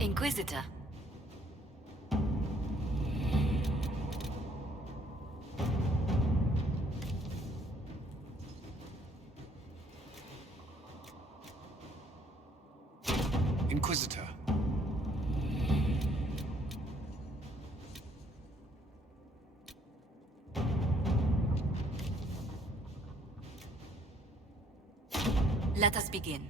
Inquisitor. Inquisitor. Let us begin.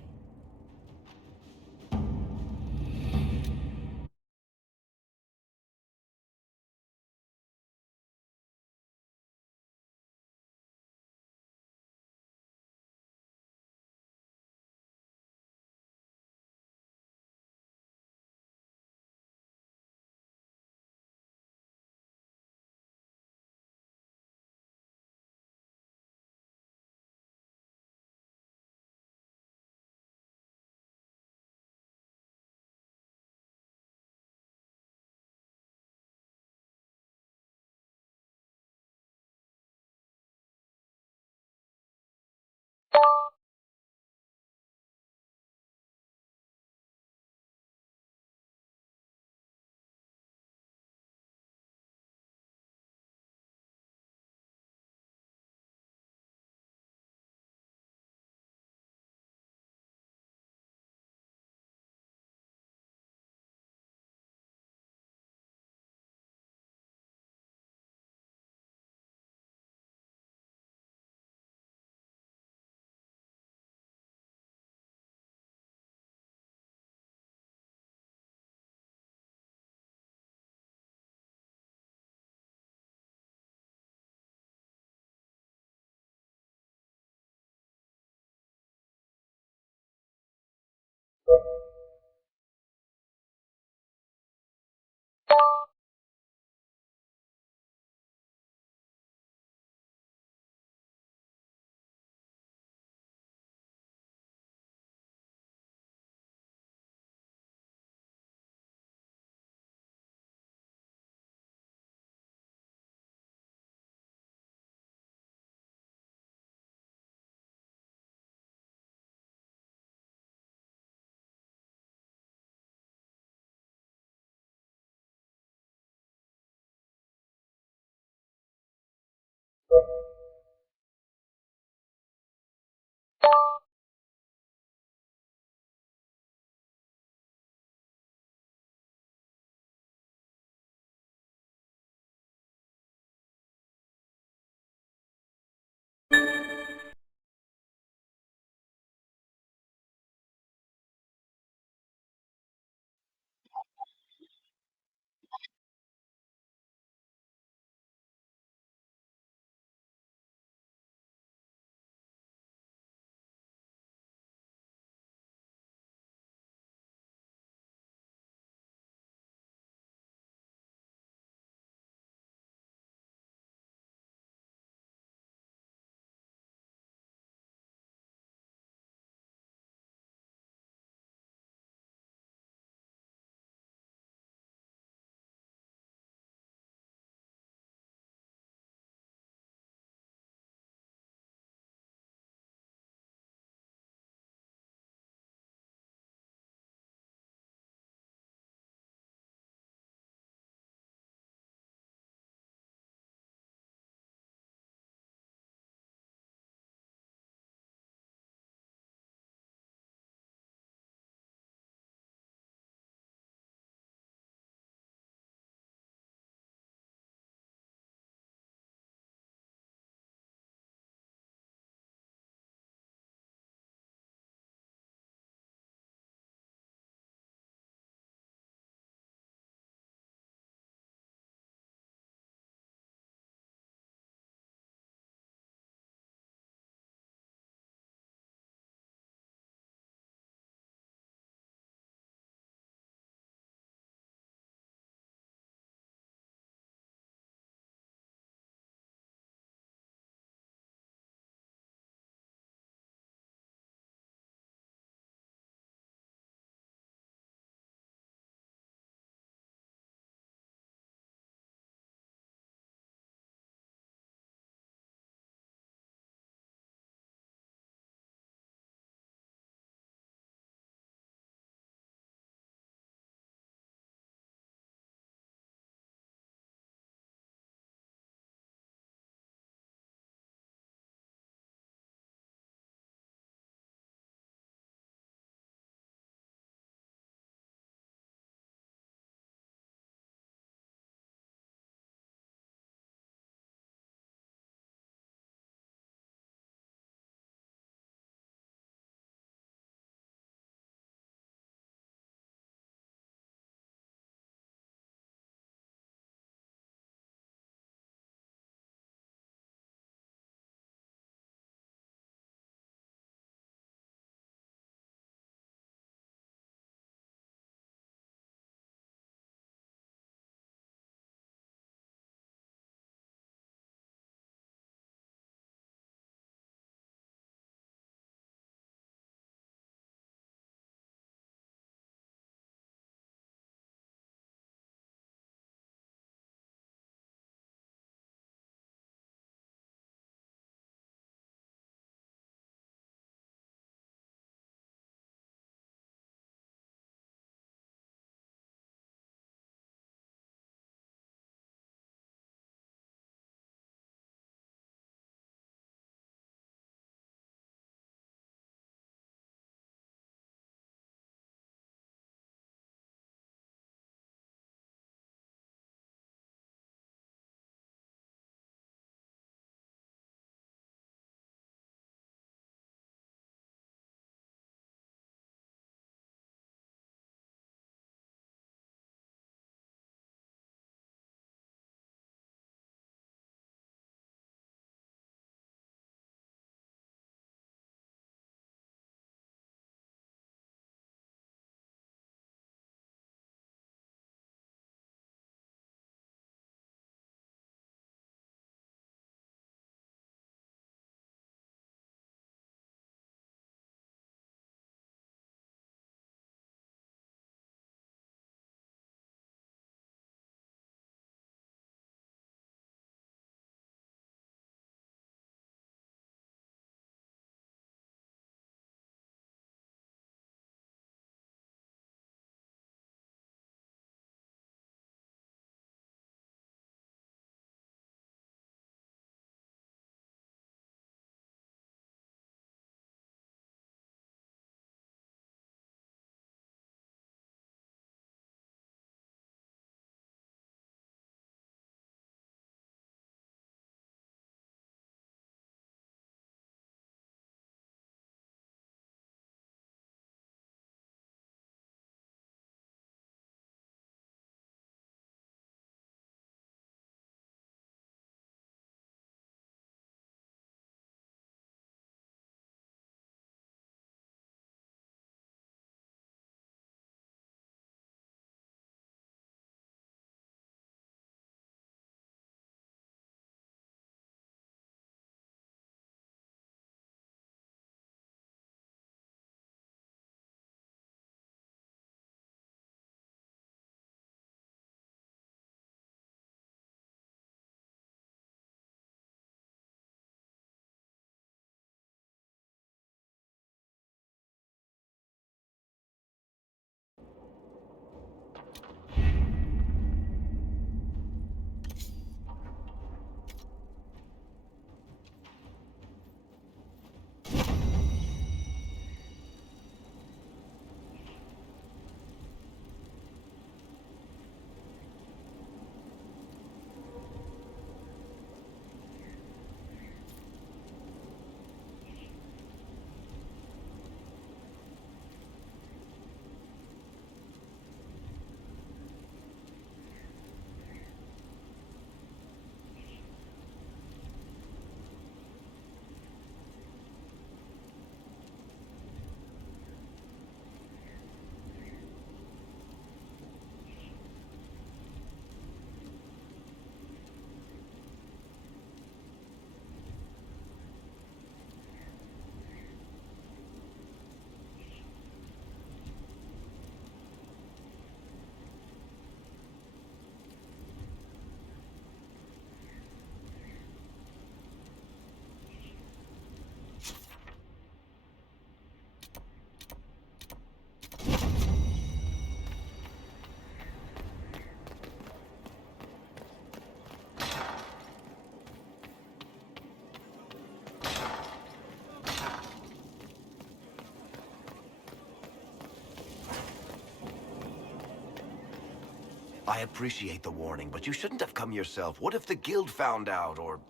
I appreciate the warning, but you shouldn't have come yourself. What if the guild found out, or...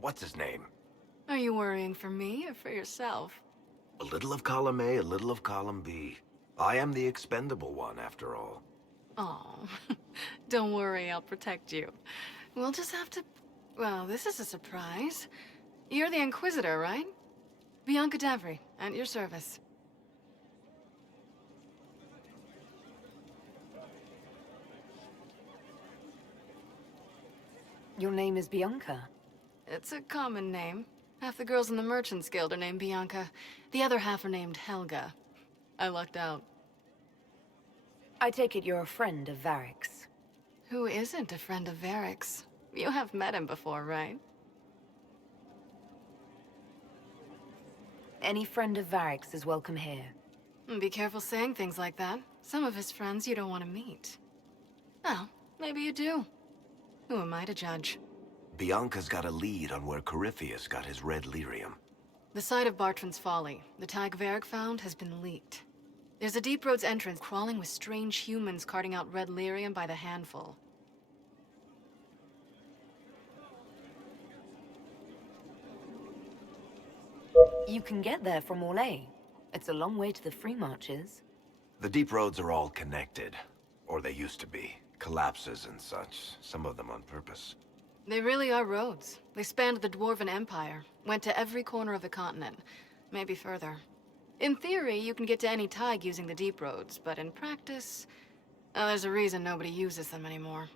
what's his name? Are you worrying for me or for yourself? A little of column A, a little of column B. I am the expendable one, after all. Oh, don't worry, I'll protect you. We'll just have to... Well, this is a surprise. You're the Inquisitor, right? Bianca Davry, at your service. Your name is Bianca. It's a common name. Half the girls in the Merchants Guild are named Bianca. The other half are named Helga. I lucked out. I take it you're a friend of Varric's. Who isn't a friend of Varric's? You have met him before, right? Any friend of Varric's is welcome here. Be careful saying things like that. Some of his friends you don't want to meet. Well, maybe you do. Who am I to judge? Bianca's got a lead on where Corypheus got his red lyrium. The site of Bartran's Folly, the tag Varric found, has been leaked. There's a Deep Roads entrance crawling with strange humans carting out red lyrium by the handful. You can get there from Orlais. It's a long way to the free marches. The deep roads are all connected. Or they used to be. Collapses and such. Some of them on purpose. They really are roads. They spanned the Dwarven Empire, went to every corner of the continent, maybe further. In theory, you can get to any Tig using the deep roads, but in practice, well, there's a reason nobody uses them anymore.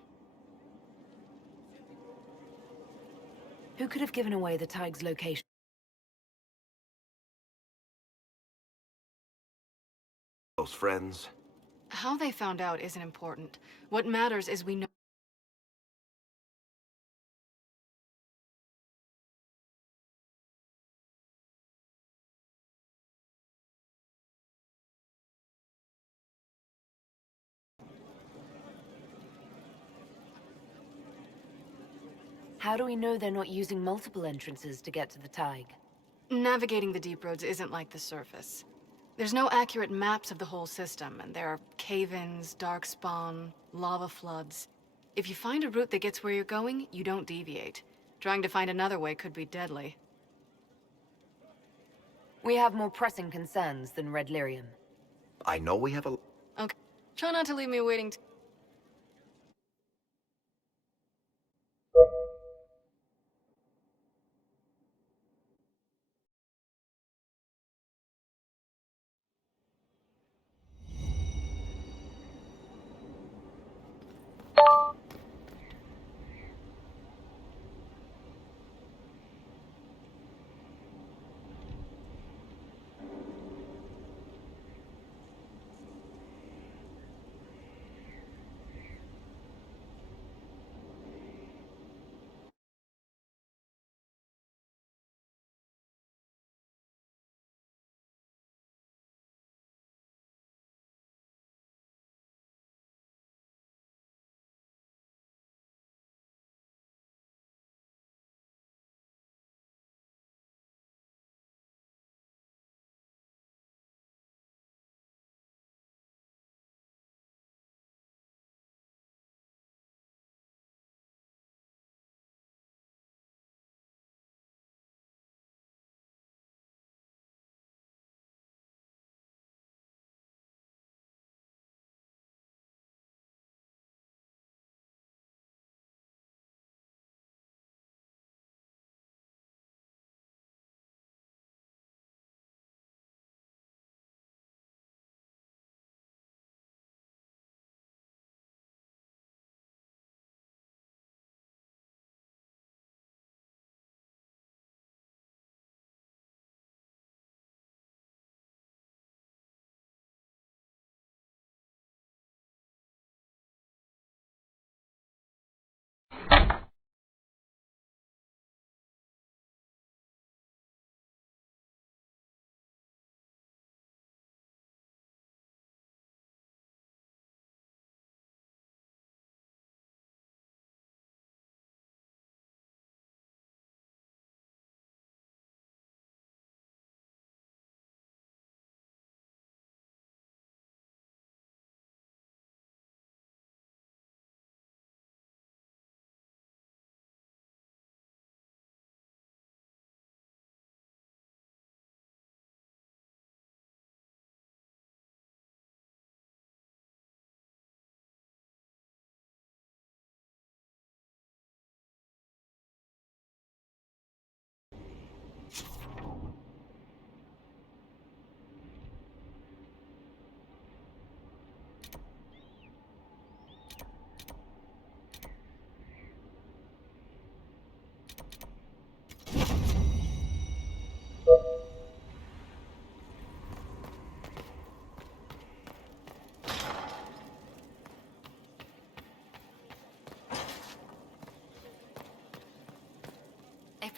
Who could have given away the Tig's location? Those friends? How they found out isn't important. What matters is we know. How do we know they're not using multiple entrances to get to the Tig? Navigating the deep roads isn't like the surface. There's no accurate maps of the whole system, and there are cave-ins, darkspawn, lava floods. If you find a route that gets where you're going, you don't deviate. Trying to find another way could be deadly. We have more pressing concerns than red lyrium. I know we have a... Okay. Try not to leave me waiting.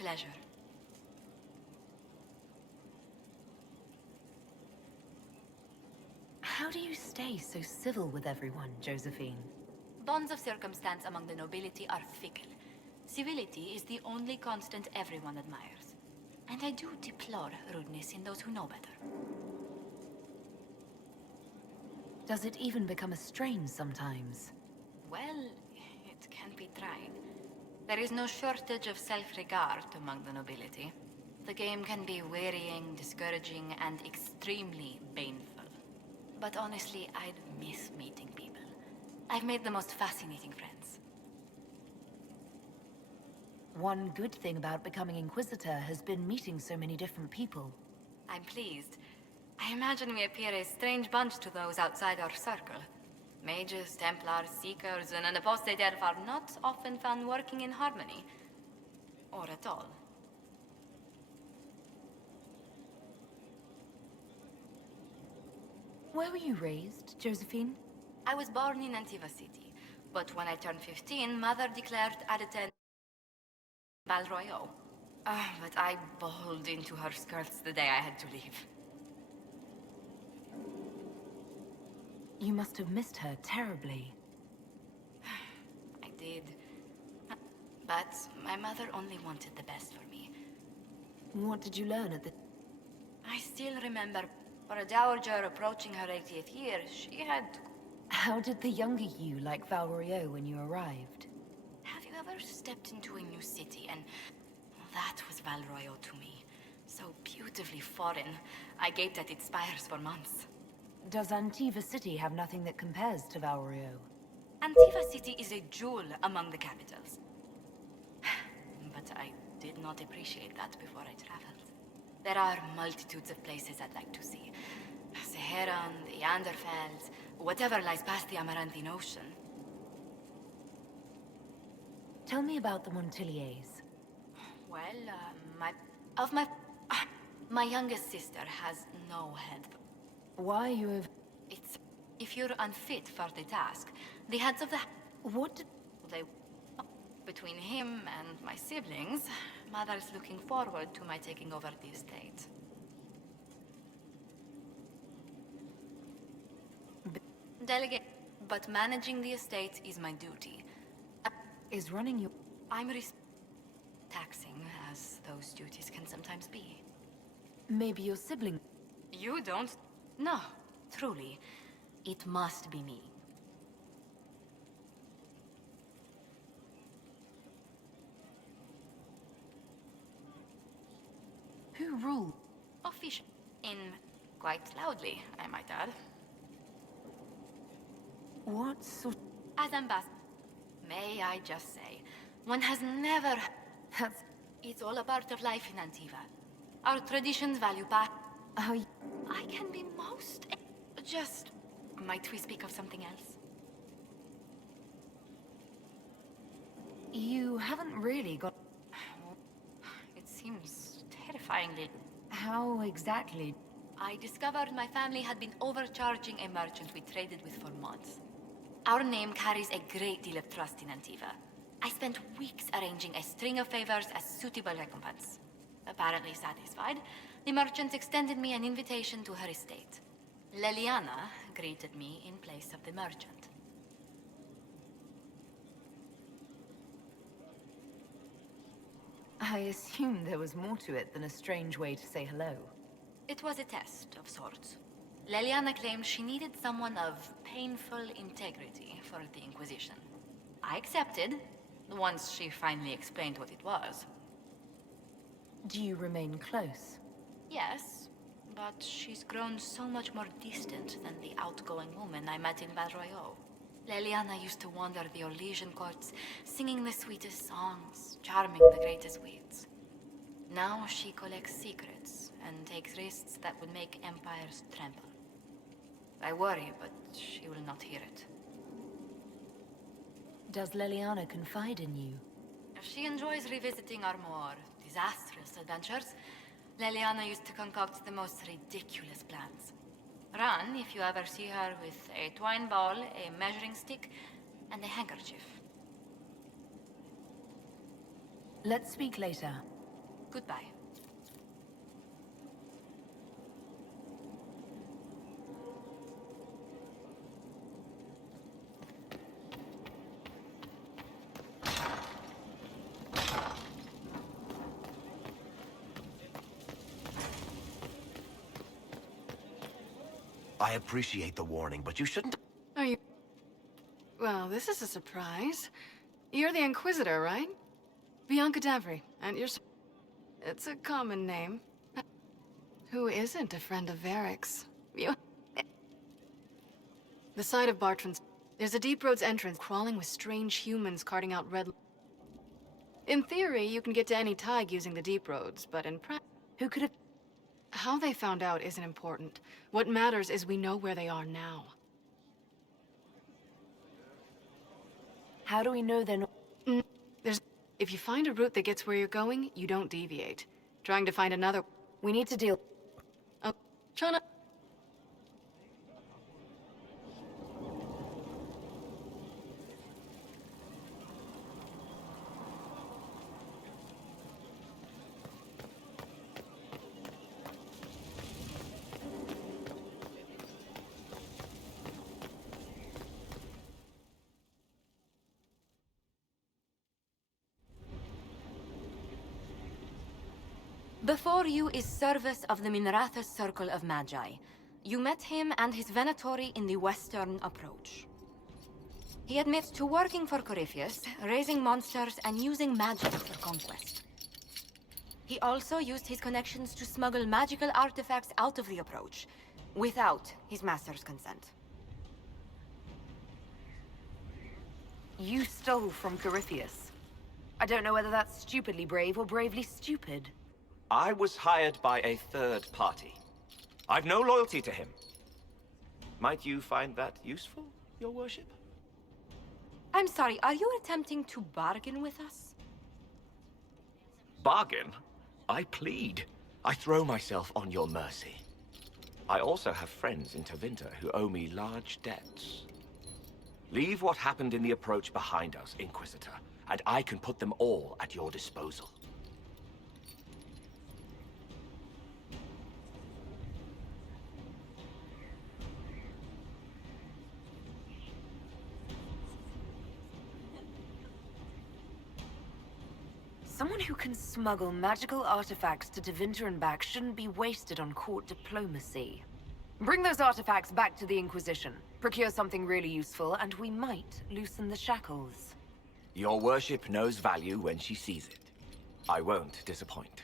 pleasure. How do you stay so civil with everyone, Josephine? Bonds of circumstance among the nobility are fickle. Civility is the only constant everyone admires. And I do deplore rudeness in those who know better. Does it even become a strain sometimes? Well, it can be trying. There is no shortage of self-regard among the nobility. The game can be wearying, discouraging, and extremely painful. But honestly, I'd miss meeting people. I've made the most fascinating friends. One good thing about becoming Inquisitor has been meeting so many different people. I'm pleased. I imagine we appear a strange bunch to those outside our circle. Mages, Templars, Seekers, and an apostate elf are not often found working in harmony. Or at all. Where were you raised, Josephine? I was born in Antiva City, but when I turned 15, Mother declared I'd attend Val Royaux. But I bowled into her skirts the day I had to leave. You must have missed her terribly. I did. But my mother only wanted the best for me. What did you learn at the... I still remember, for a dowager approaching her 80th year, she had... How did the younger you like Val Royaux when you arrived? Have you ever stepped into a new city and... That was Val Royaux to me. So beautifully foreign. I gaped at its spires for months. Does Antiva City have nothing that compares to Val Royaux? Antiva City is a jewel among the capitals. But I did not appreciate that before I traveled. There are multitudes of places I'd like to see. Seheran, the Anderfels, whatever lies past the Amarantine Ocean. Tell me about the Montiliers. Well, my youngest sister has no head. Why you have... It's... If you're unfit for the task, the heads of the... What did... They... Between him and my siblings, Mother's looking forward to my taking over the estate. Delegate... But managing the estate is my duty. Is running your... I'm taxing, as those duties can sometimes be. Maybe your sibling... You don't? No, truly. It must be me. Who rule? Official. In quite loudly, I might add. What sort... As ambassador, may I just say, one has never... That's... It's all a part of life in Antiva. Our traditions value back. Oh, I can be most... Just... Might we speak of something else? you haven't really got... It seems terrifyingly... How exactly? I discovered my family had been overcharging a merchant we traded with for months. Our name carries a great deal of trust in Antiva. I spent weeks arranging a string of favors as suitable recompense. Apparently satisfied, the merchant extended me an invitation to her estate. Leliana greeted me in place of the merchant. I assumed there was more to it than a strange way to say hello. It was a test of sorts. Leliana claimed she needed someone of painful integrity for the Inquisition. I accepted, once she finally explained what it was. Do you remain close? Yes, but she's grown so much more distant than the outgoing woman I met in Val Royaux. Leliana used to wander the Orlesian courts, singing the sweetest songs, charming the greatest wits. Now she collects secrets and takes risks that would make empires tremble. I worry, but she will not hear it. Does Leliana confide in you? She enjoys revisiting our more disastrous adventures. Leliana used to concoct the most ridiculous plans. Run if you ever see her with a twine ball, a measuring stick, and a handkerchief. Let's speak later. Goodbye. I appreciate the warning, but you shouldn't... Are you... Well, this is a surprise. You're the Inquisitor, right? Bianca Davry, and you're... It's a common name. Who isn't a friend of Varric's? You... The site of Bartran's... There's a Deep Roads entrance crawling with strange humans carting out red... In theory, you can get to any Tig using the Deep Roads, but in practice... Who could have... How they found out isn't important. What matters is we know where they are now. How do we know they're not... If you find a route that gets where you're going, you don't deviate. Trying to find another... We need to deal... Oh, trying to... Before you is Service of the Minrathous Circle of Magi. You met him and his Venatori in the Western Approach. He admits to working for Corypheus, raising monsters, and using magic for conquest. He also used his connections to smuggle magical artifacts out of the Approach, without his master's consent. You stole from Corypheus. I don't know whether that's stupidly brave or bravely stupid. I was hired by a third party. I've no loyalty to him. Might you find that useful, your worship? I'm sorry, are you attempting to bargain with us? Bargain? I plead. I throw myself on your mercy. I also have friends in Tevinter who owe me large debts. Leave what happened in the Approach behind us, Inquisitor, and I can put them all at your disposal. Someone who can smuggle magical artifacts to Tevinter and back shouldn't be wasted on court diplomacy. Bring those artifacts back to the Inquisition. Procure something really useful, and we might loosen the shackles. Your worship knows value when she sees it. I won't disappoint.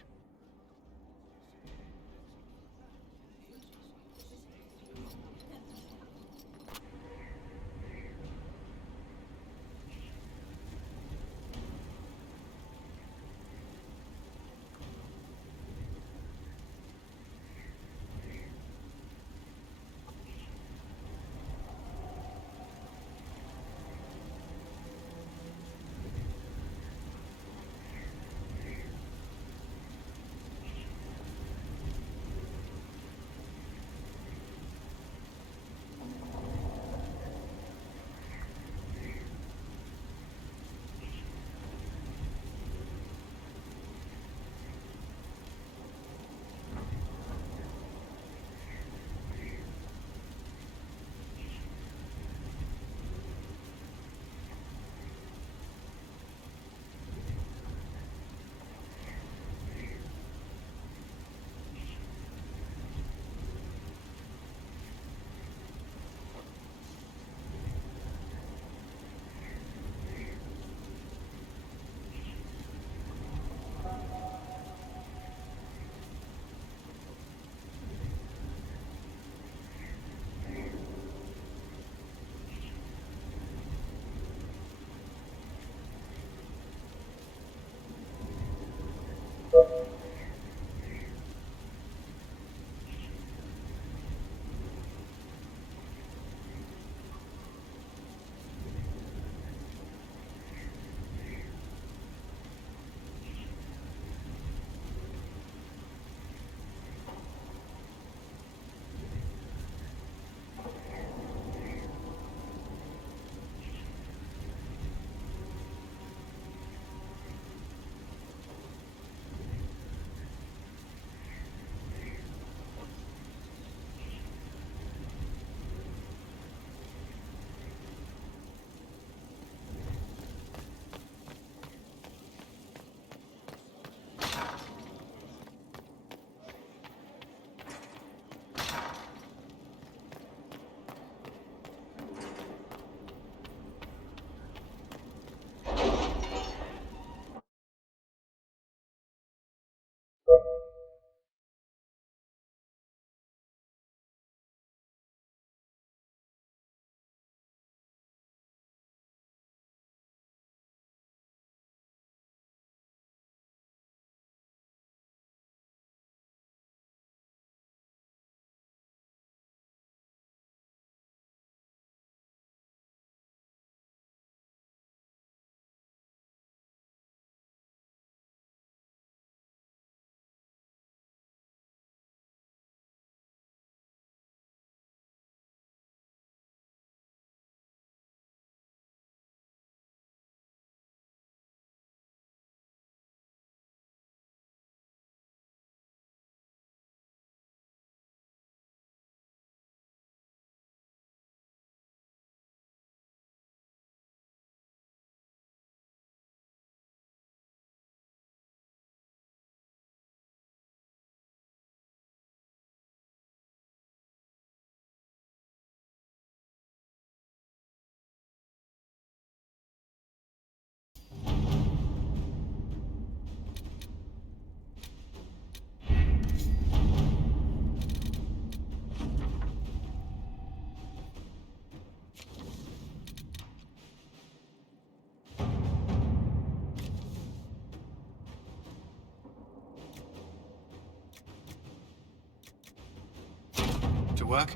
To work?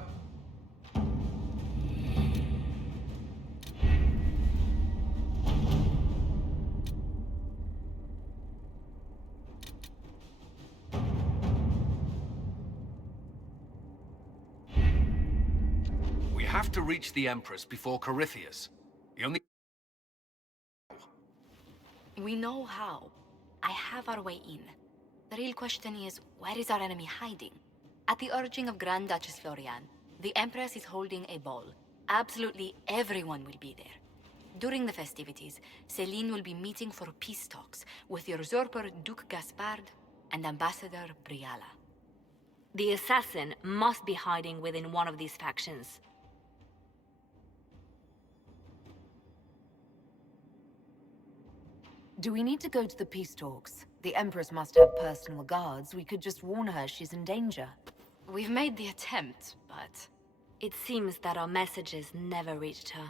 We have to reach the Empress before Corypheus. The only... We know how. I have our way in. The real question is, where is our enemy hiding? At the urging of Grand Duchess Florian, the Empress is holding a ball. Absolutely everyone will be there. During the festivities, Celine will be meeting for peace talks with the usurper Duke Gaspard and Ambassador Briala. The assassin must be hiding within one of these factions. Do we need to go to the peace talks? The Empress must have personal guards. We could just warn her she's in danger. We've made the attempt, but... It seems that our messages never reached her.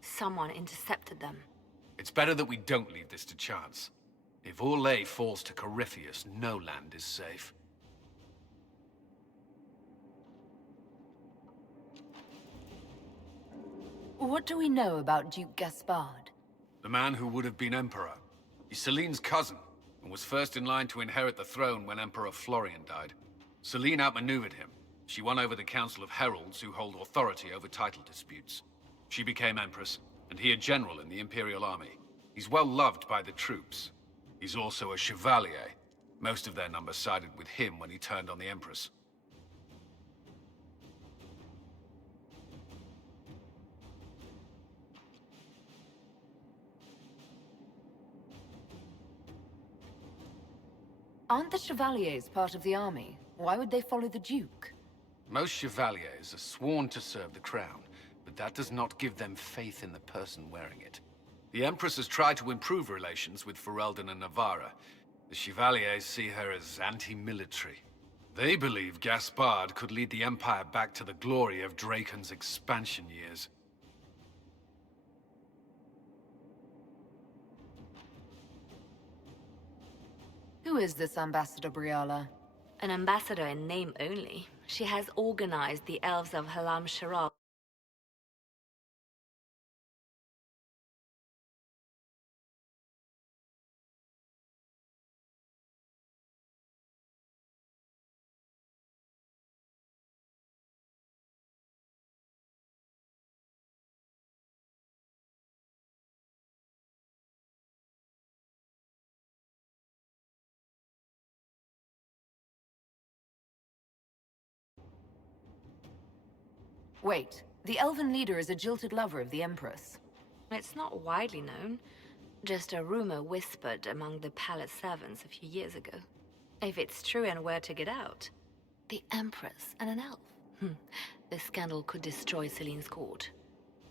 Someone intercepted them. It's better that we don't leave this to chance. If Orlais falls to Corypheus, no land is safe. What do we know about Duke Gaspard? The man who would have been Emperor. He's Celine's cousin, and was first in line to inherit the throne when Emperor Florian died. Celine outmaneuvered him. She won over the Council of Heralds, who hold authority over title disputes. She became Empress, and he a general in the Imperial Army. He's well loved by the troops. He's also a Chevalier. Most of their number sided with him when he turned on the Empress. Aren't the Chevaliers part of the army? Why would they follow the Duke? Most Chevaliers are sworn to serve the crown, but that does not give them faith in the person wearing it. The Empress has tried to improve relations with Ferelden and Navarra. The Chevaliers see her as anti-military. They believe Gaspard could lead the Empire back to the glory of Draken's expansion years. Who is this Ambassador Briala? An ambassador in name only. She has organized the elves of Halam Sharal. Wait, the elven leader is a jilted lover of the Empress. It's not widely known. Just a rumor whispered among the palace servants a few years ago. If it's true and were to get out, the Empress and an elf. The scandal could destroy Celine's court.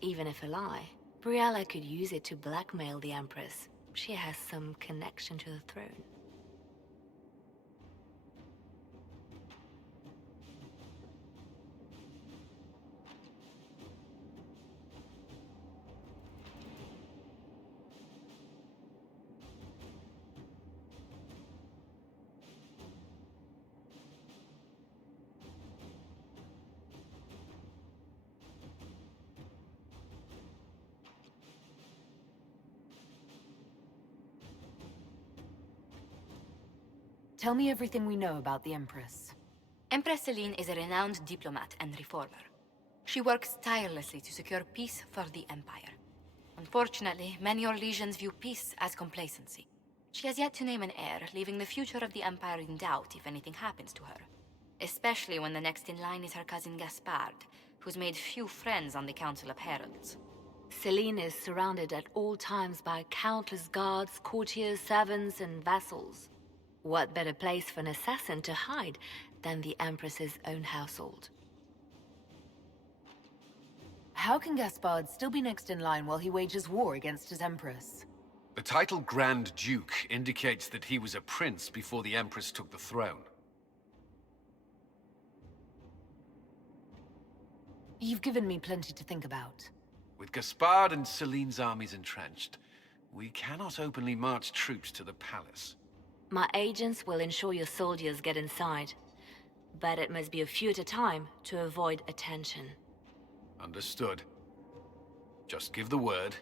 Even if a lie, Briala could use it to blackmail the Empress. She has some connection to the throne. Tell me everything we know about the Empress. Empress Celine is a renowned diplomat and reformer. She works tirelessly to secure peace for the Empire. Unfortunately, many Orlesians view peace as complacency. She has yet to name an heir, leaving the future of the Empire in doubt if anything happens to her. Especially when the next in line is her cousin Gaspard, who's made few friends on the Council of Heralds. Celine is surrounded at all times by countless guards, courtiers, servants, and vassals. What better place for an assassin to hide than the Empress's own household? How can Gaspard still be next in line while he wages war against his Empress? The title Grand Duke indicates that he was a prince before the Empress took the throne. You've given me plenty to think about. With Gaspard and Celine's armies entrenched, we cannot openly march troops to the palace. My agents will ensure your soldiers get inside. But it must be a few at a time to avoid attention. Understood. Just give the word.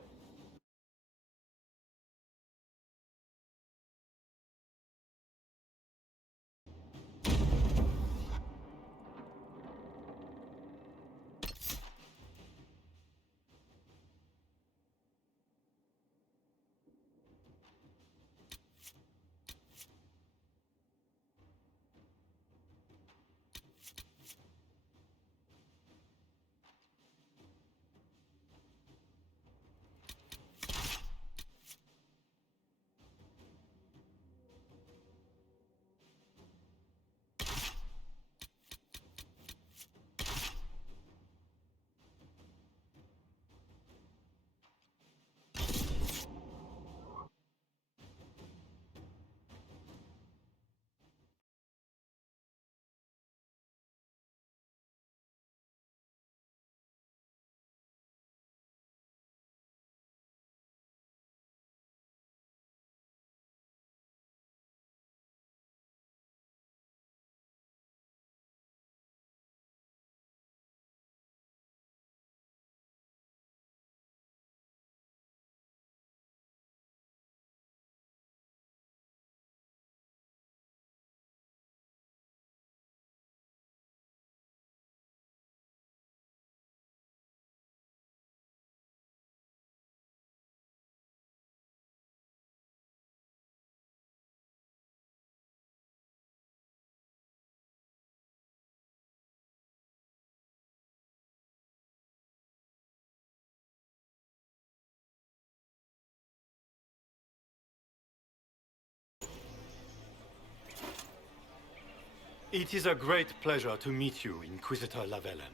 It is a great pleasure to meet you, Inquisitor Lavellen.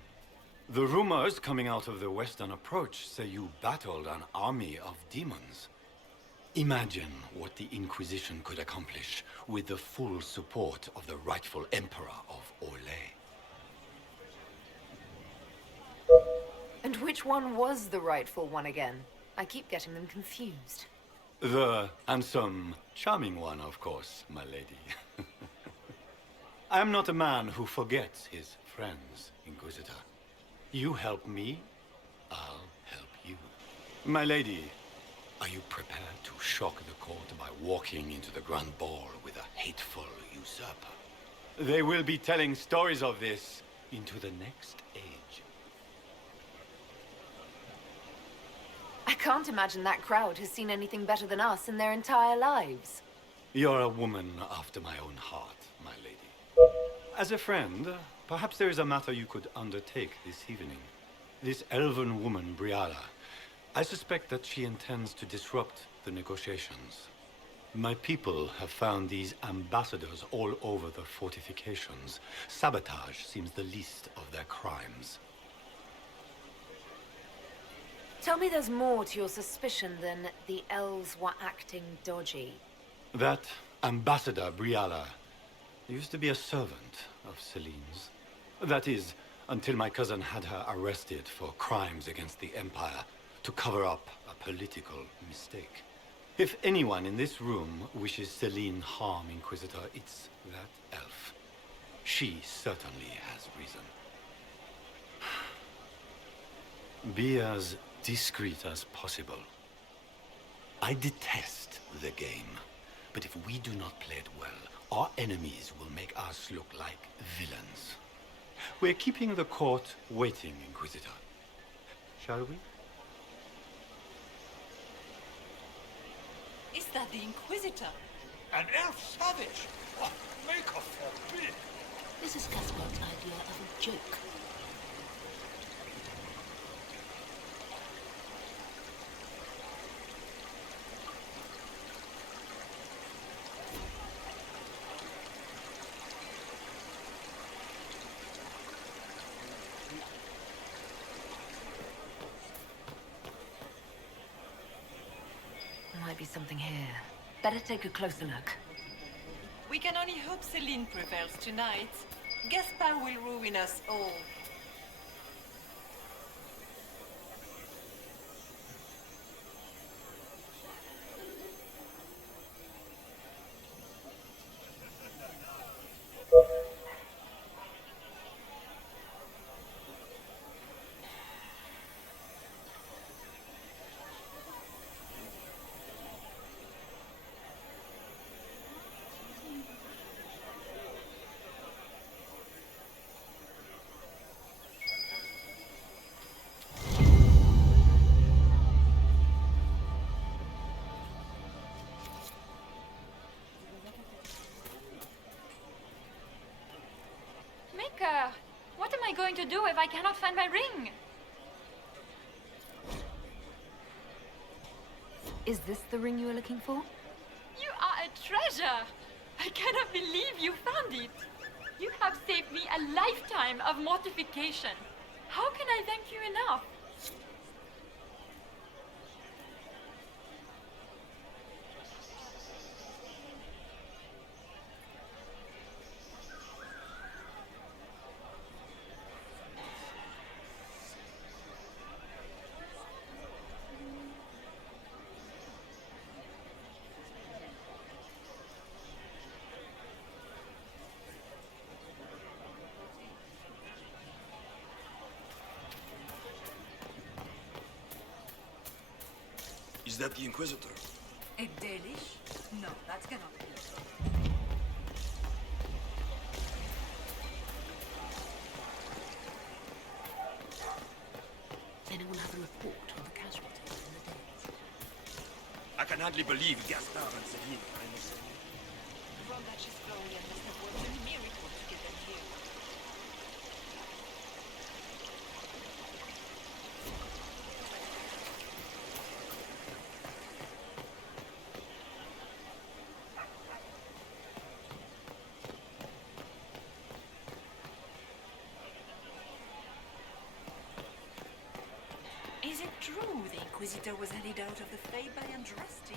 The rumors coming out of the Western Approach say you battled an army of demons. Imagine what the Inquisition could accomplish with the full support of the rightful Emperor of Orlais. And which one was the rightful one again? I keep getting them confused. The handsome, charming one, of course, my lady. I am not a man who forgets his friends, Inquisitor. You help me, I'll help you. My lady, are you prepared to shock the court by walking into the Grand Ball with a hateful usurper? They will be telling stories of this into the next age. I can't imagine that crowd has seen anything better than us in their entire lives. You're a woman after my own heart, my lady. As a friend, perhaps there is a matter you could undertake this evening. This elven woman, Briala, I suspect that she intends to disrupt the negotiations. My people have found these ambassadors all over the fortifications. Sabotage seems the least of their crimes. Tell me there's more to your suspicion than the elves were acting dodgy. That ambassador, Briala, used to be a servant of Celine's. That is, until my cousin had her arrested for crimes against the Empire to cover up a political mistake. If anyone in this room wishes Celine harm, Inquisitor, it's that elf. She certainly has reason. Be as discreet as possible. I detest the game, but if we do not play it well, our enemies will make us look like villains. We're keeping the court waiting, Inquisitor. Shall we? Is that the Inquisitor? An elf savage? What maker forbid? This is Casper's idea of a joke. Might be something here. Better take a closer look. We can only hope Celine prevails tonight. Gaspar will ruin us all. Joker! What am I going to do if I cannot find my ring? Is this the ring you were looking for? You are a treasure! I cannot believe you found it! You have saved me a lifetime of mortification. How can I thank you enough? Is that the Inquisitor? A delish? No, that cannot be. Anyone have a report on the casualties in the days? I can hardly believe Gaspard and Celine are innocent. From that she's Florian must have worked a miracle to get them here. Is it true the Inquisitor was headed out of the Fae by Andraste?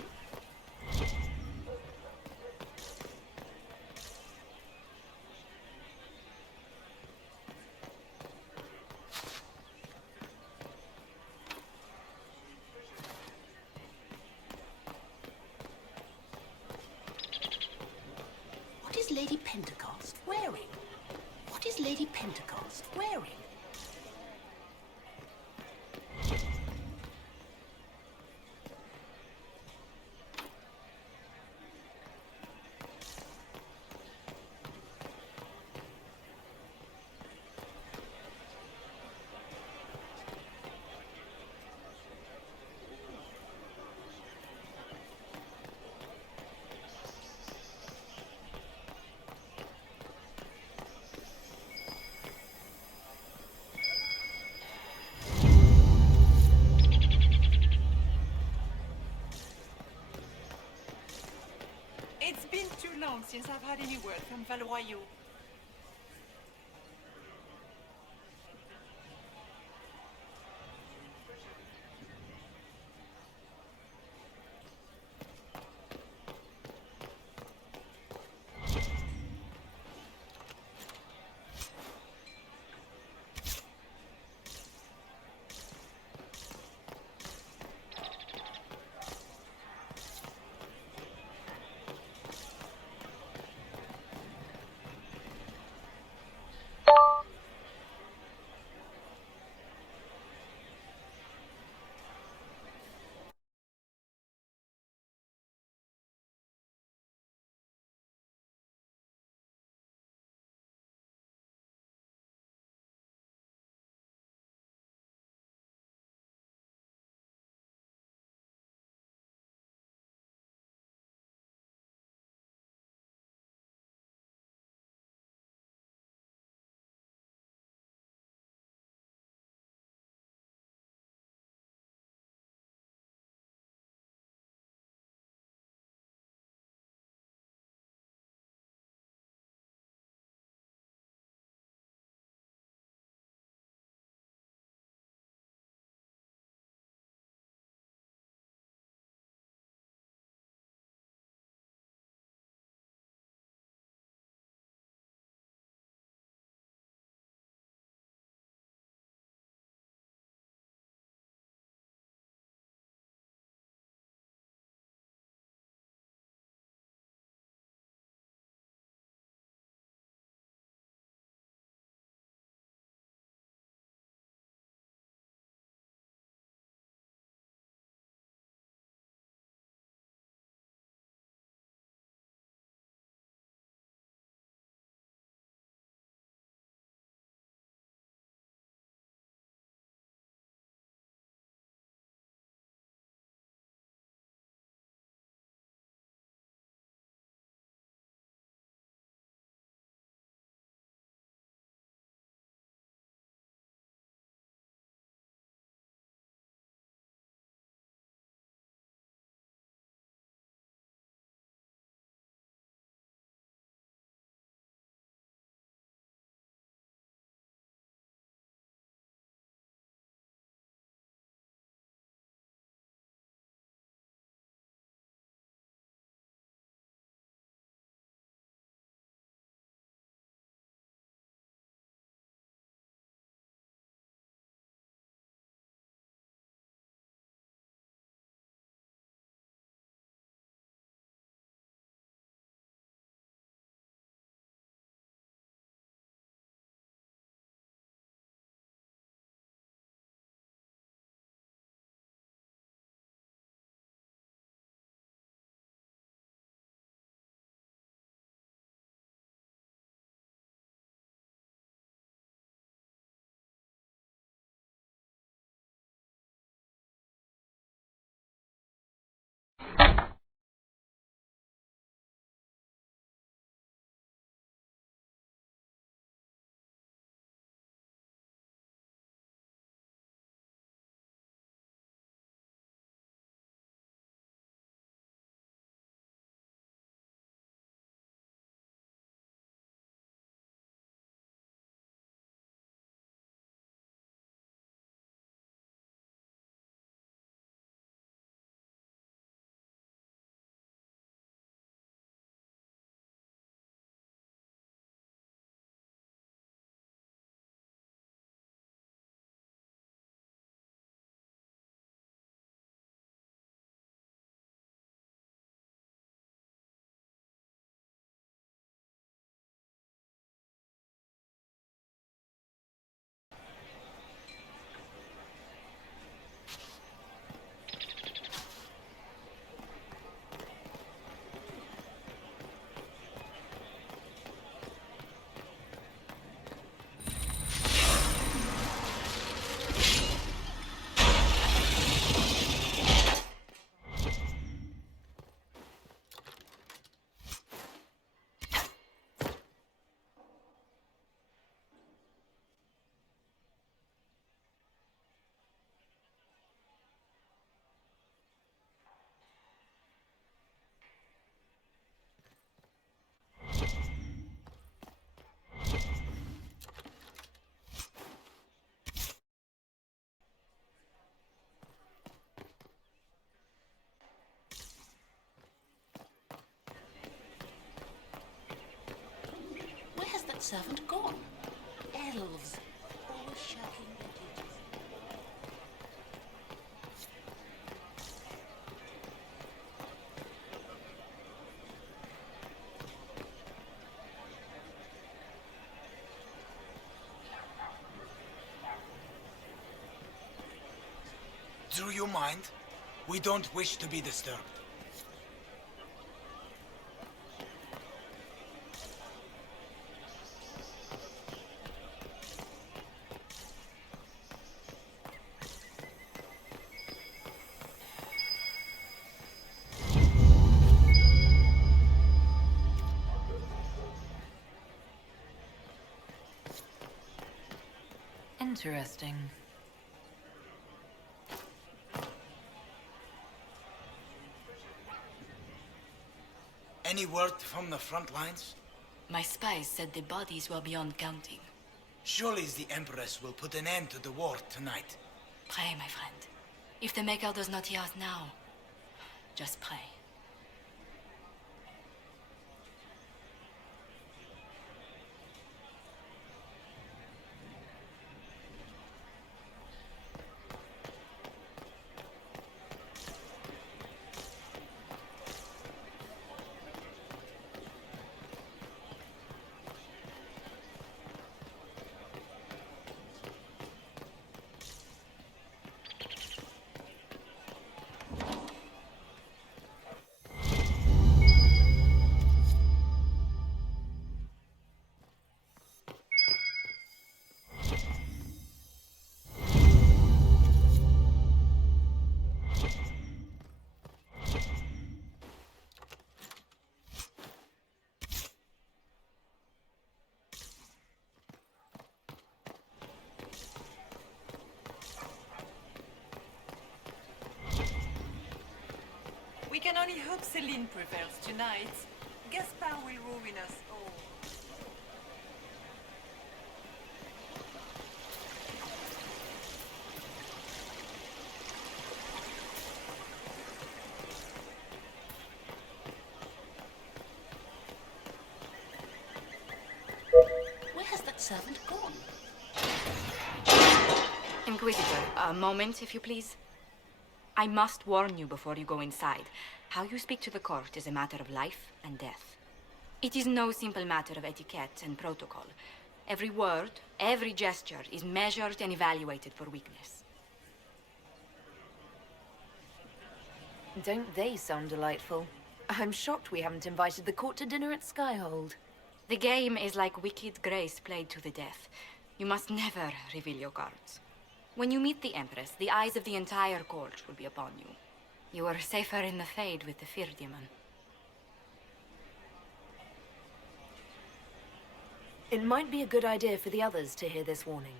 What is Lady Pentecost wearing? What is Lady Pentecost wearing? It's been too long since I've had any word from Valroyo. servant gone? Elves. Always shirking their duties. Do you mind? We don't wish to be disturbed. Interesting. Any word from the front lines? My spies said the bodies were beyond counting. Surely the Empress will put an end to the war tonight. Pray, my friend. If the Maker does not hear us now, just pray. We can only hope Celine prevails tonight. Gaspar will ruin us all. Where has that servant gone? Inquisitor, a moment, if you please. I must warn you before you go inside. How you speak to the court is a matter of life and death. It is no simple matter of etiquette and protocol. Every word, every gesture is measured and evaluated for weakness. Don't they sound delightful? I'm shocked we haven't invited the court to dinner at Skyhold. The game is like Wicked Grace played to the death. You must never reveal your cards. When you meet the Empress, the eyes of the entire court will be upon you. You are safer in the Fade with the Fear Demon. It might be a good idea for the others to hear this warning.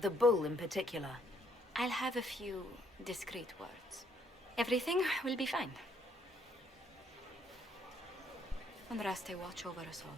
The bull in particular. I'll have a few discreet words. Everything will be fine. Andraste, watch over us all.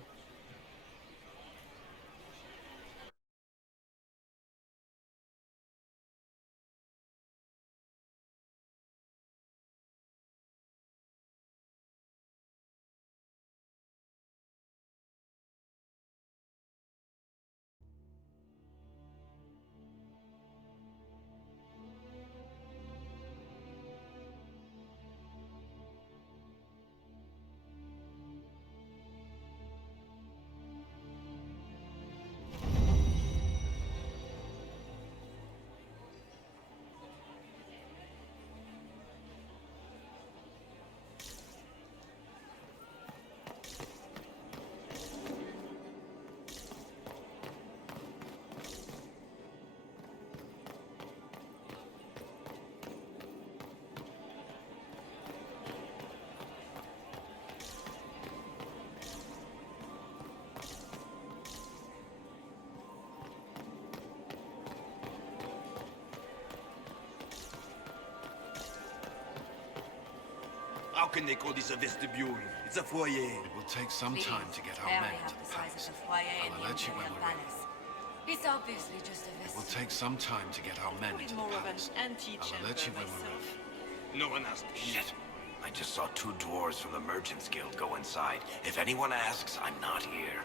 How can they call this a vestibule? It's a foyer. It will take some time to get our men into the palace. I'll alert you when we're ready. It's obviously just a It will take some time to get our men into the More of an palace. anti-chamber I'll alert you when we're myself. ready. No one asked. Shit. I just saw 2 dwarves from the Merchants Guild go inside. If anyone asks, I'm not here.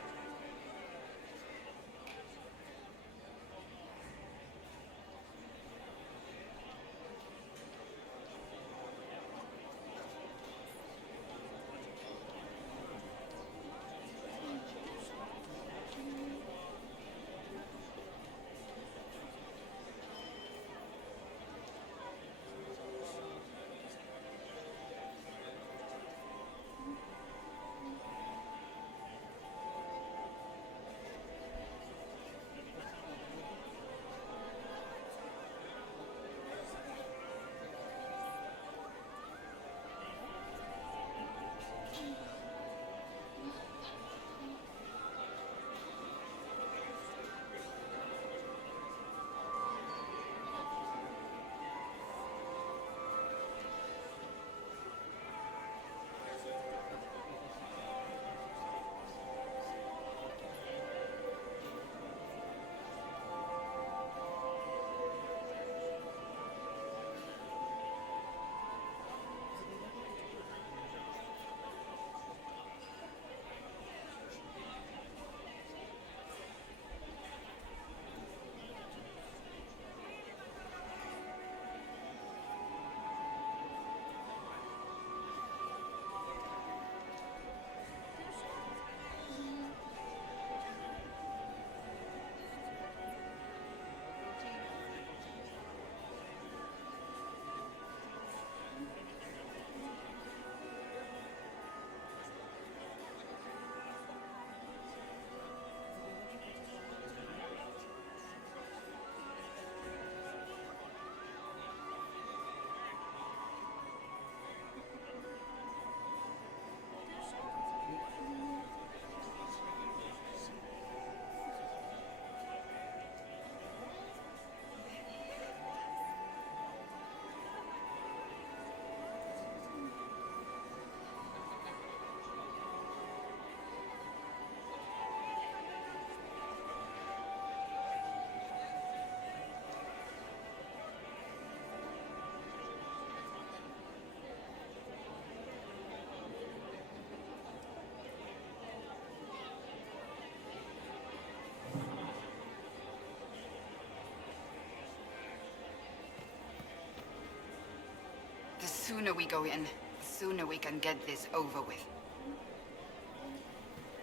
sooner we go in, the sooner we can get this over with.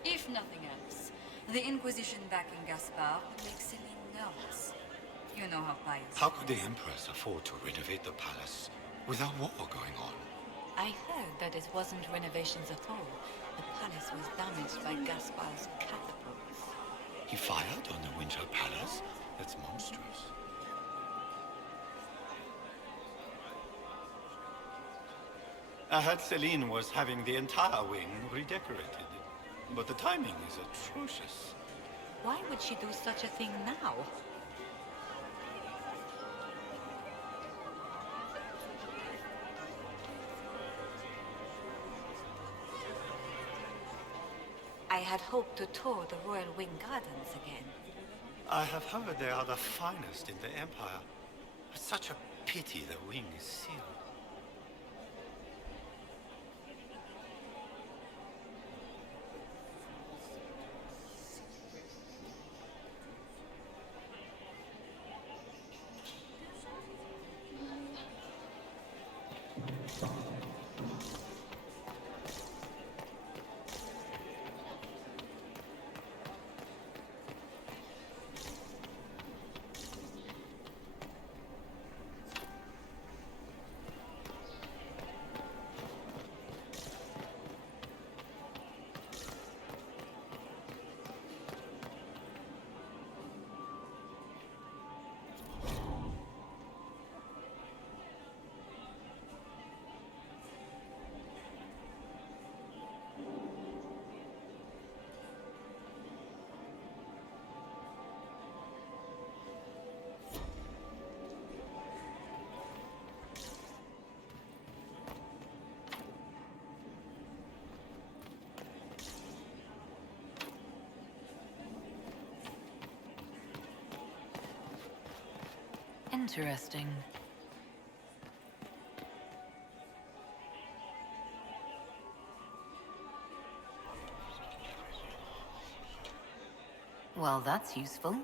If nothing else, the Inquisition backing Gaspard would make Celine nervous. You know how pious. How could the Empress afford to renovate the palace without war going on? I heard that it wasn't renovations at all. The palace was damaged by Gaspard's catapults. He fired on the Winter Palace? That's monstrous. I heard Celine was having the entire wing redecorated. But the timing is atrocious. Why would she do such a thing now? I had hoped to tour the Royal Wing Gardens again. I have heard they are the finest in the Empire. It's such a pity the wing is sealed. Interesting. Well, that's useful.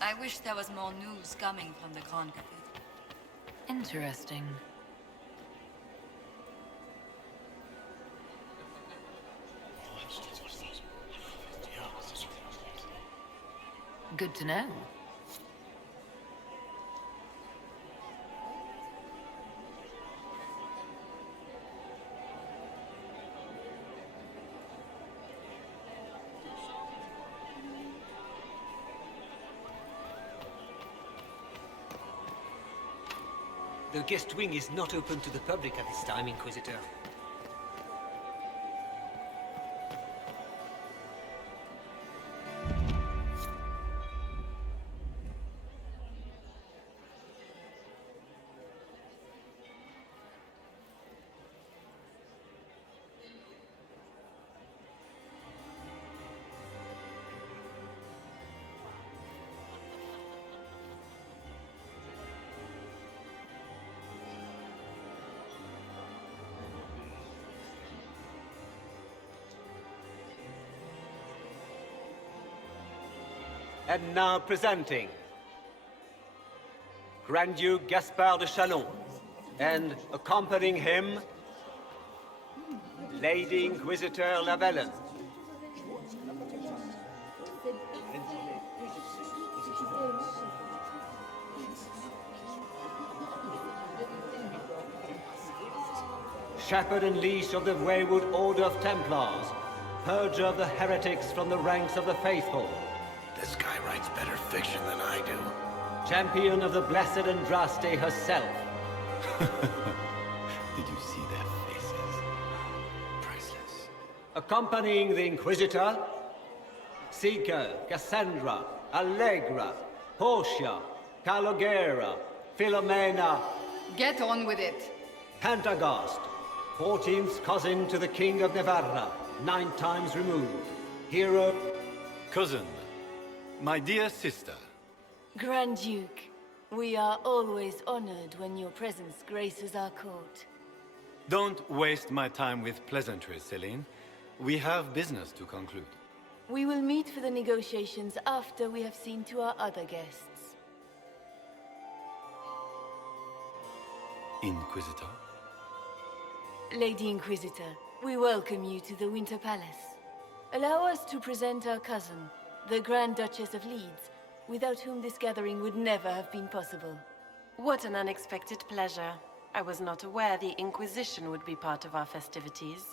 I wish there was more news coming from the Grand Cathedral. Interesting. Good to know. The guest wing is not open to the public at this time, Inquisitor. And now presenting Grand Duke Gaspard de Chalon, and accompanying him, Lady Inquisitor Lavellen. Shepherd and leash of the wayward Order of Templars, purger of the heretics from the ranks of the faithful. This guy writes better fiction than I do. Champion of the Blessed Andraste herself. Did you see their faces? Priceless. Accompanying the Inquisitor, Seeker, Cassandra, Allegra, Portia, Calogera, Philomena. Get on with it. Pantagast, 14th cousin to the King of Navarra, 9 times removed. Hero... Cousin, my dear sister. Grand Duke, we are always honored when your presence graces our court. Don't waste my time with pleasantries, Celine. We have business to conclude. We will meet for the negotiations after we have seen to our other guests. Inquisitor? Lady Inquisitor, we welcome you to the Winter Palace. Allow us to present our cousin, the Grand Duchess of Leeds, without whom this gathering would never have been possible. What an unexpected pleasure. I was not aware the Inquisition would be part of our festivities.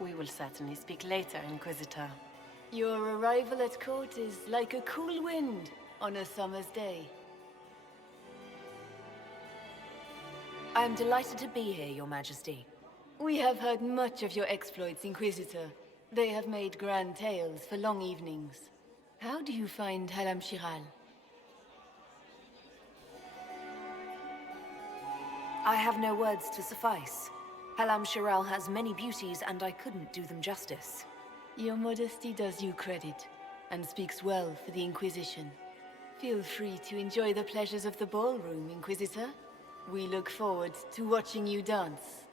We will certainly speak later, Inquisitor. Your arrival at court is like a cool wind on a summer's day. I am delighted to be here, Your Majesty. We have heard much of your exploits, Inquisitor. They have made grand tales for long evenings. How do you find Halam Shiral? I have no words to suffice. Halam Shiral has many beauties, and I couldn't do them justice. Your modesty does you credit, and speaks well for the Inquisition. Feel free to enjoy the pleasures of the ballroom, Inquisitor. We look forward to watching you dance.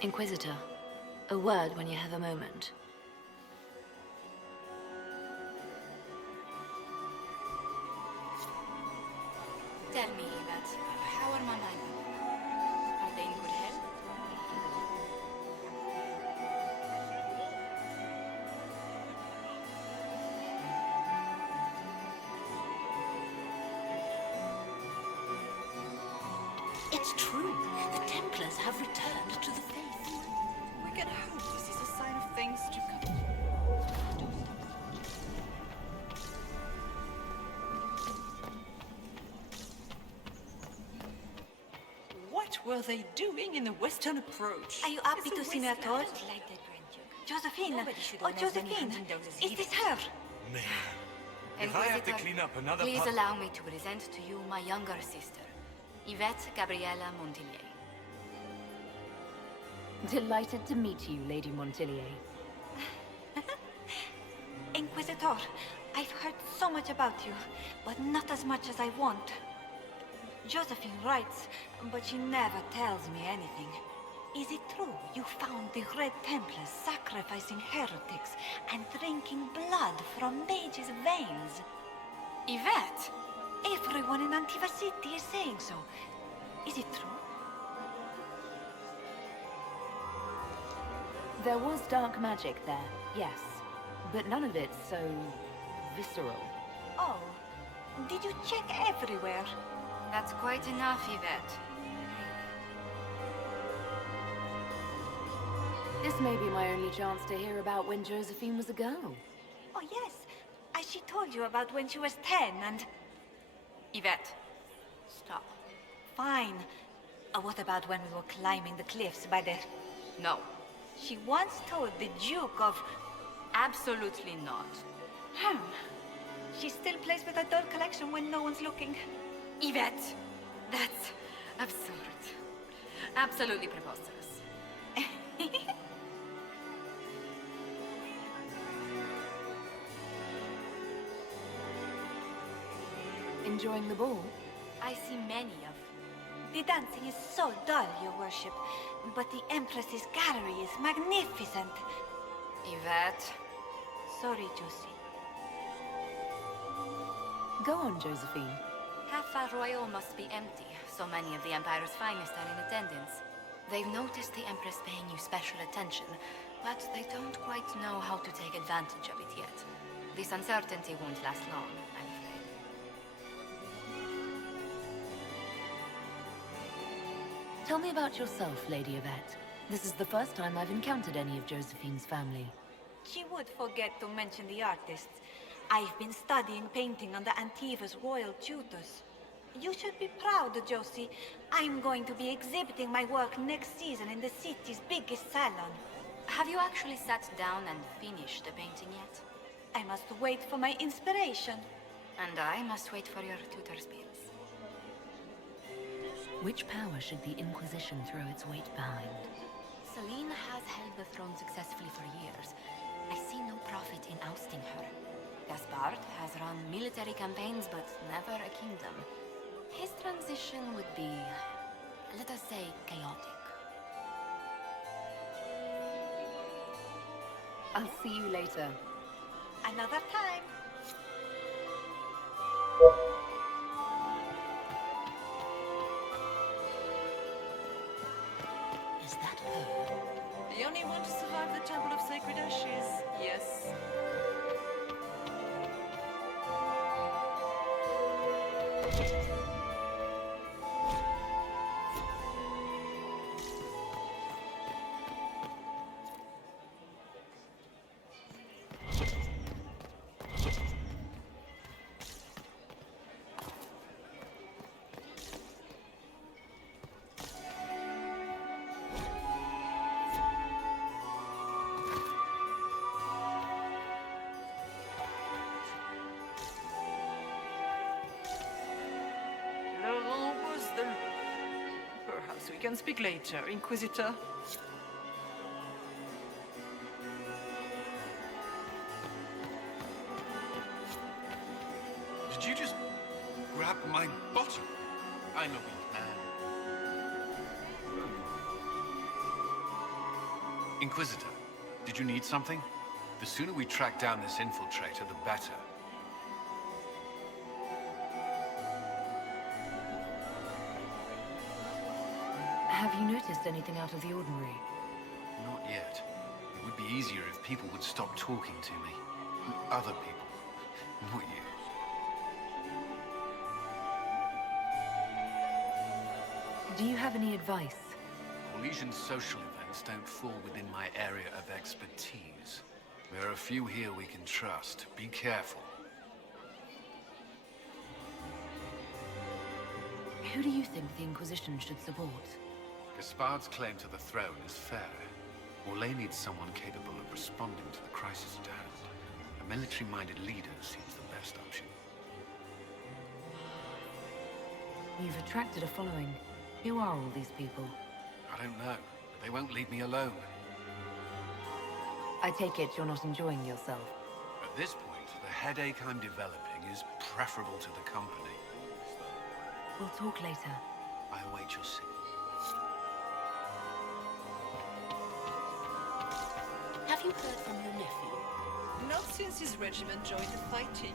Inquisitor, a word when you have a moment. Tell me, Yvette, how are my men? Are they in good health? It's true. The Templars have returned to the faith. We can hope this is a sign of things to come. What were they doing in the western approach? Are you happy to see me at all? Josephine! Oh, Josephine! Is this her? Man, if I have to clean up another please part- allow me to present to you my younger sister, Yvette Gabriella Montillier. Delighted to meet you, Lady Montillier. Inquisitor, I've heard so much about you, but not as much as I want. Josephine writes, but she never tells me anything. Is it true you found the Red Templars sacrificing heretics and drinking blood from mages' veins? Yvette, everyone in Antiva City is saying so. Is it true? There was dark magic there, yes. But none of it so visceral. Oh, did you check everywhere? That's quite enough, Yvette. This may be my only chance to hear about when Josephine was a girl. Oh, yes. As she told you about when she was 10 and... Yvette, stop. Fine. What about when we were climbing the cliffs by the... No. She once told the Duke of... Absolutely not. She still plays with her doll collection when no one's looking. Yvette, that's absurd. Absolutely preposterous. Enjoying the ball? I see many of. The dancing is so dull, Your Worship, but the Empress's gallery is magnificent. Yvette. Sorry, Josie. Go on, Josephine. Half Royal must be empty. So many of the Empire's finest are in attendance. They've noticed the Empress paying you special attention, but they don't quite know how to take advantage of it yet. This uncertainty won't last long, I'm afraid. Tell me about yourself, Lady Yvette. This is the first time I've encountered any of Josephine's family. She would forget to mention the artists. I've been studying painting under Antiva's royal tutors. You should be proud, Josie. I'm going to be exhibiting my work next season in the city's biggest salon. Have you actually sat down and finished the painting yet? I must wait for my inspiration. And I must wait for your tutor's bills. Which power should the Inquisition throw its weight behind? Celine has held the throne successfully for years. I see no profit in ousting her. Gaspard has run military campaigns, but never a kingdom. His transition would be, let us say, chaotic. I'll see you later. Another time. Is that her? The only one to survive the Temple of Sacred Ashes, yes. Perhaps we can speak later, Inquisitor. Did you just grab my bottom? I'm a weak man. Inquisitor, did you need something? The sooner we track down this infiltrator, the better. Have you noticed anything out of the ordinary? Not yet. It would be easier if people would stop talking to me. Other people. Not you. Do you have any advice? Orlesian social events don't fall within my area of expertise. There are a few here we can trust. Be careful. Who do you think the Inquisition should support? Gaspard's claim to the throne is fair. Orlais needs someone capable of responding to the crisis at hand. A military-minded leader seems the best option. You've attracted a following. Who are all these people? I don't know, but they won't leave me alone. I take it you're not enjoying yourself. At this point, the headache I'm developing is preferable to the company. We'll talk later. I await your signal. Have you heard from your nephew? Not since his regiment joined the fighting.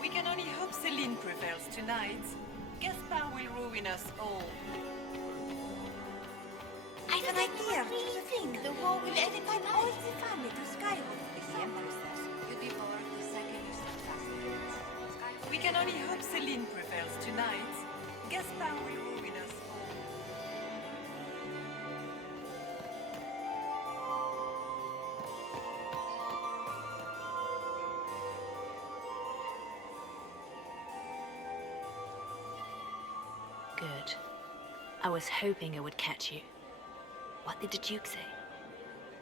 We can only hope Celine prevails tonight. Gaspard will ruin us all. I have an idea. Do you think the war will invite all the family to Skyrim? The Emperor says you'd be bored the second you start fasting. We can only hope Celine prevails tonight. Gaspard will ruin us all. Good. I was hoping it would catch you. What did the Duke say?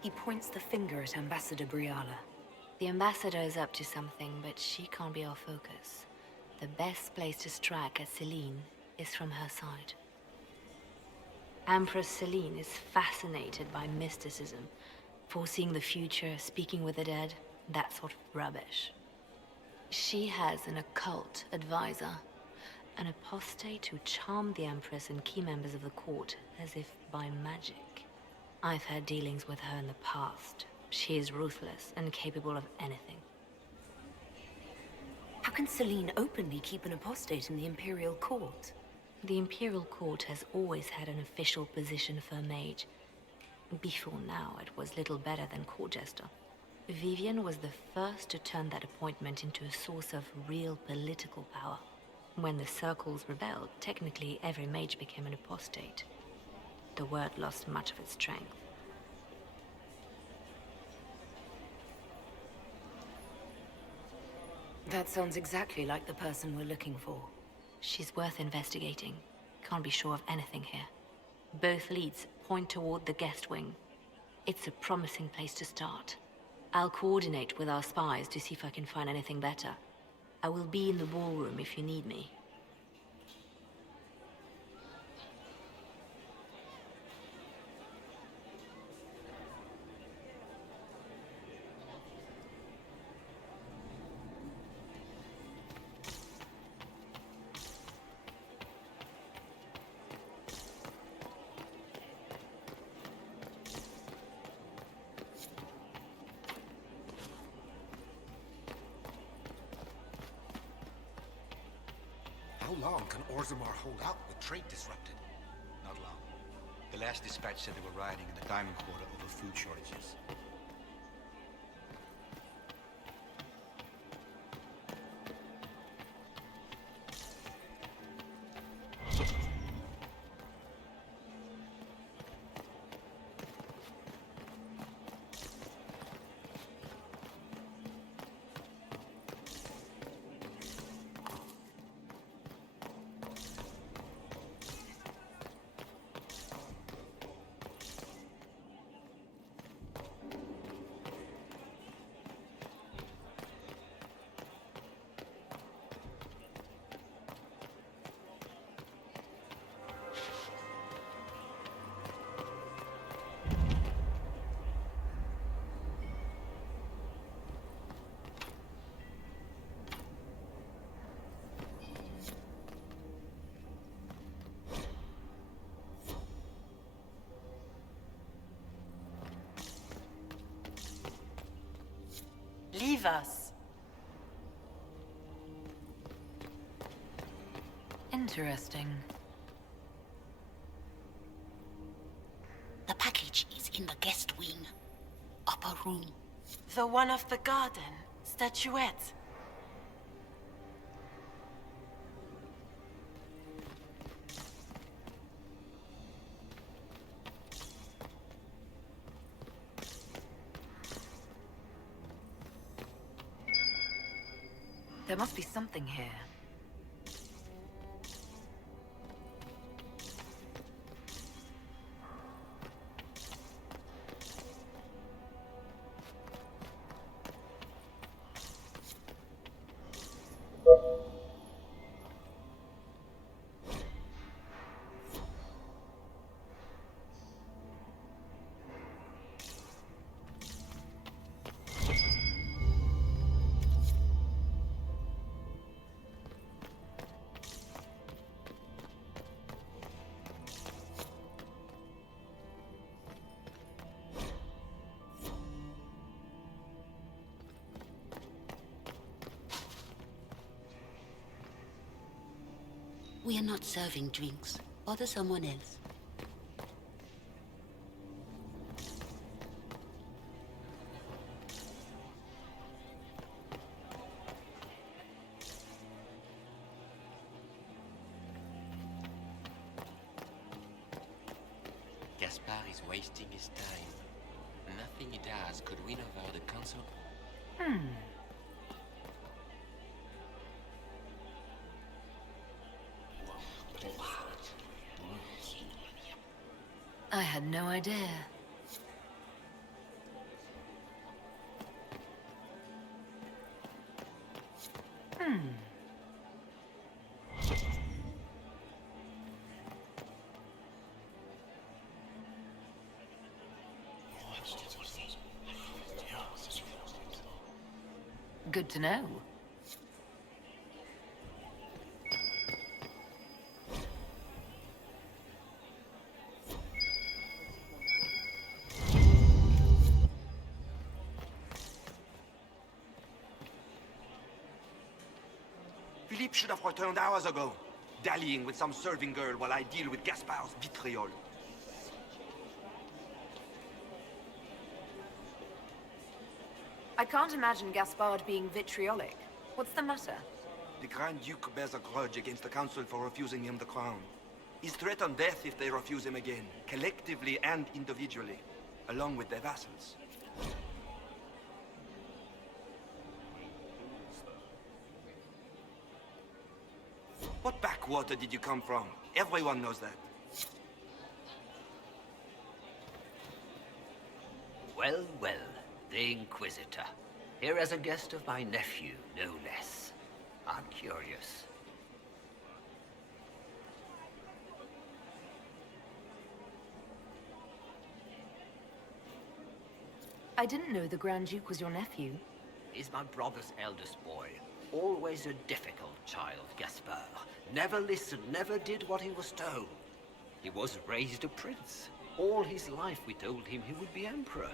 He points the finger at Ambassador Briala. The ambassador is up to something, but she can't be our focus. The best place to strike at Celine is from her side. Empress Celine is fascinated by mysticism, foreseeing the future, speaking with the dead, that sort of rubbish. She has an occult advisor, an apostate who charmed the Empress and key members of the court as if by magic. I've had dealings with her in the past. She is ruthless and capable of anything. How can Celine openly keep an apostate in the Imperial Court? The Imperial Court has always had an official position for a mage. Before now, it was little better than court jester. Vivian was the first to turn that appointment into a source of real political power. When the circles rebelled, technically every mage became an apostate. The word lost much of its strength. That sounds exactly like the person we're looking for. She's worth investigating. Can't be sure of anything here. Both leads point toward the guest wing. It's a promising place to start. I'll coordinate with our spies to see if I can find anything better. I will be in the ballroom if you need me. How long can Orzammar hold out with trade disrupted? Not long. The last dispatch said they were rioting in the Diamond Quarter over food shortages. Leave us. Interesting. The package is in the guest wing. Upper room. The one of the garden. Statuette. There must be something here. We are not serving drinks. Order someone else. Gaspard is wasting his time. Nothing he does could win over the council. I had no idea. Good to know. Philippe should have returned hours ago, dallying with some serving girl while I deal with Gaspard's vitriol. I can't imagine Gaspard being vitriolic. What's the matter? The Grand Duke bears a grudge against the Council for refusing him the crown. He's threatened death if they refuse him again, collectively and individually, along with their vassals. What backwater did you come from? Everyone knows that. Well, well. The Inquisitor. Here as a guest of my nephew, no less. I'm curious. I didn't know the Grand Duke was your nephew. He's my brother's eldest boy. Always a difficult child, Gaspar. Never listened, never did what he was told. He was raised a prince. All his life we told him he would be emperor.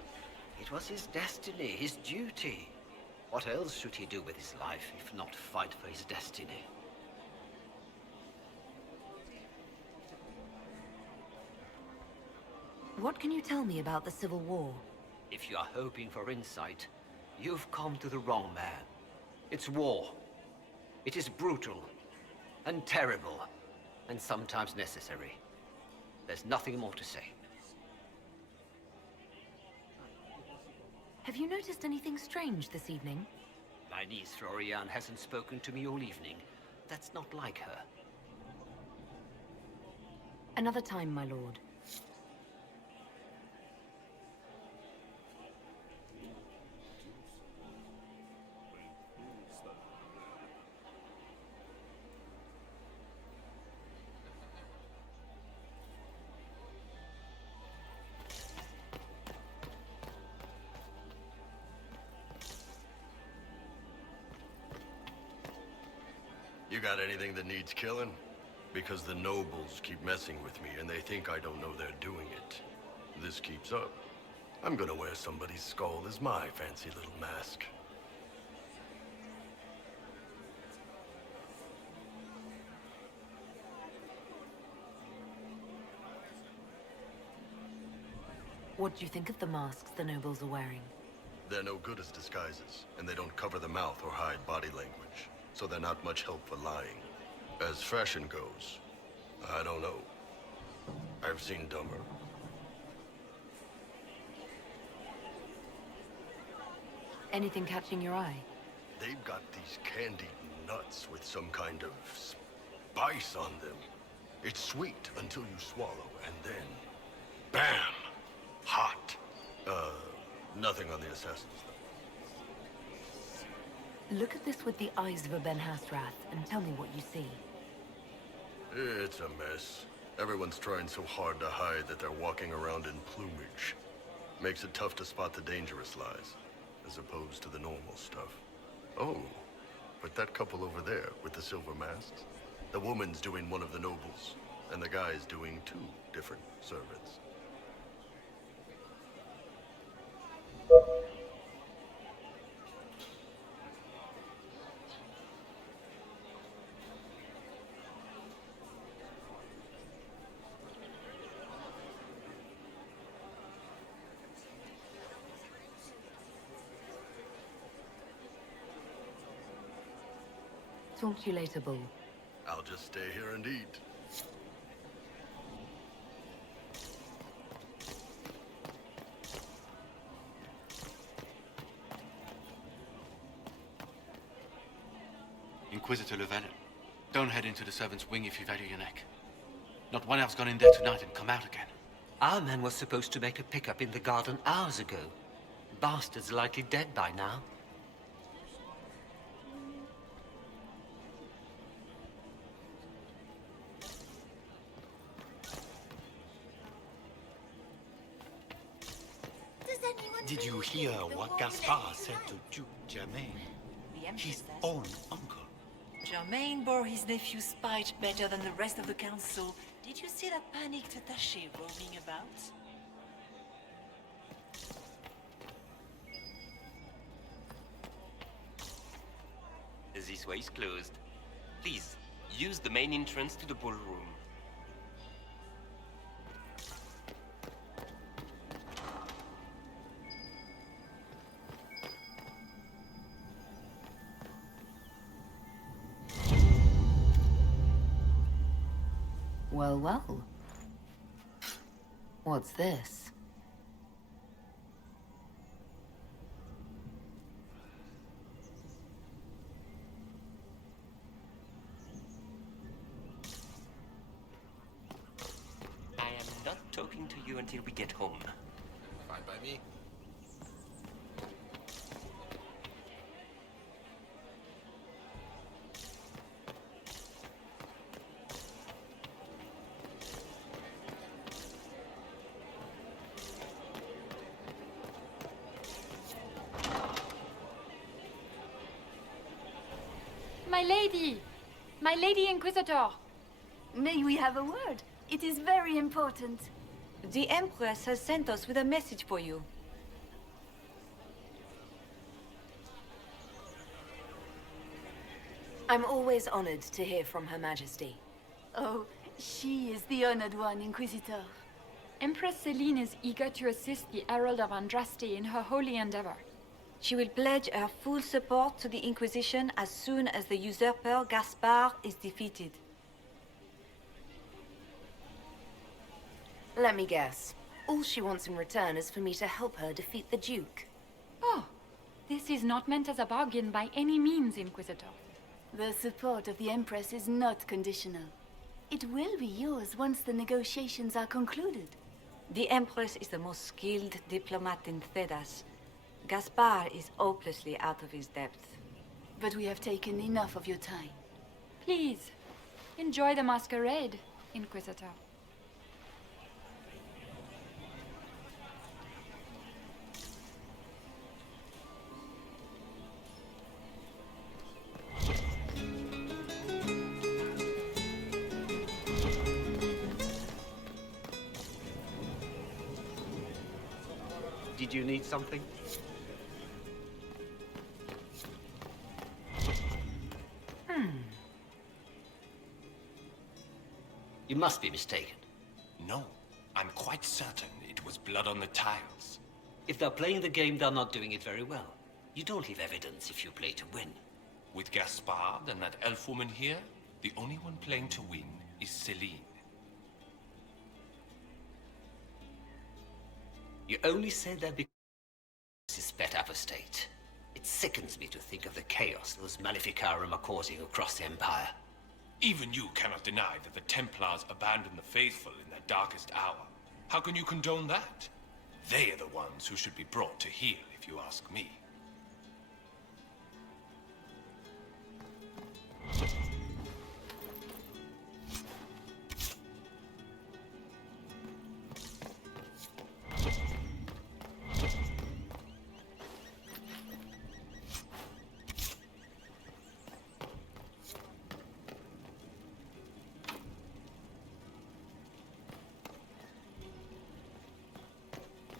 It was his destiny, his duty. What else should he do with his life if not fight for his destiny? What can you tell me about the Civil War? If you are hoping for insight, you've come to the wrong man. It's war. It is brutal, and terrible, and sometimes necessary. There's nothing more to say. Have you noticed anything strange this evening? My niece Florian hasn't spoken to me all evening. That's not like her. Another time, my lord. You got anything that needs killing? Because the nobles keep messing with me and they think I don't know they're doing it. This keeps up, I'm gonna wear somebody's skull as my fancy little mask. What do you think of the masks the nobles are wearing? They're no good as disguises, and they don't cover the mouth or hide body language, so they're not much help for lying. As fashion goes, I don't know. I've seen dumber. Anything catching your eye? They've got these candied nuts with some kind of spice on them. It's sweet until you swallow, and then... BAM! Hot. Nothing on the assassins, though. Look at this with the eyes of a Ben Hasrath and tell me what you see. It's a mess. Everyone's trying so hard to hide that they're walking around in plumage. Makes it tough to spot the dangerous lies, as opposed to the normal stuff. Oh, but that couple over there with the silver masks? The woman's doing one of the nobles, and the guy's doing two different servants. Talk to you later, Bull. I'll just stay here and eat. Inquisitor Llewellyn, don't head into the servants' wing if you value your neck. Not one elf's gone in there tonight and come out again. Our man was supposed to make a pickup in the garden hours ago. Bastard's likely dead by now. Did you hear what Gaspar said to Duke Germain? His own uncle. Germain bore his nephew's spite better than the rest of the council. Did you see that panicked attaché roaming about? This way is closed. Please, use the main entrance to the ballroom. Well, well. What's this? I am not talking to you until we get home. Fine by me. My lady! My lady Inquisitor! May we have a word? It is very important. The Empress has sent us with a message for you. I'm always honored to hear from Her Majesty. Oh, she is the honored one, Inquisitor. Empress Celine is eager to assist the Herald of Andraste in her holy endeavor. She will pledge her full support to the Inquisition as soon as the usurper Gaspard is defeated. Let me guess. All she wants in return is for me to help her defeat the Duke. Oh, this is not meant as a bargain by any means, Inquisitor. The support of the Empress is not conditional. It will be yours once the negotiations are concluded. The Empress is the most skilled diplomat in Thedas. Gaspard is hopelessly out of his depth. But we have taken enough of your time. Please, enjoy the masquerade, Inquisitor. Did you need something? You must be mistaken. No, I'm quite certain it was blood on the tiles. If they're playing the game, they're not doing it very well. You don't leave evidence if you play to win. With Gaspard and that elf woman here, the only one playing to win is Celine. You only say that because this is sped up a state. It sickens me to think of the chaos those Maleficarum are causing across the Empire. Even you cannot deny that the Templars abandoned the faithful in their darkest hour. How can you condone that? They are the ones who should be brought to heel, if you ask me.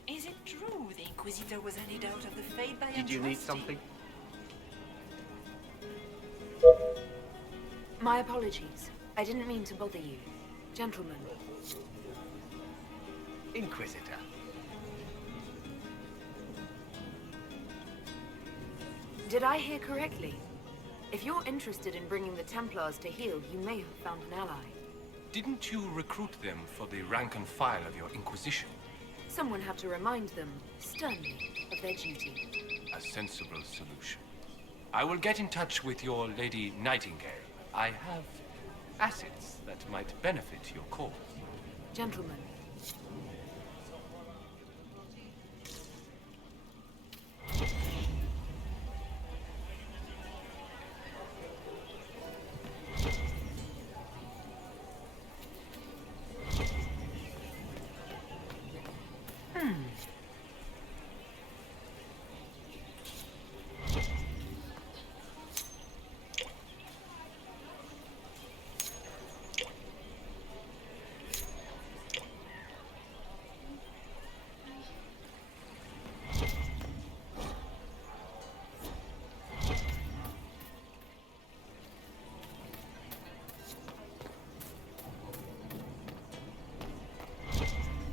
Is it true the Inquisitor was handed out of the Fate by Did you need Andraste? something? My apologies. I didn't mean to bother you. Gentlemen. Inquisitor. Did I hear correctly? If you're interested in bringing the Templars to heel, you may have found an ally. Didn't you recruit them for the rank and file of your Inquisition? Someone had to remind them, sternly, of their duty. A sensible solution. I will get in touch with your Lady Nightingale. I have assets that might benefit your cause. Gentlemen.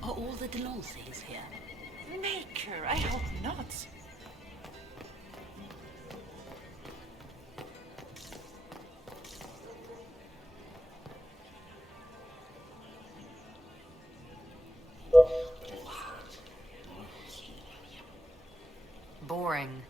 Are all the Delancys here? Maker, I hope not. Boring.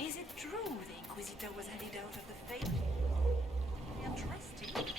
Is it true the Inquisitor was handed out of the Fate? Interesting.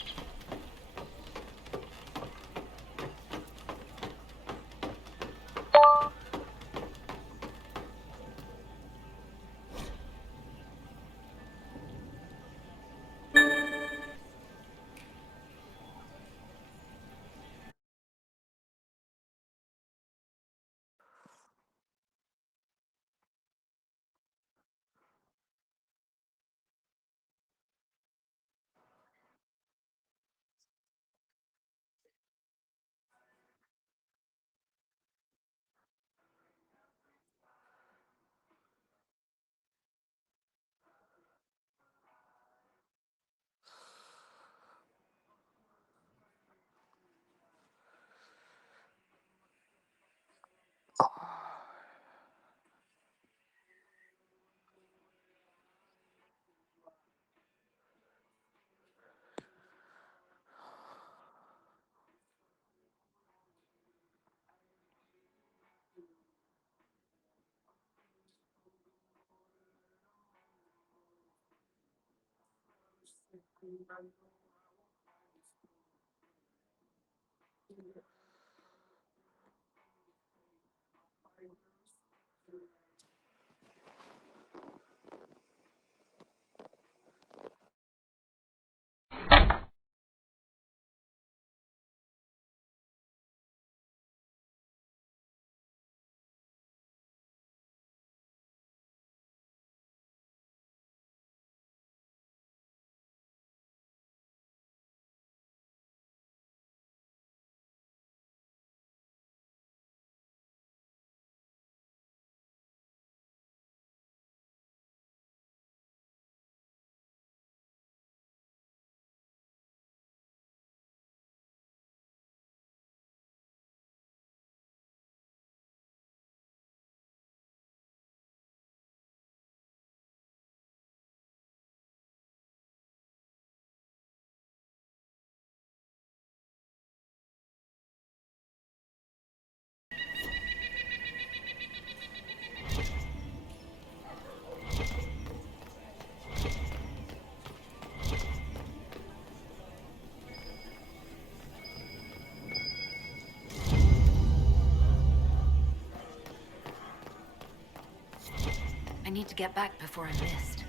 I need to get back before I'm missed.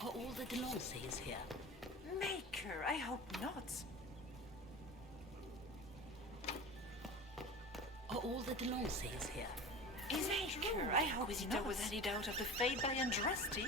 Are all the Delancey's here? Maker, I hope not. Are all the Delancey's here? Is it true? I hope Inquisitor was headed out of the Fade by Andraste.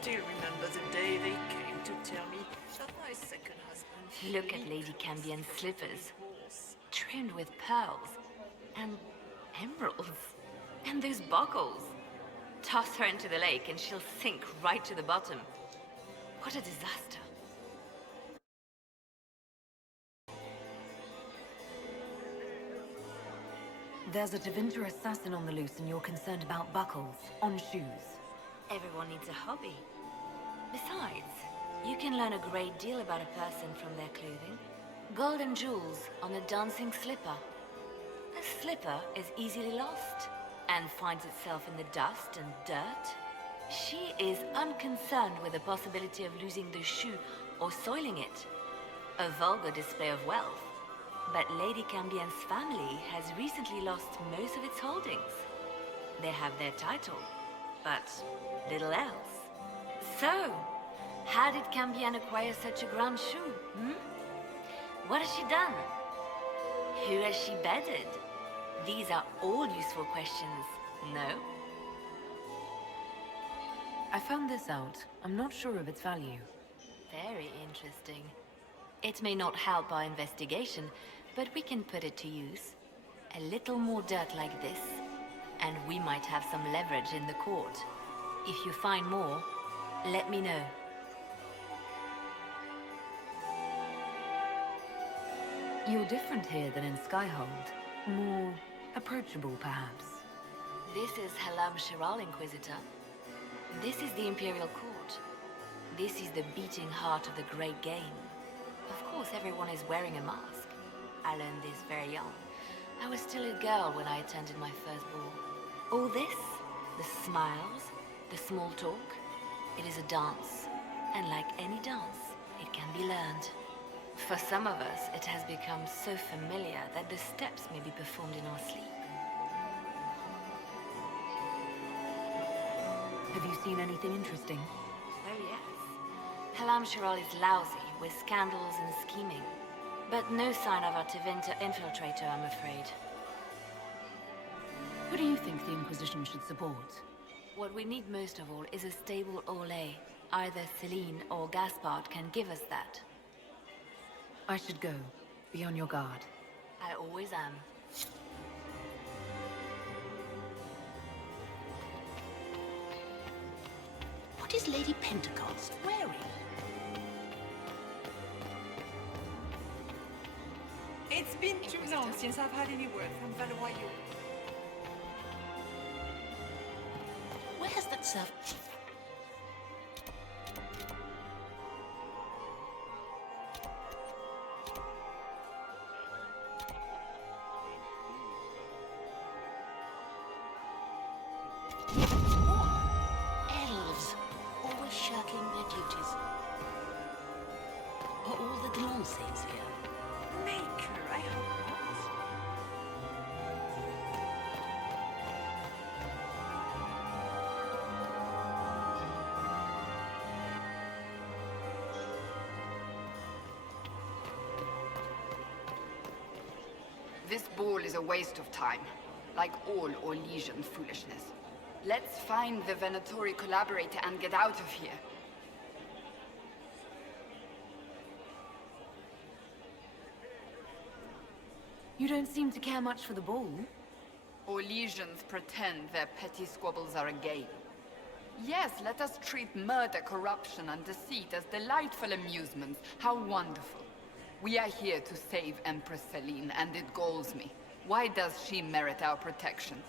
still remember the day they came to tell me that my second husband... Look at Lady Cambion's slippers, trimmed with pearls and emeralds. And those buckles. Toss her into the lake and she'll sink right to the bottom. What a disaster. There's a Tevinter assassin on the loose and you're concerned about buckles on shoes. Everyone needs a hobby. Besides, you can learn a great deal about a person from their clothing. Gold and jewels on a dancing slipper. A slipper is easily lost and finds itself in the dust and dirt. She is unconcerned with the possibility of losing the shoe or soiling it. A vulgar display of wealth. But Lady Cambion's family has recently lost most of its holdings. They have their title, but little else. So, how did Cambion acquire such a grand shoe, What has she done? Who has she bedded? These are all useful questions, no? I found this out. I'm not sure of its value. Very interesting. It may not help our investigation, but we can put it to use. A little more dirt like this, and we might have some leverage in the court. If you find more, let me know. You're different here than in Skyhold. More approachable, perhaps. This is Halam Shiral, Inquisitor. This is the Imperial Court. This is the beating heart of the Great Game. Of course, everyone is wearing a mask. I learned this very young. I was still a girl when I attended my first ball. All this, the smiles, the small talk, it is a dance. And like any dance, it can be learned. For some of us, it has become so familiar that the steps may be performed in our sleep. Have you seen anything interesting? Oh yes. Halam Shiral is lousy with scandals and scheming. But no sign of a Tevinter infiltrator, I'm afraid. Who do you think the Inquisition should support? What we need most of all is a stable Orlais. Either Celine or Gaspard can give us that. I should go. Be on your guard. I always am. What is Lady Pentecost wearing? It's been too long since I've had any word from Valois. Where has that servant? Elves, always shirking their duties. Are all the Glances here? Maker, I hope not. This ball is a waste of time, like all Orlesian foolishness. Let's find the Venatori collaborator and get out of here. You don't seem to care much for the ball. Orlesians pretend their petty squabbles are a game. Yes, let us treat murder, corruption, and deceit as delightful amusements. How wonderful. We are here to save Empress Celine, and it galls me. Why does she merit our protection?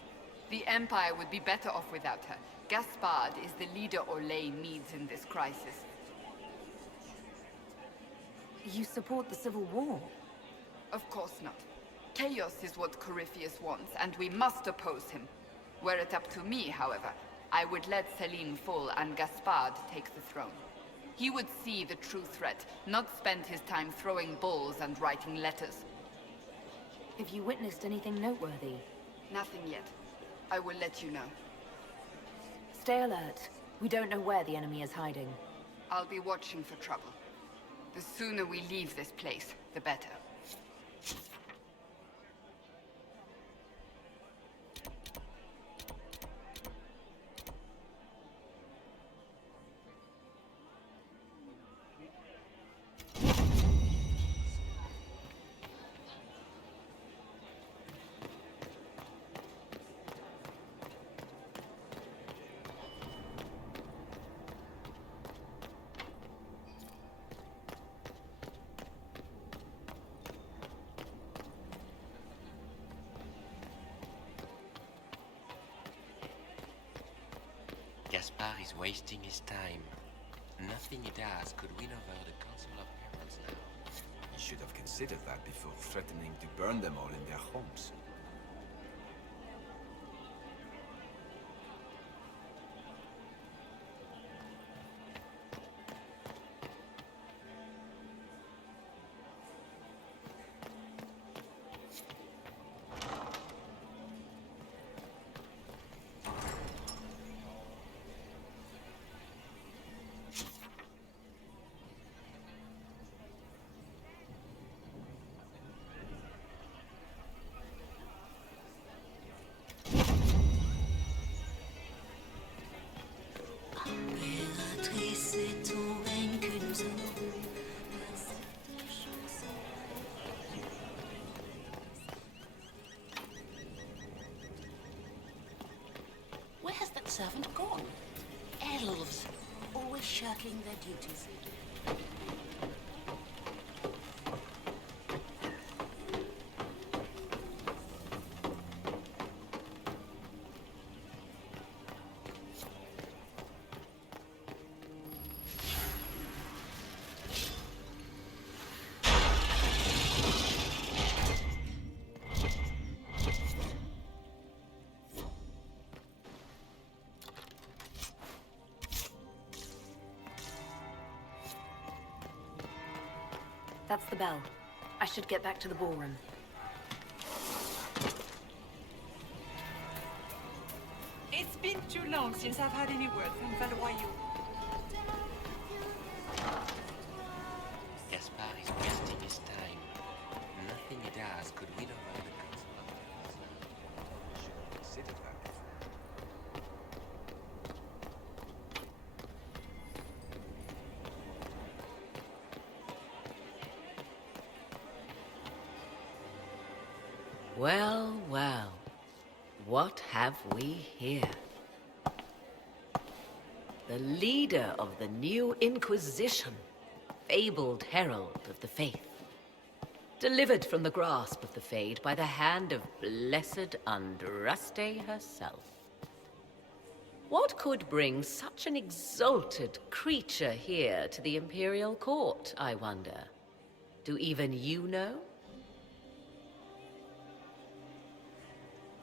The Empire would be better off without her. Gaspard is the leader Orlais needs in this crisis. You support the Civil War? Of course not. Chaos is what Corypheus wants, and we must oppose him. Were it up to me, however, I would let Celine fall and Gaspard take the throne. He would see the true threat, not spend his time throwing balls and writing letters. Have you witnessed anything noteworthy? Nothing yet. I will let you know. Stay alert. We don't know where the enemy is hiding. I'll be watching for trouble. The sooner we leave this place, the better. Gaspar is wasting his time. Nothing he does could win over the Council of Heralds now. He should have considered that before threatening to burn them all in their homes. Where has that servant gone? Elves, always shirking their duties. That's the bell. I should get back to the ballroom. It's been too long since I've had any word from Valroyo. Gaspar is wasting his time. Nothing he does could win over the Council of Heralds now. He should have considered that before. Well, well. What have we here? The leader of the new Inquisition, fabled herald of the faith. Delivered from the grasp of the Fade by the hand of blessed Andraste herself. What could bring such an exalted creature here to the Imperial Court, I wonder? Do even you know?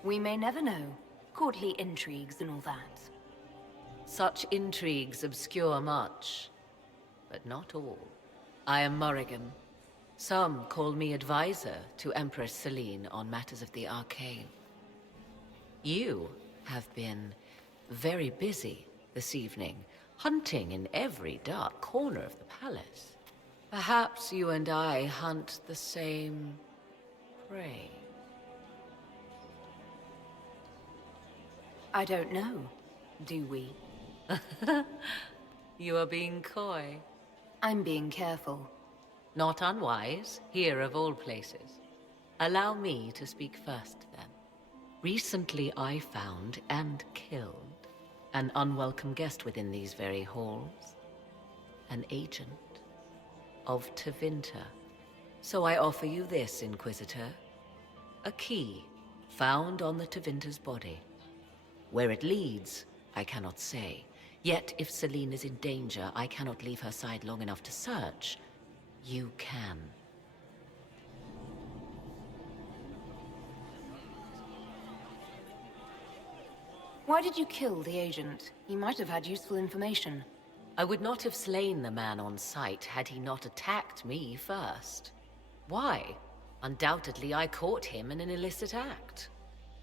We may never know. Courtly intrigues and all that. Such intrigues obscure much, but not all. I am Morrigan. Some call me advisor to Empress Celine on matters of the arcane. You have been very busy this evening, hunting in every dark corner of the palace. Perhaps you and I hunt the same prey. I don't know. Do we? You are being coy. I'm being careful. Not unwise, here of all places. Allow me to speak first, then. Recently I found and killed an unwelcome guest within these very halls. An agent of Tevinter. So I offer you this, Inquisitor. A key found on the Tevinter's body. Where it leads, I cannot say. Yet, if Celine is in danger, I cannot leave her side long enough to search. You can. Why did you kill the agent? He might have had useful information. I would not have slain the man on sight had he not attacked me first. Why? Undoubtedly, I caught him in an illicit act.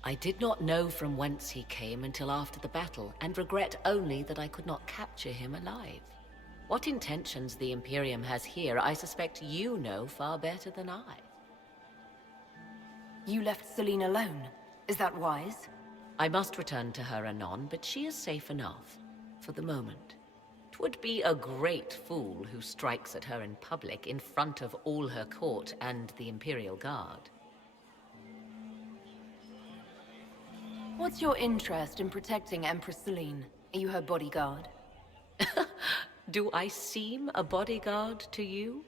I did not know from whence he came until after the battle, and regret only that I could not capture him alive. What intentions the Imperium has here, I suspect you know far better than I. You left Celine alone. Is that wise? I must return to her anon, but she is safe enough, for the moment. 'Twould be a great fool who strikes at her in public in front of all her court and the Imperial Guard. What's your interest in protecting Empress Celine? Are you her bodyguard? Do I seem a bodyguard to you?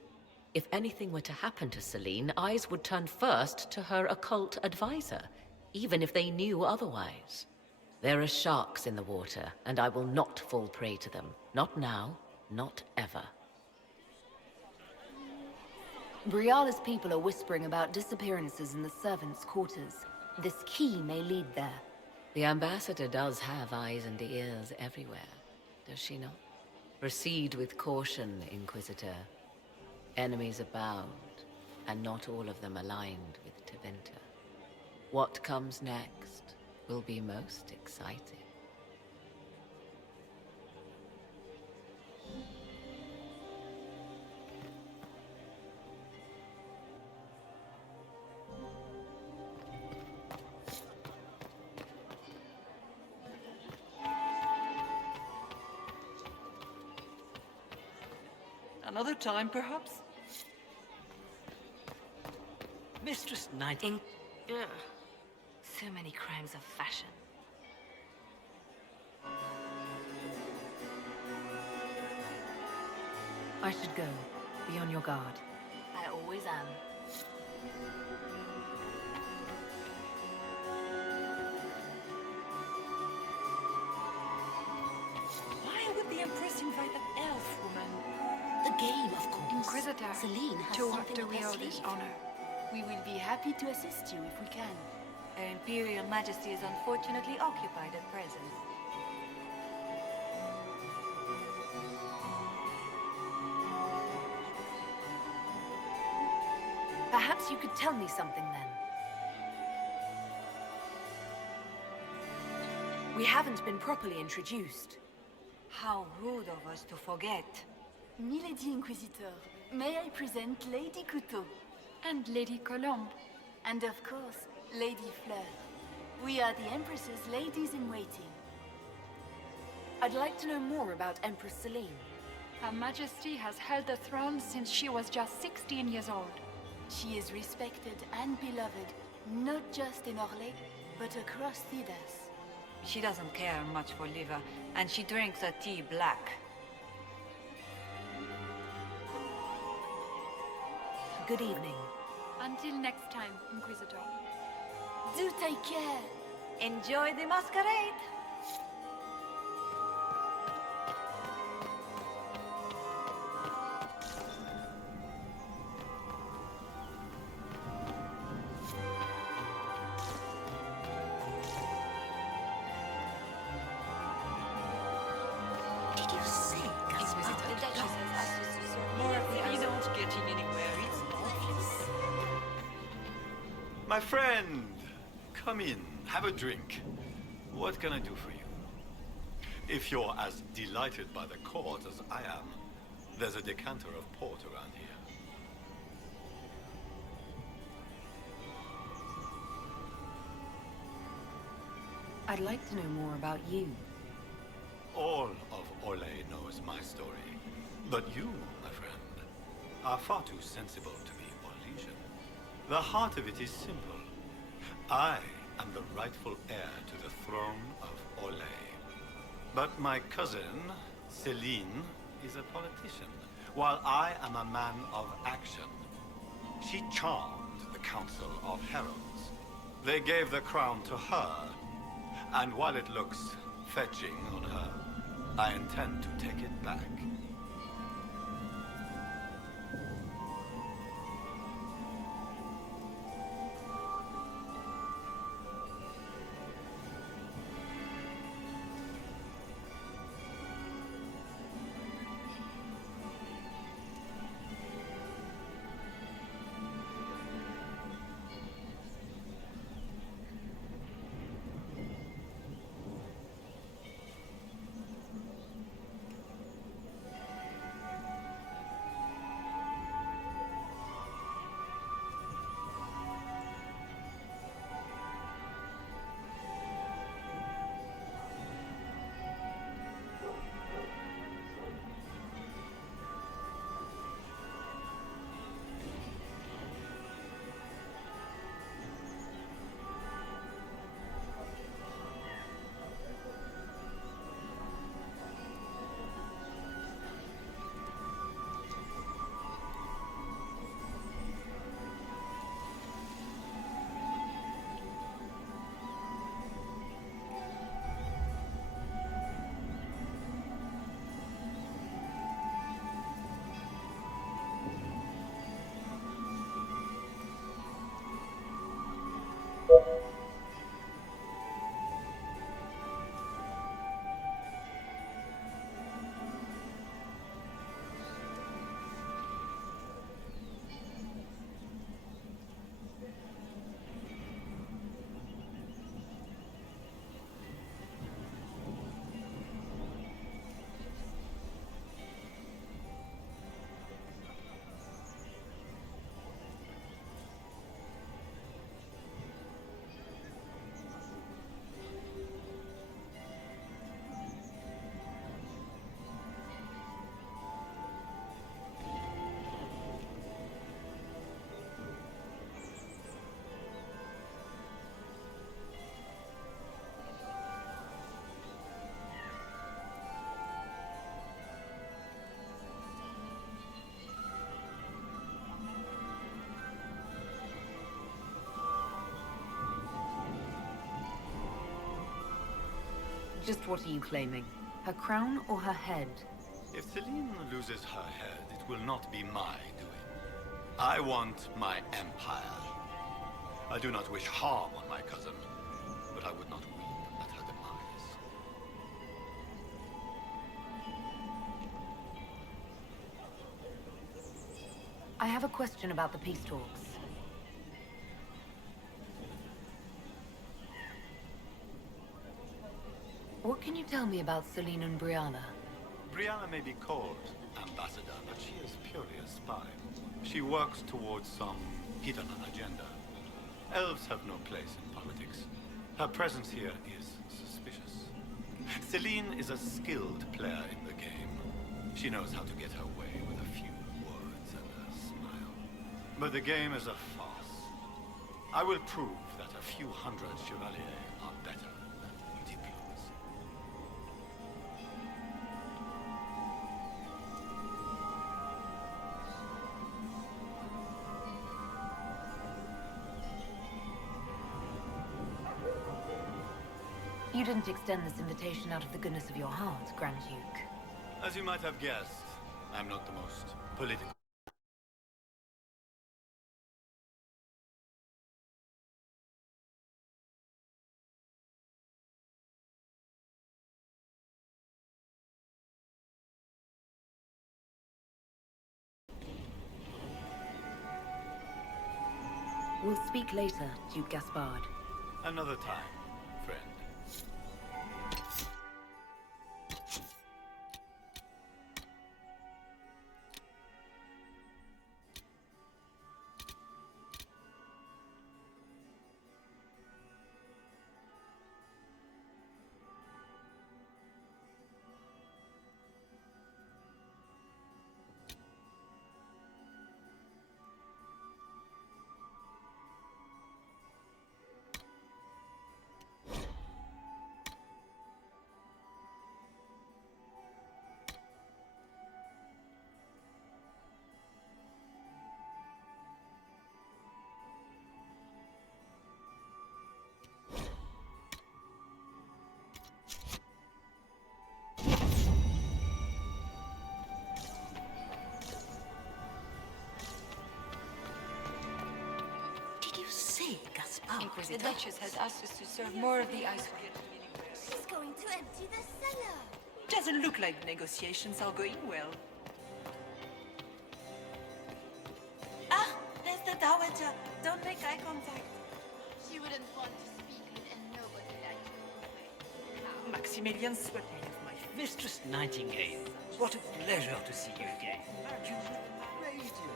If anything were to happen to Celine, eyes would turn first to her occult advisor, even if they knew otherwise. There are sharks in the water, and I will not fall prey to them. Not now, not ever. Briala's people are whispering about disappearances in the servants' quarters. This key may lead there. The ambassador does have eyes and ears everywhere, does she not? Proceed with caution, Inquisitor. Enemies abound, and not all of them aligned with Tevinter. What comes next will be most exciting. Another time, perhaps? Mistress Knight... Ugh. So many crimes of fashion. I should go. Be on your guard. I always am. Why would the Empress invite that elf woman? The game, of course. Inquisitor, Celine has to what something do up we her owe this sleeve. honor? We will be happy to assist you if we can. Her Imperial Majesty is unfortunately occupied at present. Perhaps you could tell me something then. We haven't been properly introduced. How rude of us to forget. Milady Inquisitor, may I present Lady Couteau? And Lady Colombe. And of course, Lady Fleur. We are the Empress's ladies-in-waiting. I'd like to know more about Empress Celine. Her Majesty has held the throne since she was just 16 years old. She is respected and beloved, not just in Orlais, but across Thedas. She doesn't care much for liver, and she drinks her tea black. Good evening. Until next time, Inquisitor. Do take care. Enjoy the masquerade! Did you say Gaspard? The Duchess has asked us to serve more of the You're other. not getting anywhere, it's obvious. My friend, come in, have a drink. What can I do for you? If you're as delighted by the court as I am, there's a decanter of port around here. I'd like to know more about you. All of Orlais knows my story. But you, my friend, are far too sensible to be Orlesian. The heart of it is simple. I am the rightful heir to the throne of Orlais. But my cousin, Celine, is a politician, while I am a man of action. She charmed the Council of Heralds. They gave the crown to her, and while it looks fetching on her, I intend to take it back. Just what are you claiming? Her crown or her head? If Celine loses her head, it will not be my doing. I want my empire. I do not wish harm on my cousin, but I would not weep at her demise. I have a question about the peace talks. What can you tell me about Celine and Brianna? Brianna may be called ambassador, but she is purely a spy. She works towards some hidden agenda. Elves have no place in politics. Her presence here is suspicious. Celine is a skilled player in the game. She knows how to get her way with a few words and a smile. But the game is a farce. I will prove that a few hundred chevaliers are better than diplomacy. You didn't extend this invitation out of the goodness of your heart, Grand Duke. As you might have guessed, I'm not the most political. We'll speak later, Duke Gaspard. Another time, friend. The Duchess has asked us to serve more of the ice wine. She's going to empty the cellar. Doesn't look like negotiations are going well. Ah, there's the Dowager. Don't make eye contact. She wouldn't want to speak with nobody like you. Maximilian swept me off my Mistress Nightingale, what a pleasure to see you again.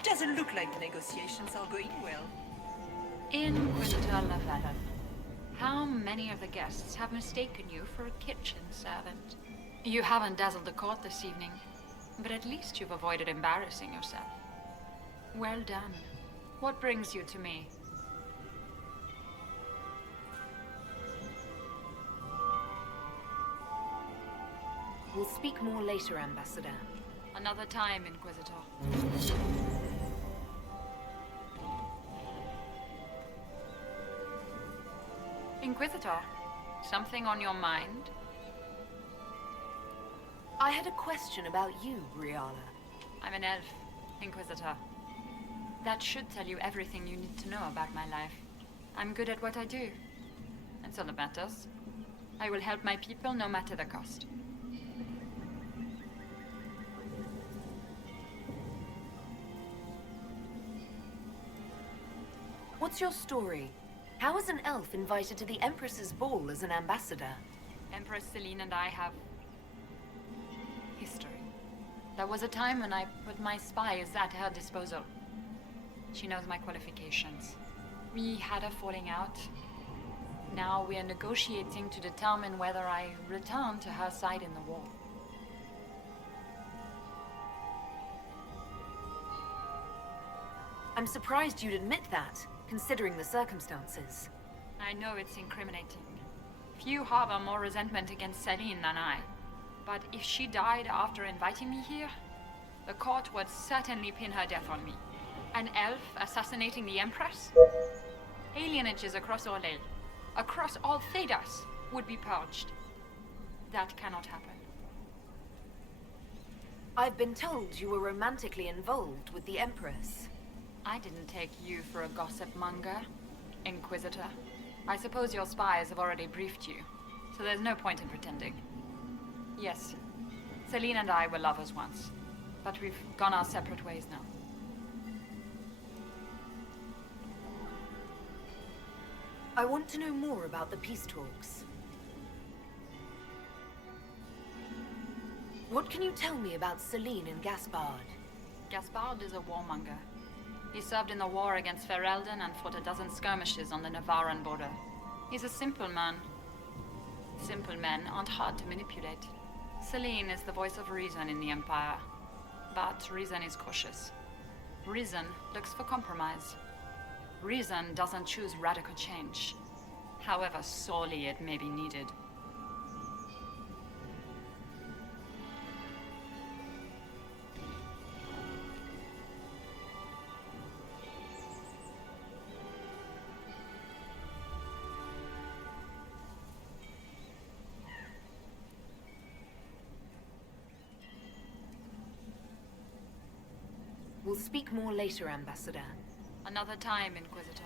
Doesn't look like negotiations are going well. Inquisitor Lavelle, how many of the guests have mistaken you for a kitchen servant? You haven't dazzled the court this evening, but at least you've avoided embarrassing yourself. Well done. What brings you to me? We'll speak more later, Ambassador. Another time, Inquisitor. Inquisitor, something on your mind? I had a question about you, Brianna. I'm an elf, Inquisitor. That should tell you everything you need to know about my life. I'm good at what I do. That's all that matters. I will help my people no matter the cost. What's your story? How is an elf invited to the Empress's ball as an ambassador? Empress Celine and I have history. There was a time when I put my spies at her disposal. She knows my qualifications. We had a falling out. Now we are negotiating to determine whether I return to her side in the war. I'm surprised you'd admit that, considering the circumstances. I know it's incriminating. Few harbor more resentment against Celine than I. But if she died after inviting me here, the court would certainly pin her death on me. An elf assassinating the Empress? Alienages across Orlais, across all Thedas, would be purged. That cannot happen. I've been told you were romantically involved with the Empress. I didn't take you for a gossip monger, Inquisitor. I suppose your spies have already briefed you, so there's no point in pretending. Yes, Celine and I were lovers once, but we've gone our separate ways now. I want to know more about the peace talks. What can you tell me about Celine and Gaspard? Gaspard is a warmonger. He served in the war against Ferelden and fought a dozen skirmishes on the Navarran border. He's a simple man. Simple men aren't hard to manipulate. Celine is the voice of reason in the Empire. But reason is cautious. Reason looks for compromise. Reason doesn't choose radical change, however sorely it may be needed. We'll speak more later, Ambassador. Another time, Inquisitor.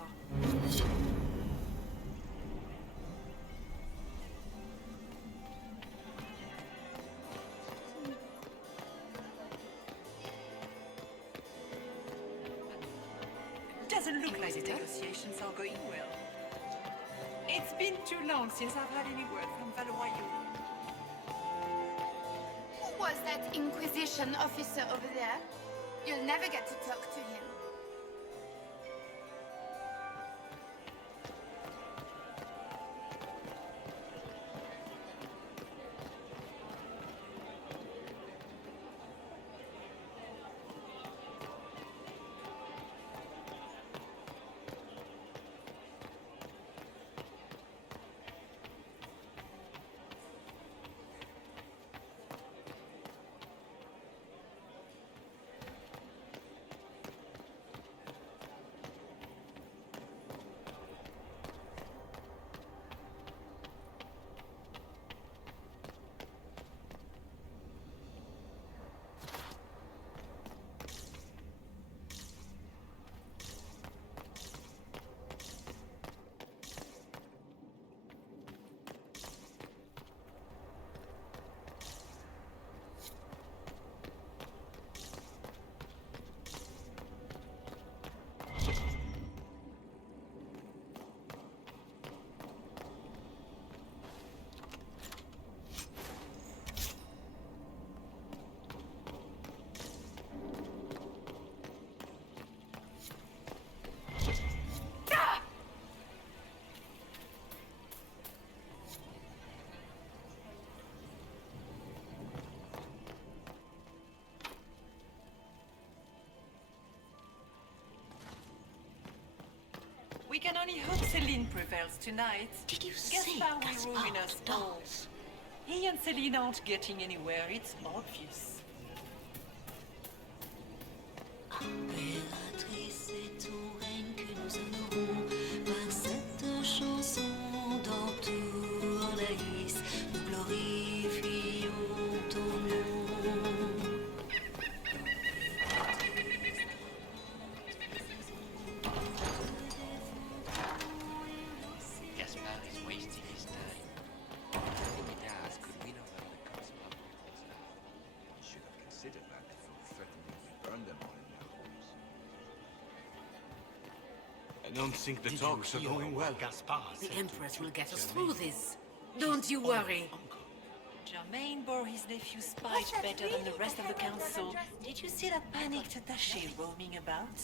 Doesn't look like the negotiations are going well. It's been too long since I've had any word from Valois. Who was that Inquisition officer over there? You'll never get to talk to him. We can only hope Celine prevails tonight. Did you see Gaspard will Gaspard ruin us all. dance? He and Celine aren't getting anywhere, it's obvious. Impératrice, c'est ton règne que nous honorons par cette chanson dans tout l'Aïs. Nous glorifions ton nom. Gaspard is wasting his time. Nothing he does could win over the Council of People's now. Should have considered that before threatening to burn them all in their homes. I don't think the Did talks you are hear going well. what Gaspard The said Empress to will get us Germaine? through this. Don't you worry. Germaine bore his nephew's spite better than the rest of the council. Did you see that panicked attaché roaming about?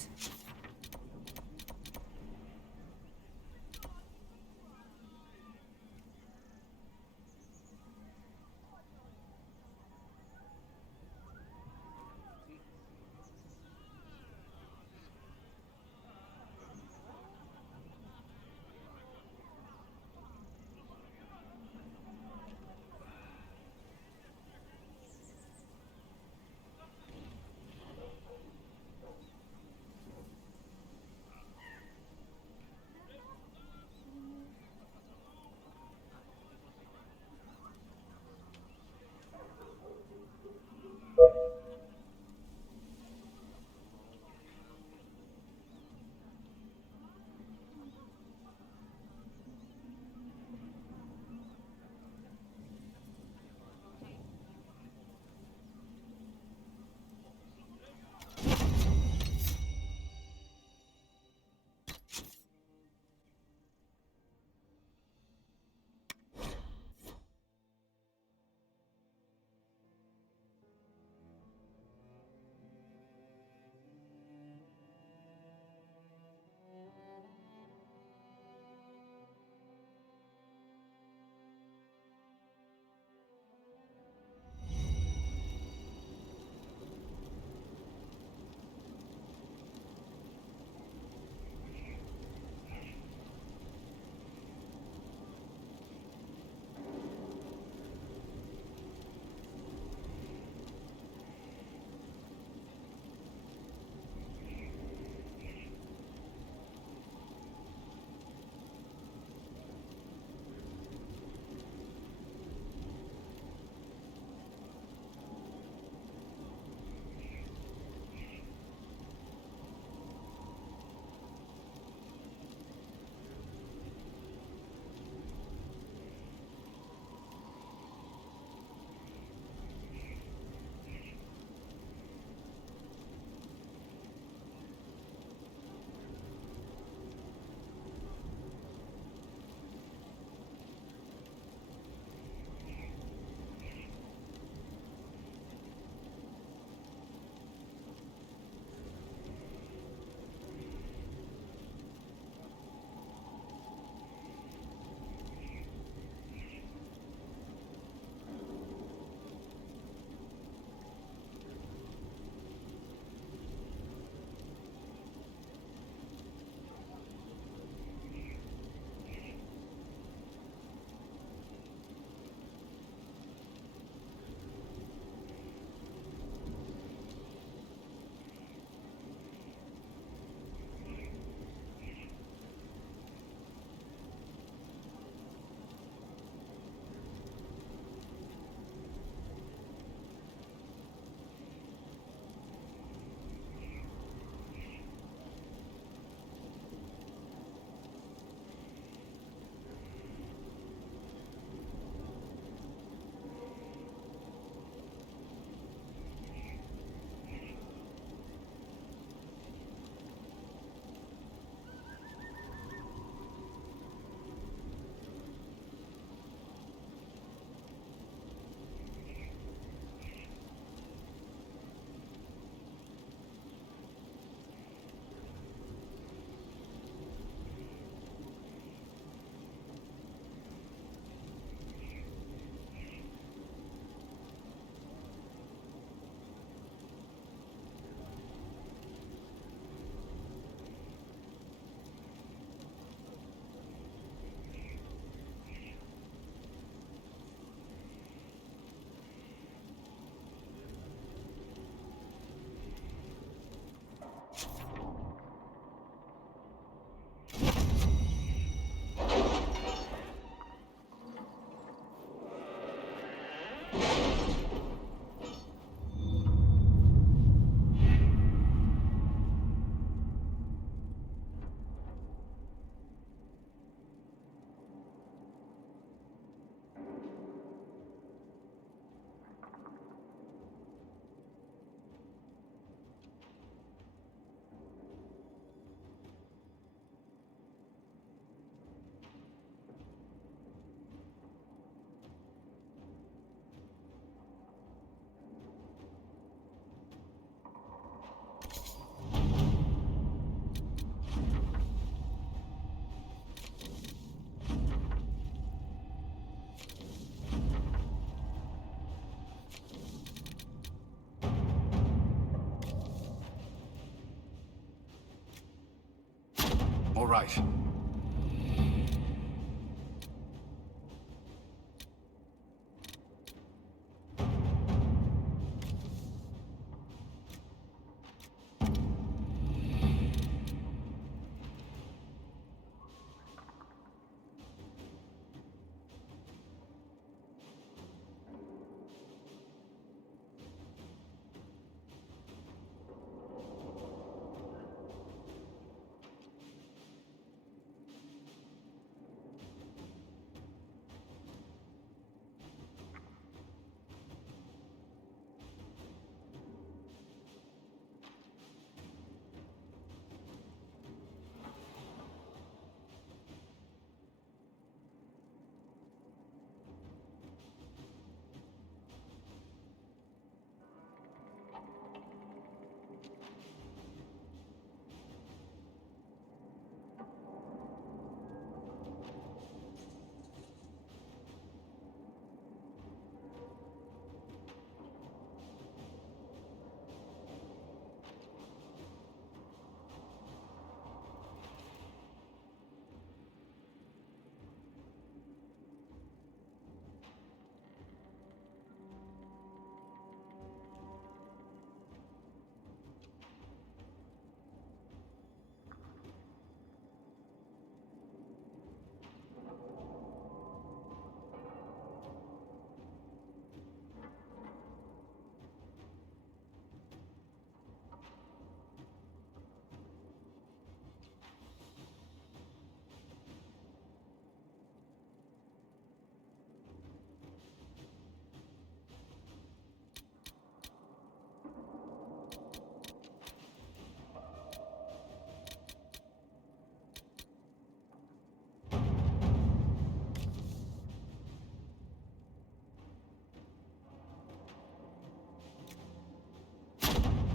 All right.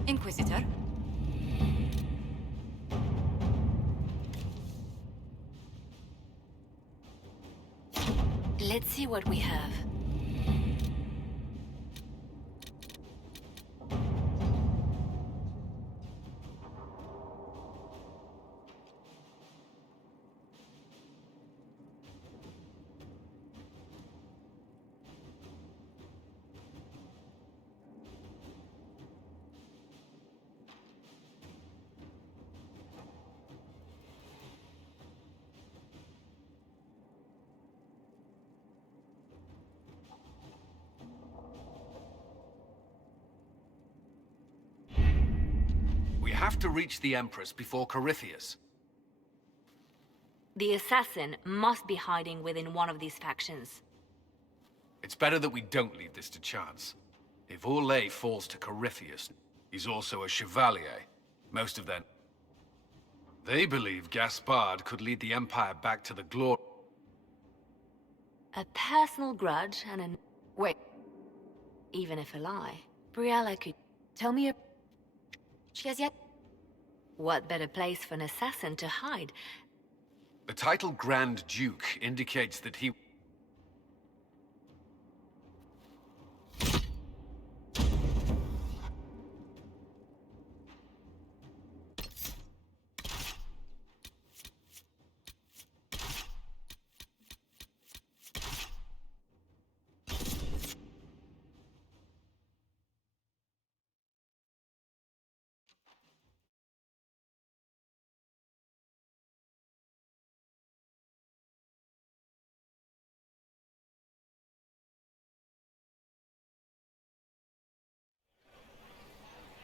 Inquisitor? Let's see what we have. We have to reach the Empress before Corypheus. The assassin must be hiding within one of these factions. It's better that we don't leave this to chance. If Orlais falls to Corypheus, he's also a chevalier. Most of them. They believe Gaspard could lead the Empire back to the glory. A personal grudge and an... Wait. Even if a lie, Briella could... Tell me a... She has yet... What better place for an assassin to hide? The title Grand Duke indicates that he...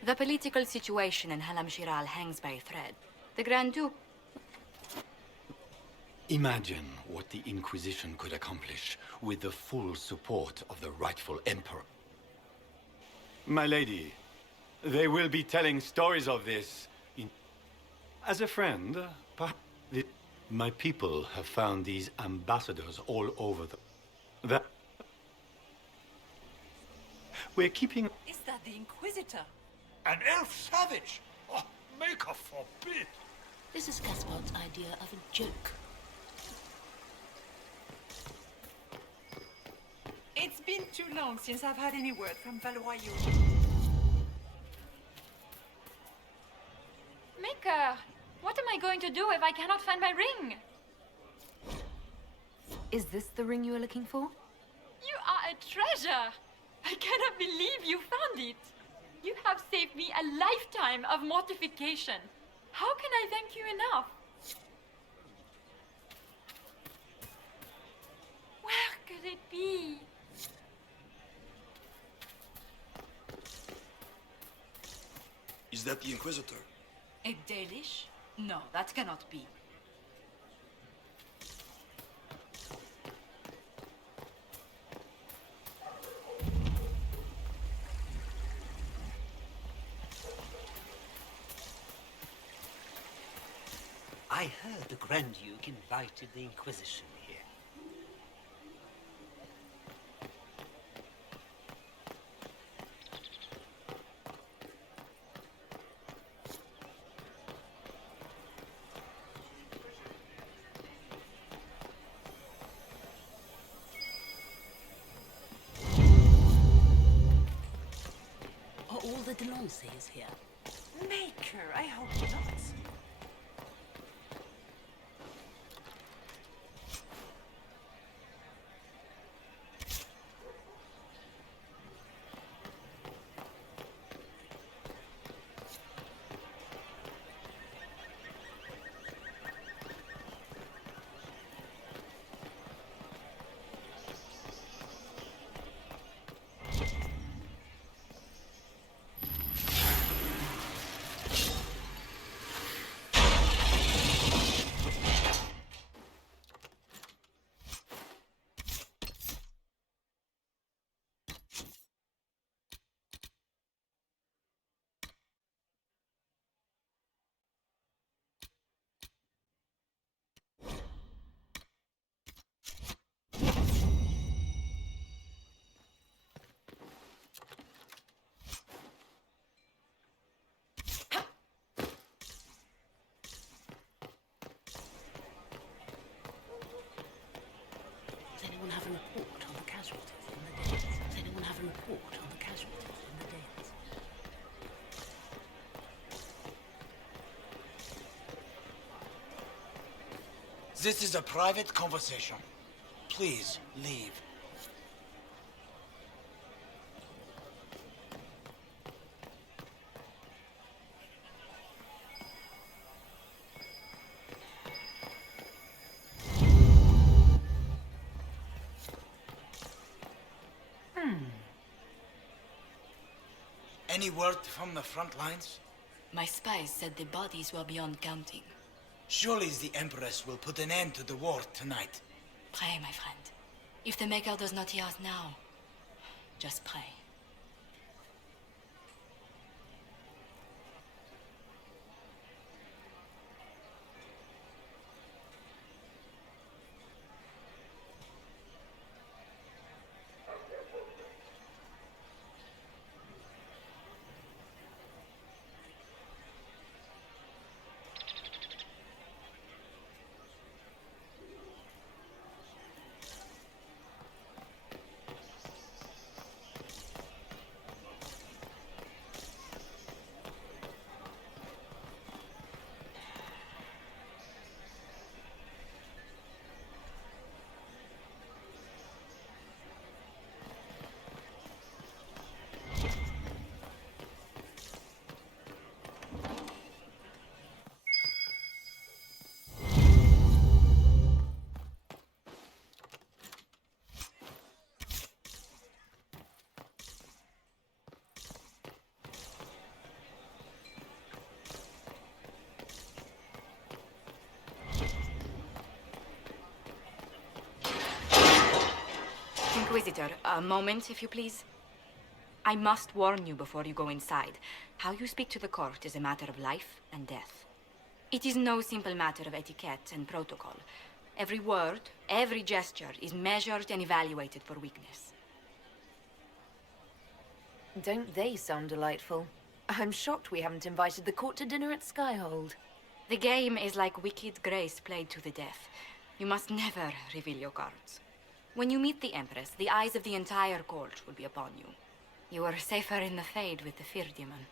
The political situation in Halam Shiral hangs by a thread. The Grand Duke... Imagine what the Inquisition could accomplish with the full support of the rightful Emperor. My lady, they will be telling stories of this in... As a friend, perhaps... My people have found these ambassadors all over the... We're keeping... Is that the Inquisitor? An elf savage? Oh, Maker forbid! This is Gaspard's idea of a joke. It's been too long since I've had any word from Valois. Maker, what am I going to do if I cannot find my ring? Is this the ring you were looking for? You are a treasure! I cannot believe you found it! You have saved me a lifetime of mortification. How can I thank you enough? Where could it be? Is that the Inquisitor? A Dalish? No, that cannot be. I heard the Grand Duke invited the Inquisition here. Are all the Delancey's here? Maker, I hope not. Does anyone have a report on the casualties in the Dales? Does anyone have a report on the casualties in the Dales? This is a private conversation. Please, leave. Any word from the front lines? My spies said the bodies were beyond counting. Surely the Empress will put an end to the war tonight. Pray, my friend. If the Maker does not hear us now, just pray. Inquisitor, a moment, if you please. I must warn you before you go inside. How you speak to the court is a matter of life and death. It is no simple matter of etiquette and protocol. Every word, every gesture is measured and evaluated for weakness. Don't they sound delightful? I'm shocked we haven't invited the court to dinner at Skyhold. The game is like Wicked Grace played to the death. You must never reveal your cards. When you meet the Empress, the eyes of the entire court will be upon you. You are safer in the Fade with the Fear Demon.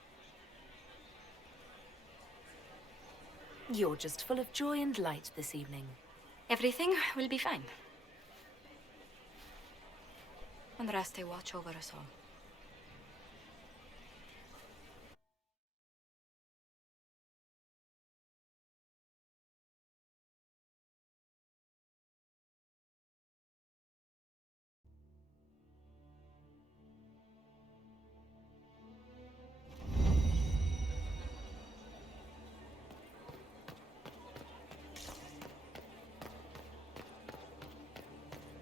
You're just full of joy and light this evening. Everything will be fine. Andraste, watch over us all.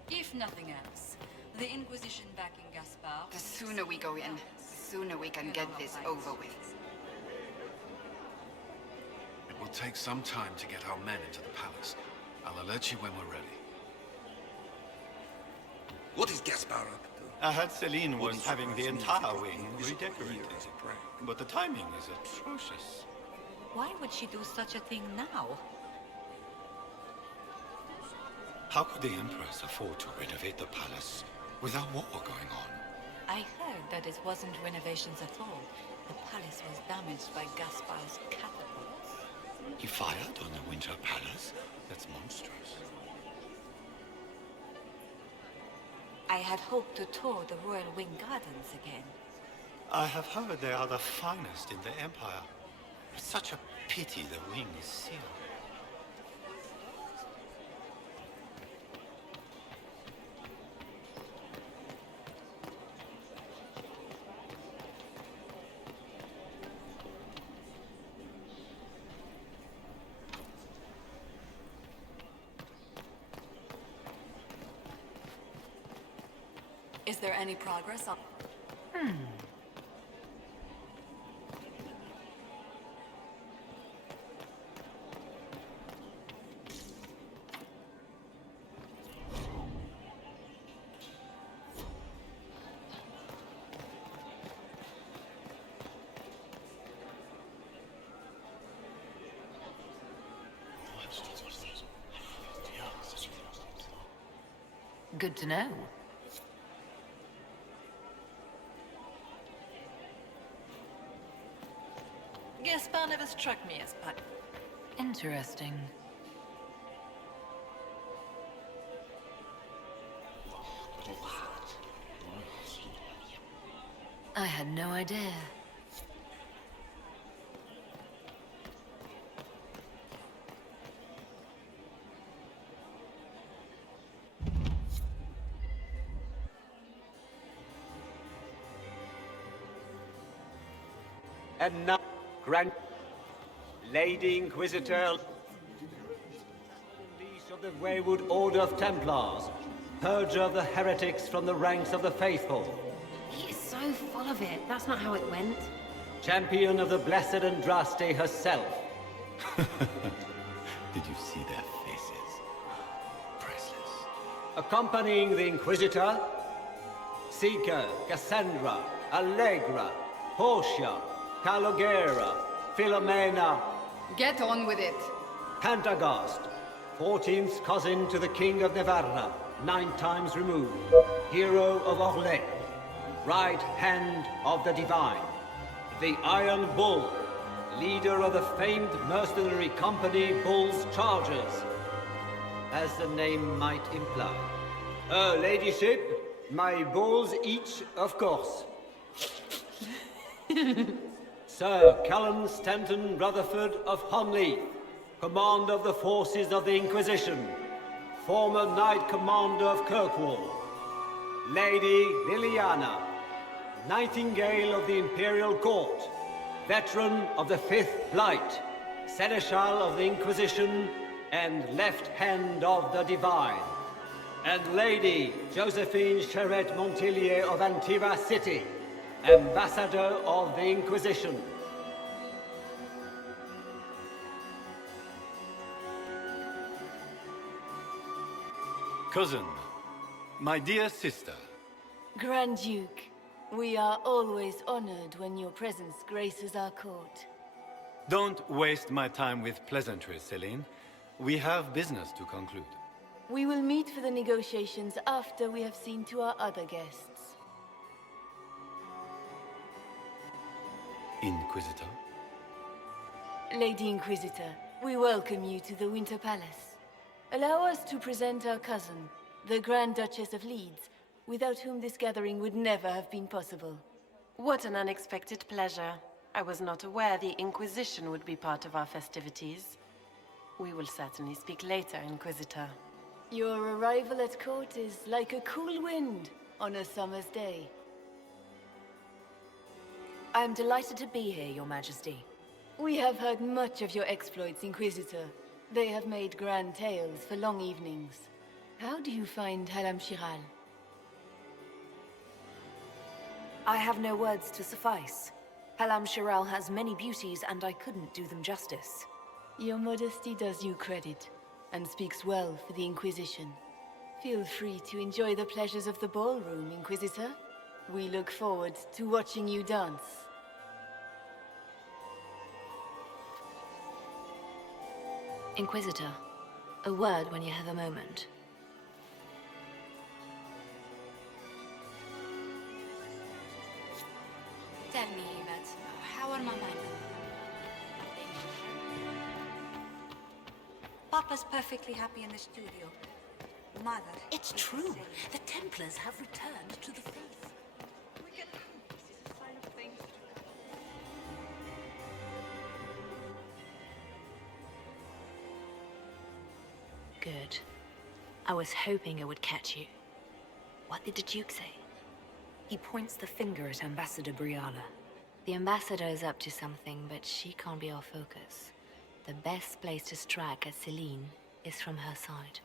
If nothing else, the Inquisition backing Gaspard... The sooner we go in, the sooner we can get this over with. It will take some time to get our men into the palace. I'll alert you when we're ready. What is Gaspard up to? I heard Celine was having the entire wing redecorated. But the timing is atrocious. Why would she do such a thing now? How could the Empress afford to renovate the palace without war going on? I heard that it wasn't renovations at all. The palace was damaged by Gaspard's catapults. He fired on the Winter Palace? That's monstrous. I had hoped to tour the Royal Wing Gardens again. I have heard they are the finest in the Empire. It's such a pity the wing is sealed. Is there any progress on... Good to know. Gaspard never struck me as part. Interesting. I had no idea. And now, Grand Lady Inquisitor, leash of the wayward Order of Templars, purger of the heretics from the ranks of the faithful. He is so full of it. That's not how it went. Champion of the Blessed Andraste herself. Did you see their faces? Priceless. Accompanying the Inquisitor, Seeker, Cassandra, Allegra, Portia, Calogera, Philomena. Get on with it. Pantagast, 14th cousin to the King of Navarra, 9 times removed. Hero of Orlais. Right hand of the Divine. The Iron Bull. Leader of the famed mercenary company Bull's Chargers. As the name might imply. Her ladyship, my bulls each, of course. Sir Callan Stanton Rutherford of Honley, Commander of the Forces of the Inquisition, former Knight Commander of Kirkwall. Lady Liliana, Nightingale of the Imperial Court, veteran of the Fifth Blight, Seneschal of the Inquisition, and Left Hand of the Divine. And Lady Josephine Charette Montilier of Antiva City, Ambassador of the Inquisition. Cousin, my dear sister. Grand Duke, we are always honored when your presence graces our court. Don't waste my time with pleasantries, Celine. We have business to conclude. We will meet for the negotiations after we have seen to our other guests. Inquisitor? Lady Inquisitor, We welcome you to the Winter Palace. Allow us to present our cousin, the Grand Duchess of Leeds, without whom this gathering would never have been possible. What an unexpected pleasure. I was not aware the Inquisition would be part of our festivities. We will certainly speak later, Inquisitor. Your arrival at court is like a cool wind on a summer's day. I am delighted to be here, Your Majesty. We have heard much of your exploits, Inquisitor. They have made grand tales for long evenings. How do you find Halam Shiral? I have no words to suffice. Halam Shiral has many beauties, and I couldn't do them justice. Your modesty does you credit, and speaks well for the Inquisition. Feel free to enjoy the pleasures of the ballroom, Inquisitor. We look forward to watching you dance. Inquisitor, a word when you have a moment. Tell me, Yvette, how are Mama and Papa's perfectly happy in the studio. Mother... It's true. The Templars have returned to the faith. Good. I was hoping it would catch you. What did the Duke say? He points the finger at Ambassador Briala. The ambassador is up to something, but she can't be our focus. The best place to strike at Celine is from her side.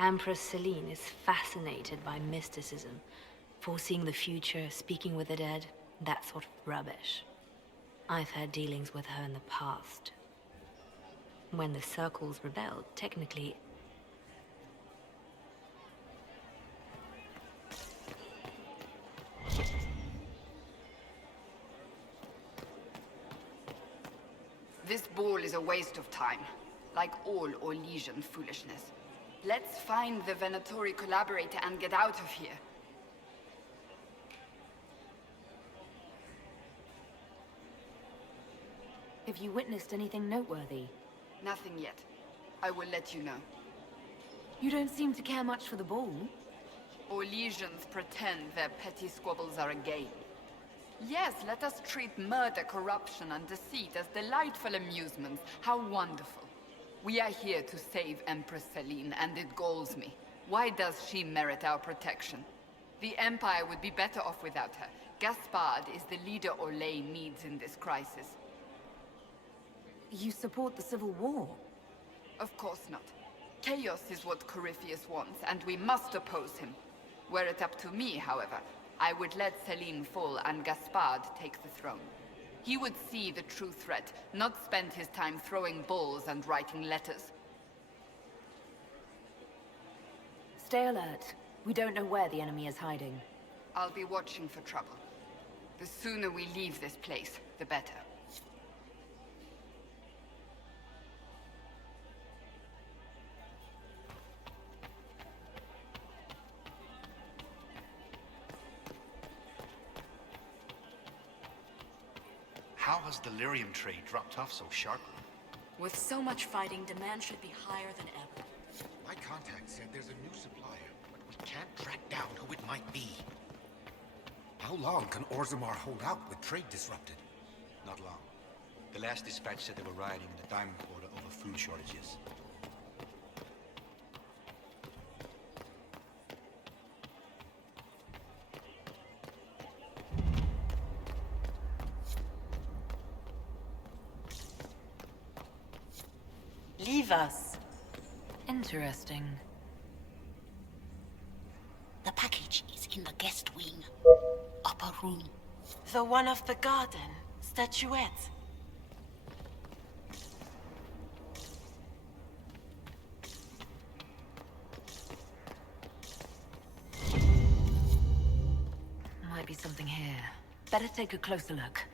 Empress Celine is fascinated by mysticism, foreseeing the future, speaking with the dead, that sort of rubbish. I've had dealings with her in the past. When the Circles rebelled, technically... This ball is a waste of time, like all Orlesian foolishness. Let's find the Venatori collaborator and get out of here. Have you witnessed anything noteworthy? Nothing yet. I will let you know. You don't seem to care much for the ball. Orlesians pretend their petty squabbles are a game. Yes, let us treat murder, corruption, and deceit as delightful amusements. How wonderful. We are here to save Empress Celine, and it galls me. Why does she merit our protection? The Empire would be better off without her. Gaspard is the leader Orlais needs in this crisis. You support the civil war? Of course not. Chaos is what Corypheus wants, and we must oppose him. Were it up to me, however, I would let Celine fall and Gaspard take the throne. He would see the true threat, not spend his time throwing balls and writing letters. Stay alert. We don't know where the enemy is hiding. I'll be watching for trouble. The sooner we leave this place, the better. How has the lyrium trade dropped off so sharply? With so much fighting, demand should be higher than ever. My contact said there's a new supplier, but we can't track down who it might be. How long can Orzammar hold out with trade disrupted? Not long. The last dispatch said they were rioting in the Diamond Quarter over food shortages. Leave us. Interesting. The package is in the guest wing. Upper room. The one of the garden. Statuette. Might be something here. Better take a closer look.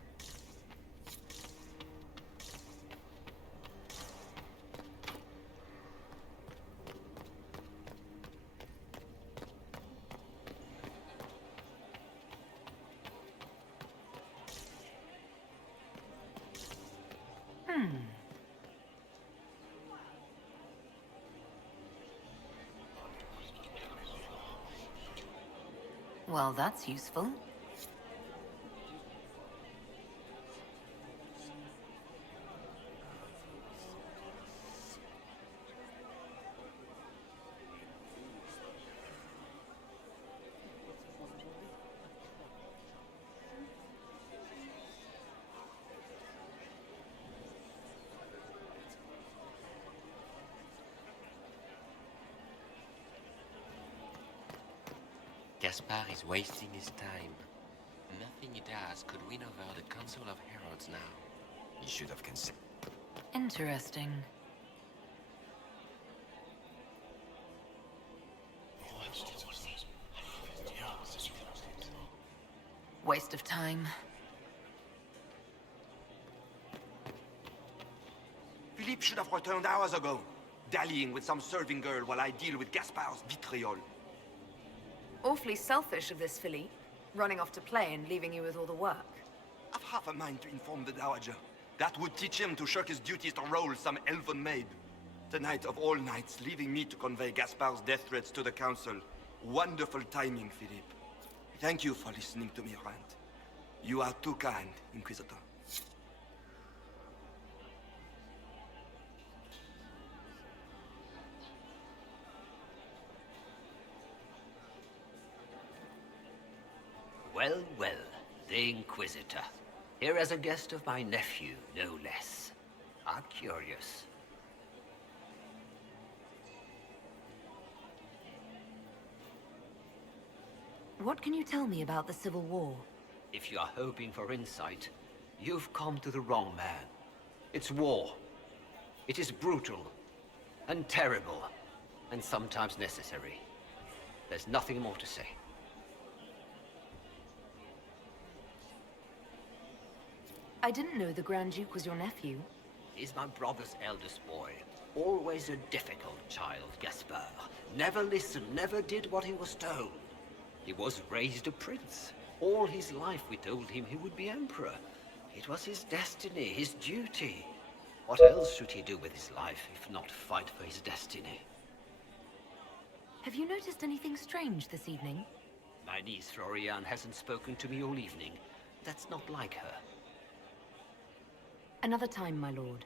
Well, that's useful. Gaspard is wasting his time. Nothing he does could win over the Council of Heralds now. He should have considered. Interesting. Waste of time. Philippe should have returned hours ago, dallying with some serving girl while I deal with Gaspard's vitriol. Awfully selfish of this Philippe, running off to play and leaving you with all the work. I've half a mind to inform the Dowager. That would teach him to shirk his duties to roll some elven maid. Tonight of all nights, leaving me to convey Gaspard's death threats to the Council. Wonderful timing, Philippe. Thank you for listening to me rant. You are too kind, Inquisitor. Well, well, the Inquisitor. Here as a guest of my nephew, no less. How curious. What can you tell me about the Civil War? If you are hoping for insight, you've come to the wrong man. It's war. It is brutal, and terrible, and sometimes necessary. There's nothing more to say. I didn't know the Grand Duke was your nephew. He's my brother's eldest boy. Always a difficult child, Gaspard. Never listened, never did what he was told. He was raised a prince. All his life we told him he would be emperor. It was his destiny, his duty. What else should he do with his life if not fight for his destiny? Have you noticed anything strange this evening? My niece Florian hasn't spoken to me all evening. That's not like her. Another time, my lord.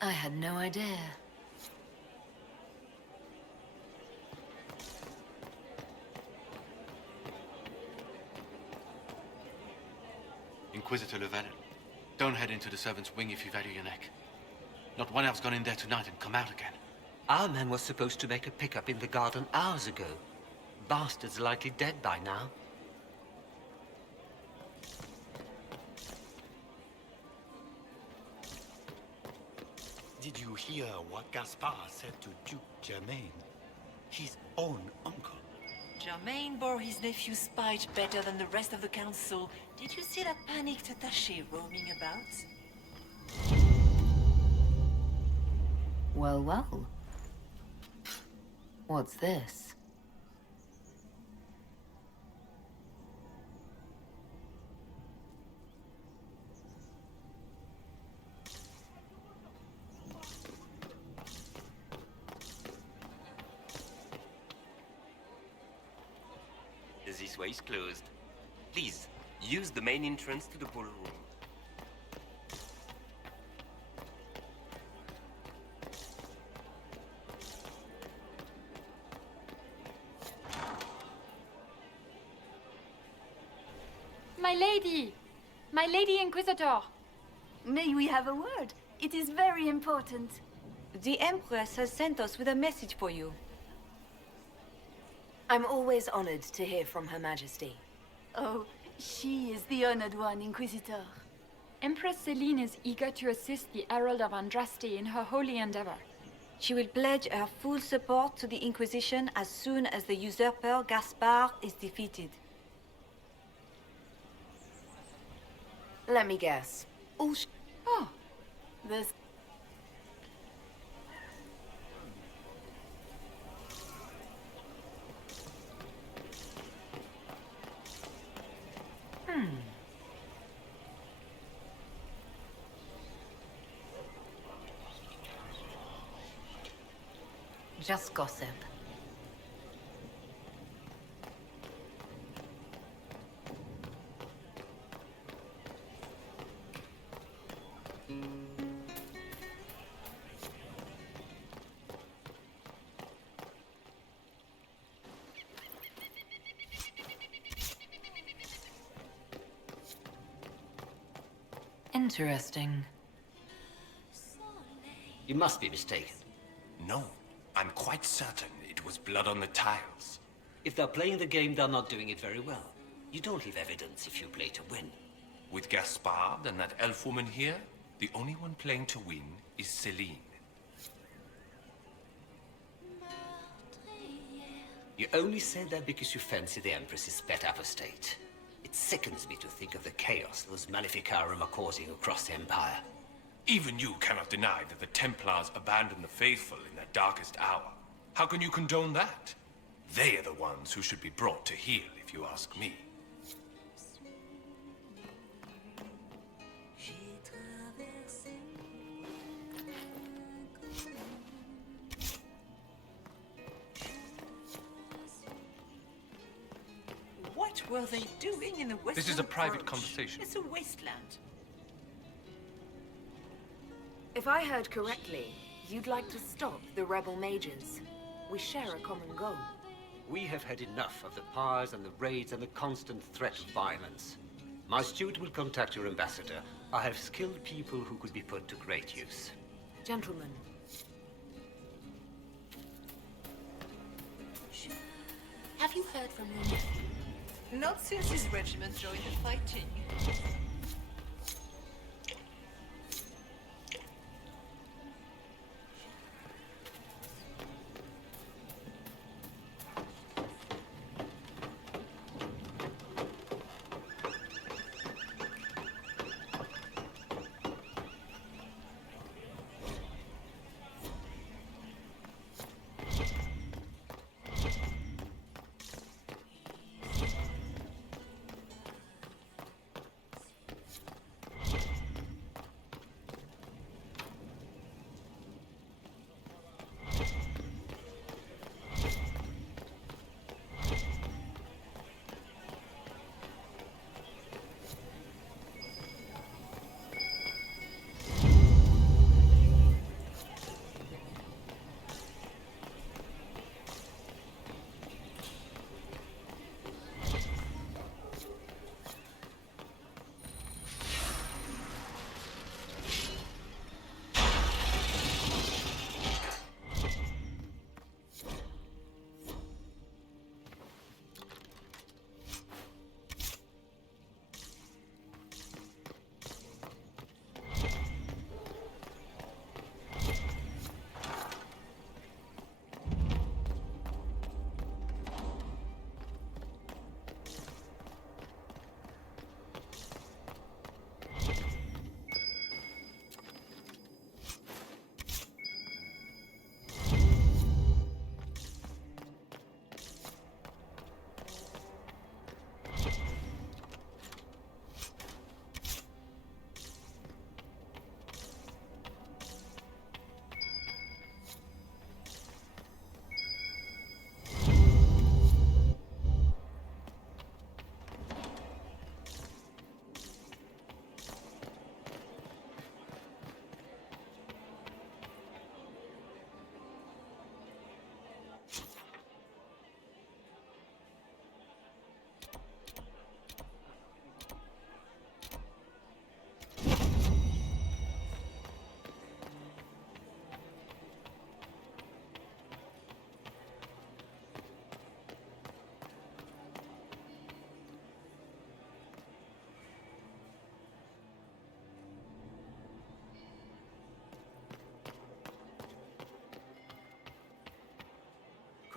I had no idea. Inquisitor Llewellyn, don't head into the servants' wing if you value your neck. Not one elf's gone in there tonight and come out again. Our man was supposed to make a pickup in the garden hours ago. Bastard's likely dead by now. Did you hear what Gaspard said to Duke Germain? His own uncle. Germain bore his nephew's spite better than the rest of the council. Did you see that panicked attaché roaming about? Well, well. What's this? This way is closed. Please, use the main entrance to the ballroom. My lady! My lady Inquisitor! May we have a word? It is very important. The Empress has sent us with a message for you. I'm always honored to hear from Her Majesty. Oh, she is the honored one, Inquisitor. Empress Celine is eager to assist the Herald of Andraste in her holy endeavor. She will pledge her full support to the Inquisition as soon as the usurper Gaspard is defeated. Let me guess. Oh, this... Just gossip. Interesting. You must be mistaken. No, I'm quite certain it was blood on the tiles. If they're playing the game, they're not doing it very well. You don't leave evidence if you play to win. With Gaspard and that elf woman here, the only one playing to win is Celine. You only say that because you fancy the Empress's pet apostate. It sickens me to think of the chaos those Maleficarum are causing across the Empire. Even you cannot deny that the Templars abandoned the faithful in their darkest hour. How can you condone that? They are the ones who should be brought to heel, if you ask me. What were they doing in the Western This is a private Approach? conversation. It's a wasteland. If I heard correctly, you'd like to stop the rebel mages. We share a common goal. We have had enough of the pyres and the raids and the constant threat of violence. My steward will contact your ambassador. I have skilled people who could be put to great use. Gentlemen. Have you heard from your nephew? Not since his regiment joined the fighting.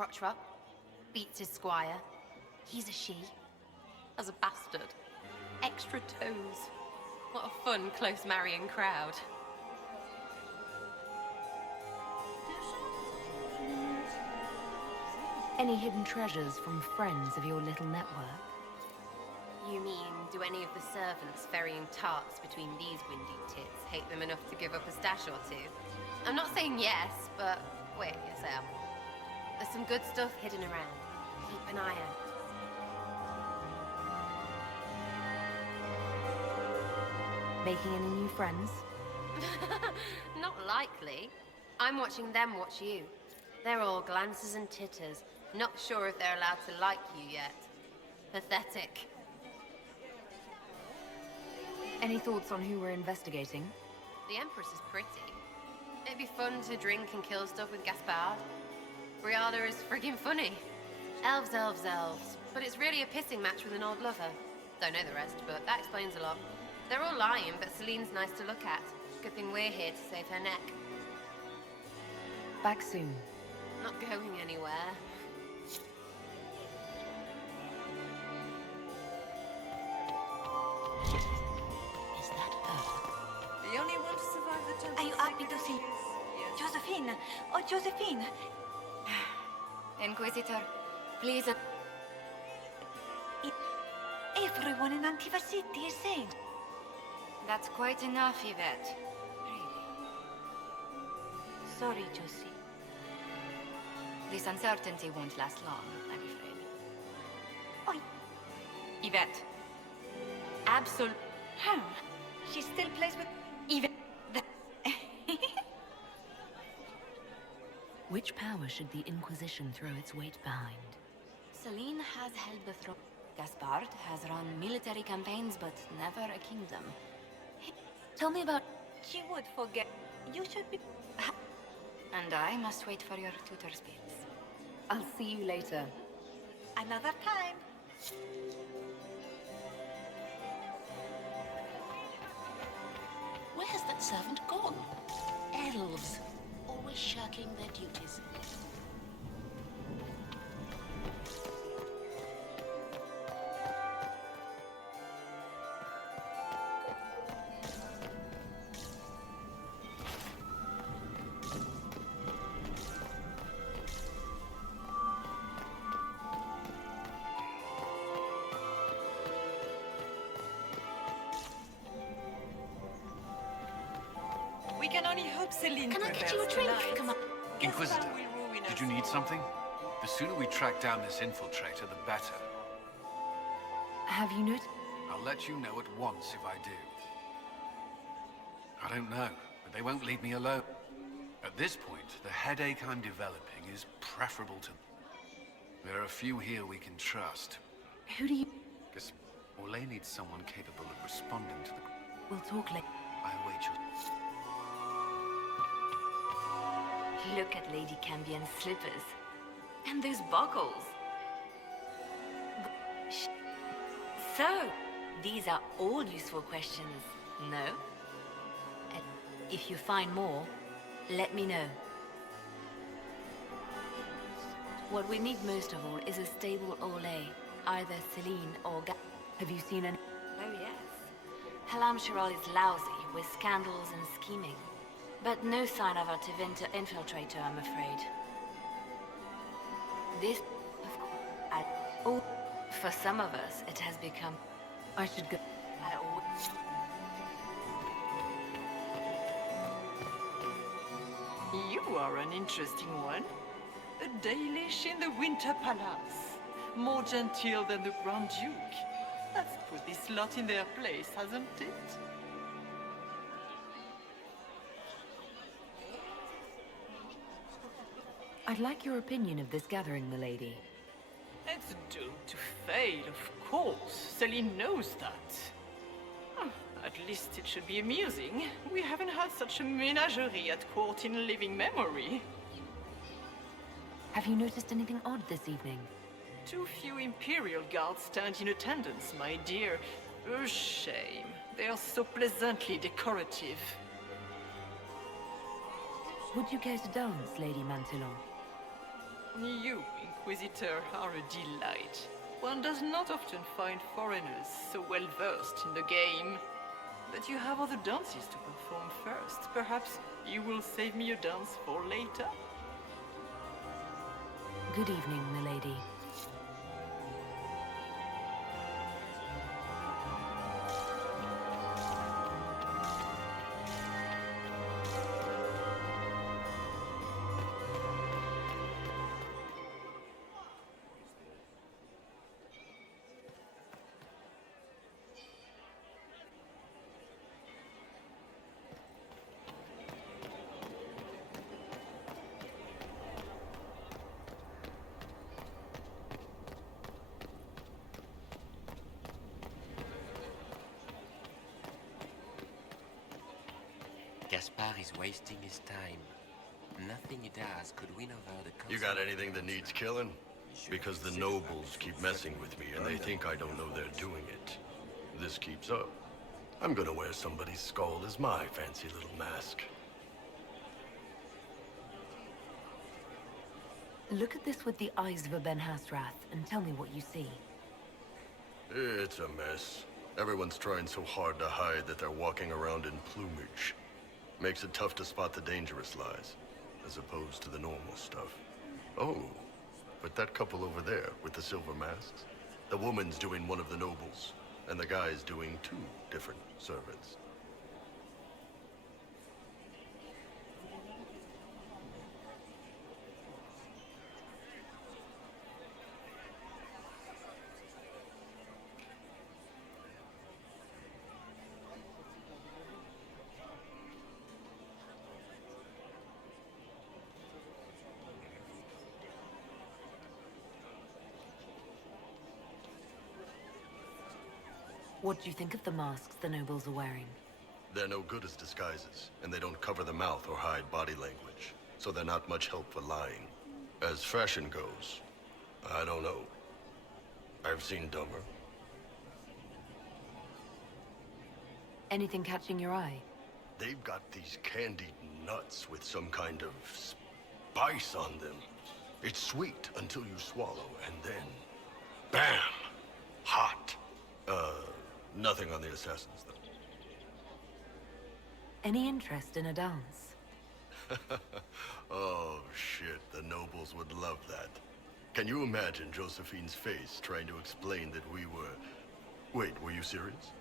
Crotchrup beats his squire. He's a she. As a bastard. Extra toes. What a fun, close marrying crowd. Any hidden treasures from friends of your little network? You mean, do any of the servants ferrying tarts between these windy tits hate them enough to give up a stash or two? I'm not saying yes, but wait yourself. There's some good stuff hidden around. Keep an eye out. Making any new friends? Not likely. I'm watching them watch you. They're all glances and titters. Not sure if they're allowed to like you yet. Pathetic. Any thoughts on who we're investigating? The Empress is pretty. It'd be fun to drink and kill stuff with Gaspard. Briada is friggin' funny. Elves, elves, elves. But it's really a pissing match with an old lover. Don't know the rest, but that explains a lot. They're all lying, but Celine's nice to look at. Good thing we're here to save her neck. Back soon. Not going anywhere. Is that her? The only one to survive the temple. Are you happy to see Josephine? Oh, Josephine! Inquisitor, please. Everyone in Antiva City is saying. That's quite enough, Yvette. Sorry, Josie. This uncertainty won't last long, I'm afraid. Oi. Yvette. Absolute. Huh. She still plays with... Yvette. Which power should the Inquisition throw its weight behind? Celine has held the throne. Gaspard has run military campaigns, but never a kingdom. Tell me about... She would forget. You should be... And I must wait for your tutor speeds. I'll see you later. Another time. Where has that servant gone? Elves. Always shirking their duties. We can only hope Celine Can I get you a prevails drink? tonight. Come on. Inquisitor, will ruin did us. you need something? The sooner we track down this infiltrator, the better. Have you noticed? I'll let you know at once if I do. I don't know, but they won't leave me alone. At this point, the headache I'm developing is preferable to... There are a few here we can trust. Who do you... Because Orlais needs someone capable of responding to the... We'll talk later. I await your... Look at Lady Cambion's slippers. And those buckles. So, these are all useful questions, no? And if you find more, let me know. What we need most of all is a stable Orlais, either Celine or Have you seen any? Oh, yes. Halam Shiral is lousy with scandals and scheming. But no sign of a Tevinter infiltrator, I'm afraid. This, of course, for some of us, it has become... I should go. I always... You are an interesting one. A Dalish in the Winter Palace. More genteel than the Grand Duke. That's put this lot in their place, hasn't it? I'd like your opinion of this gathering, milady. It's doomed to fail, of course. Celine knows that. At least it should be amusing. We haven't had such a menagerie at court in living memory. Have you noticed anything odd this evening? Too few Imperial guards stand in attendance, my dear. A shame. They are so pleasantly decorative. Would you care to dance, Lady Mantillon? You, Inquisitor, are a delight. One does not often find foreigners so well versed in the game. But you have other dances to perform first. Perhaps you will save me a dance for later? Good evening, milady. He's wasting his time. Nothing he does could win over the council. You got anything that needs killing? Because the nobles keep messing with me, and they think I don't know they're doing it. This keeps up, I'm gonna wear somebody's skull as my fancy little mask. Look at this with the eyes of a Ben Hasrath, and tell me what you see. It's a mess. Everyone's trying so hard to hide that they're walking around in plumage. Makes it tough to spot the dangerous lies, as opposed to the normal stuff. Oh, but that couple over there with the silver masks? The woman's doing one of the nobles, and the guy's doing two different servants. What do you think of the masks the nobles are wearing? They're no good as disguises, and they don't cover the mouth or hide body language, so they're not much help for lying. As fashion goes, I don't know. I've seen dumber. Anything catching your eye? They've got these candied nuts with some kind of spice on them. It's sweet until you swallow, and then... bam! Hot. Nothing on the assassins, though. Any interest in a dance? Oh, shit. The nobles would love that. Can you imagine Josephine's face trying to explain that we were... Wait, were you serious?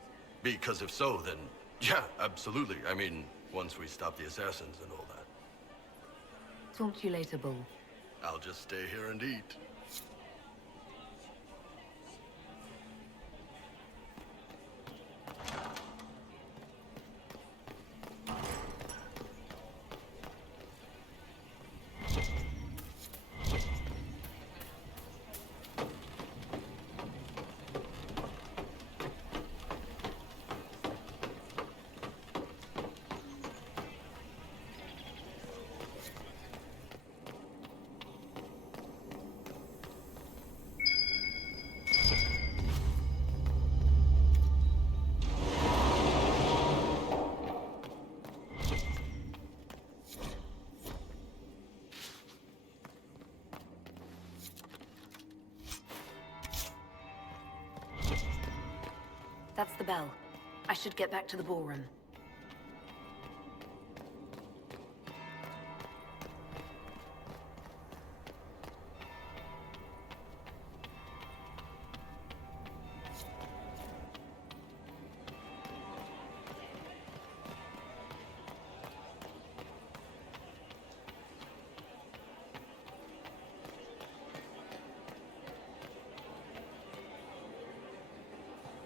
Because if so, then... yeah, absolutely. I mean, once we stop the assassins and all that. Talk to you later, Bull. I'll just stay here and eat. That's the bell. I should get back to the ballroom.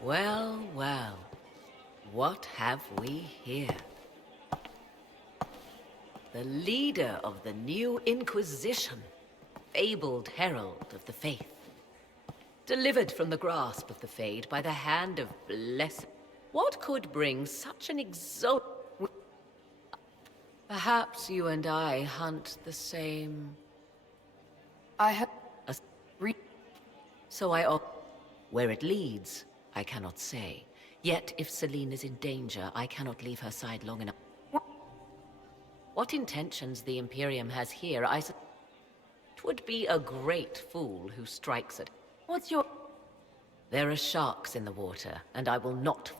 Well, well. What have we here? The leader of the new Inquisition, fabled herald of the faith. Delivered from the grasp of the Fade by the hand of blessed. What could bring such an Perhaps you and I hunt the same... I have... So where it leads, I cannot say. Yet, if Celine is in danger, I cannot leave her side long enough. What intentions the Imperium has here, it would be a great fool who strikes it. What's your... There are sharks in the water, and I will not...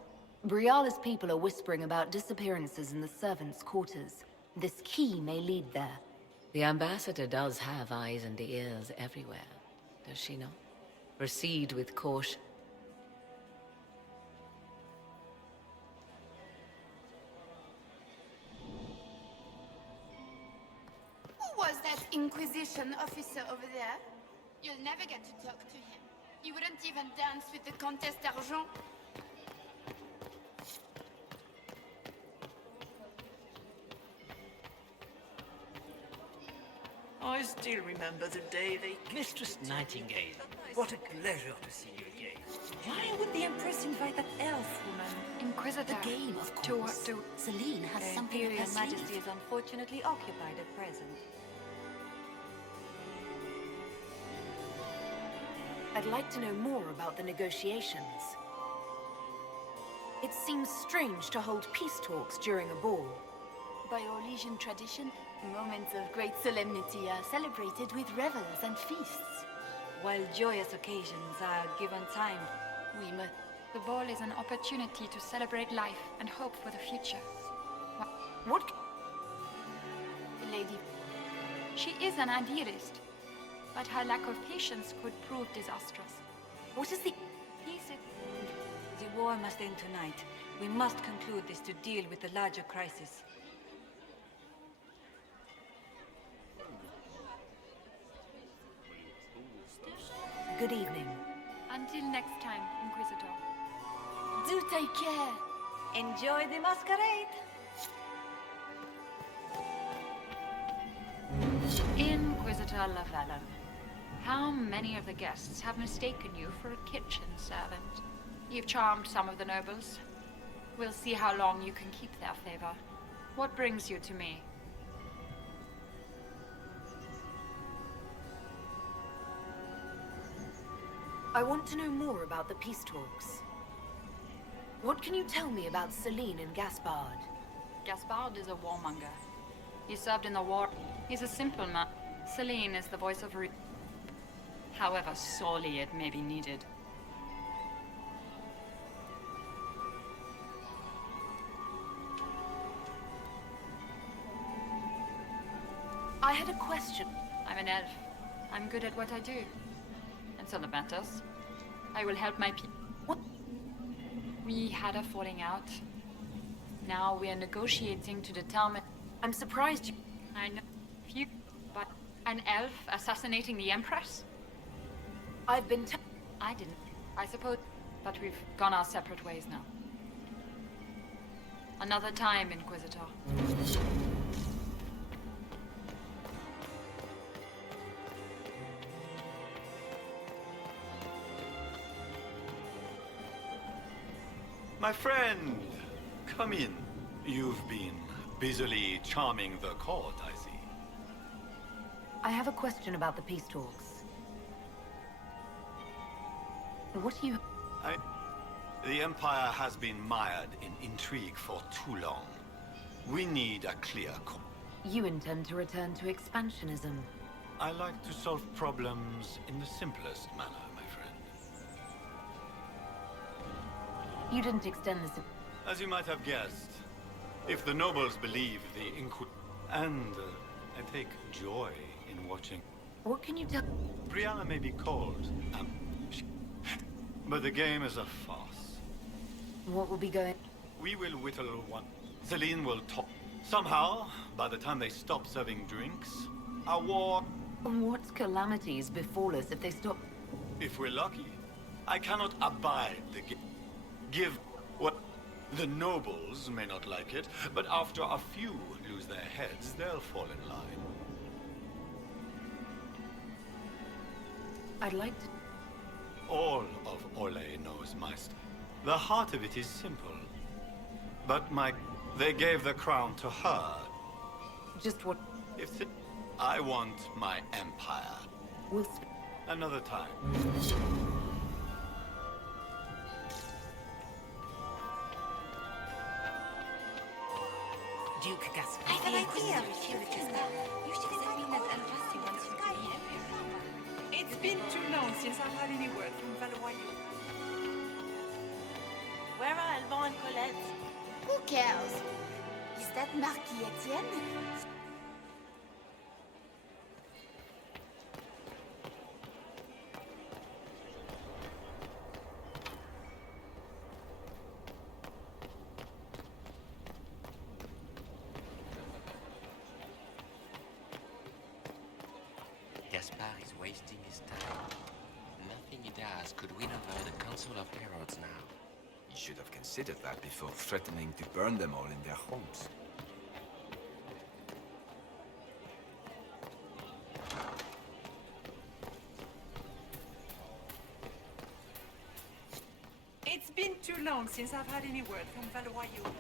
Briala's people are whispering about disappearances in the servants' quarters. This key may lead there. The ambassador does have eyes and ears everywhere, does she not? Proceed with caution. Who was that Inquisition officer over there? You'll never get to talk to him. He wouldn't even dance with the Comtesse d'Argent. I still remember the day they... Mistress Nightingale, what a pleasure to see you again. Why would the Empress invite that elf woman? Inquisitor. The game, of course. Celine has Her something up her Imperial sleeve. Majesty is unfortunately occupied at present. I'd like to know more about the negotiations. It seems strange to hold peace talks during a ball. By Orlesian tradition, moments of great solemnity are celebrated with revels and feasts. While joyous occasions are given time, we must... The ball is an opportunity to celebrate life and hope for the future. What? Lady... She is an idealist, but her lack of patience could prove disastrous. What is the... Peace is... The war must end tonight. We must conclude this to deal with the larger crisis. Good evening. Until next time, Inquisitor. Do take care. Enjoy the masquerade. Inquisitor Lavallum, how many of the guests have mistaken you for a kitchen servant? You've charmed some of the nobles. We'll see how long you can keep their favor. What brings you to me? I want to know more about the peace talks. What can you tell me about Celine and Gaspard? Gaspard is a warmonger. He served in the war. He's a simple man. Celine is the voice of reason. However sorely it may be needed. I had a question. I'm an elf. I'm good at what I do. And so that matters. I will help my people. What? We had a falling out. Now we are negotiating to determine... I'm surprised you... I know. Few... But an elf assassinating the Empress? I've been... I didn't. I suppose... But we've gone our separate ways now. Another time, Inquisitor. My friend, come in. You've been busily charming the court, I see. I have a question about the peace talks. What do you... The Empire has been mired in intrigue for too long. We need a clear course. You intend to return to expansionism. I like to solve problems in the simplest manner, my friend. You didn't extend this... As you might have guessed, if the nobles believe the And I take joy in watching... What can you tell... Brianna may be cold, but the game is a farce. What will be going... We will whittle one. Celine will talk. Somehow, by the time they stop serving drinks, our war... What calamities befall us if they stop... If we're lucky, I cannot abide the give what... The nobles may not like it, but after a few lose their heads, they'll fall in line. I'd like to... All of Orlais knows my The heart of it is simple. But they gave the crown to her. Just what... I want my empire. We'll... Another time. Duke Gaspard. I have an idea. It's been too long since I've had any word from Valois. Where are Alban and Colette? Who cares? Is that Marquis Etienne? Gaspard is wasting his time. Nothing he does could win over the Council of Heralds now. You should have considered that before threatening to burn them all in their homes. long since I've had any word from Valroyo.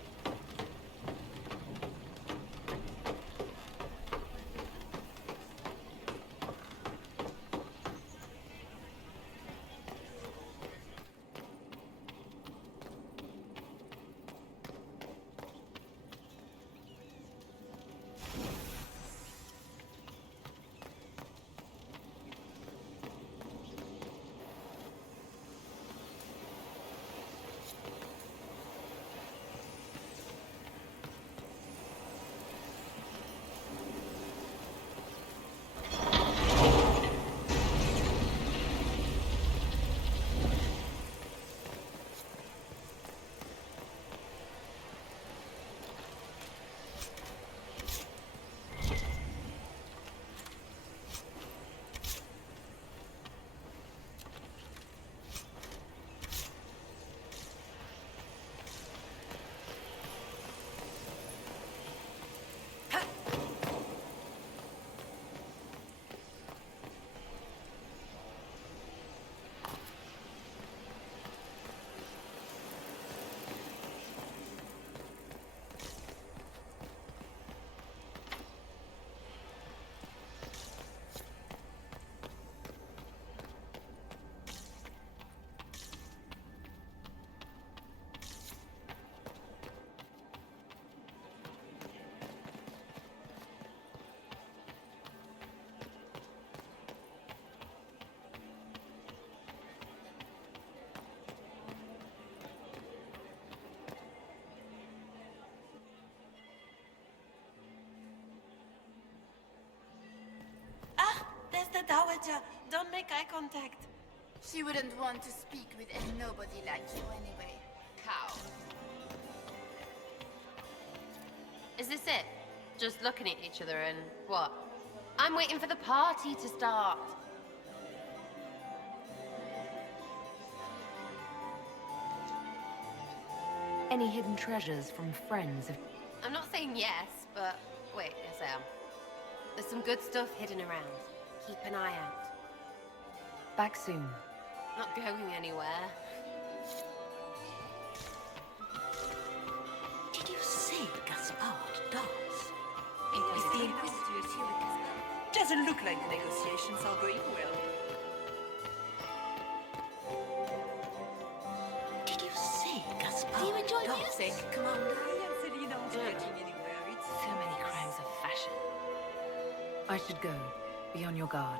There's the Dowager. Don't make eye contact. She wouldn't want to speak with a nobody like you anyway. Cow. Is this it? Just looking at each other and what? I'm waiting for the party to start. Any hidden treasures from friends of... I'm not saying yes, but wait, yes I am. There's some good stuff hidden around. Keep an eye out. Back soon. Not going anywhere. Did you say Gaspard does? Is the Inquisitor is here with Gaspard? Doesn't look like the negotiations are going well. Did you say Gaspard Do you enjoy does? music, Commander? I and Selina aren't getting anywhere. It's So many crimes of fashion. I should go. Be on your guard.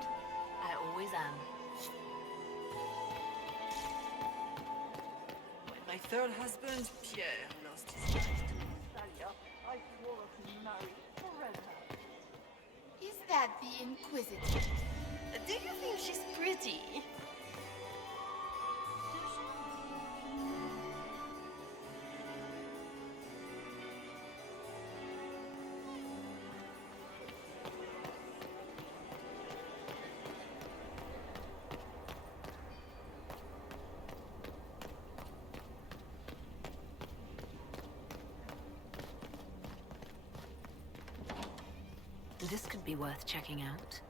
I always am. When my third husband, Pierre, lost his life to Natalia, I swore to marry forever. Is that the Inquisitor? Do you think she's pretty? This could be worth checking out.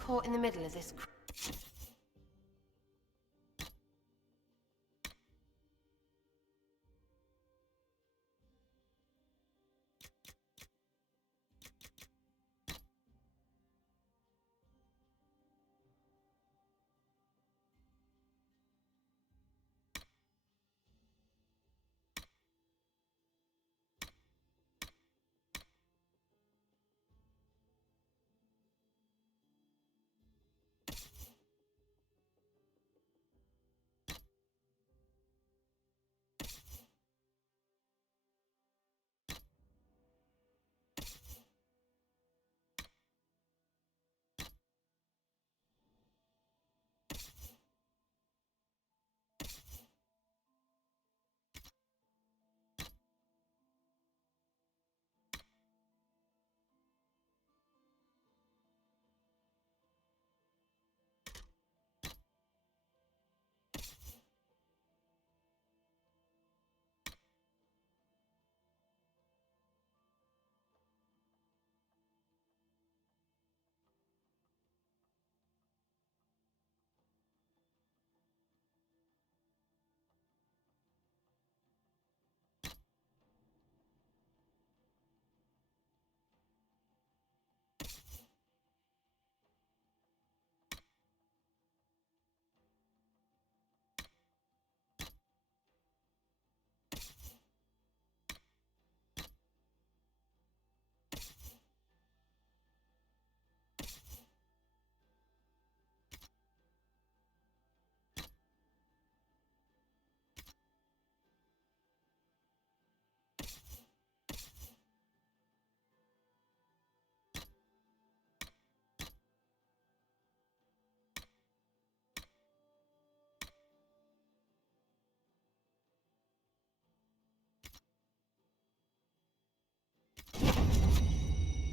Caught in the middle of this.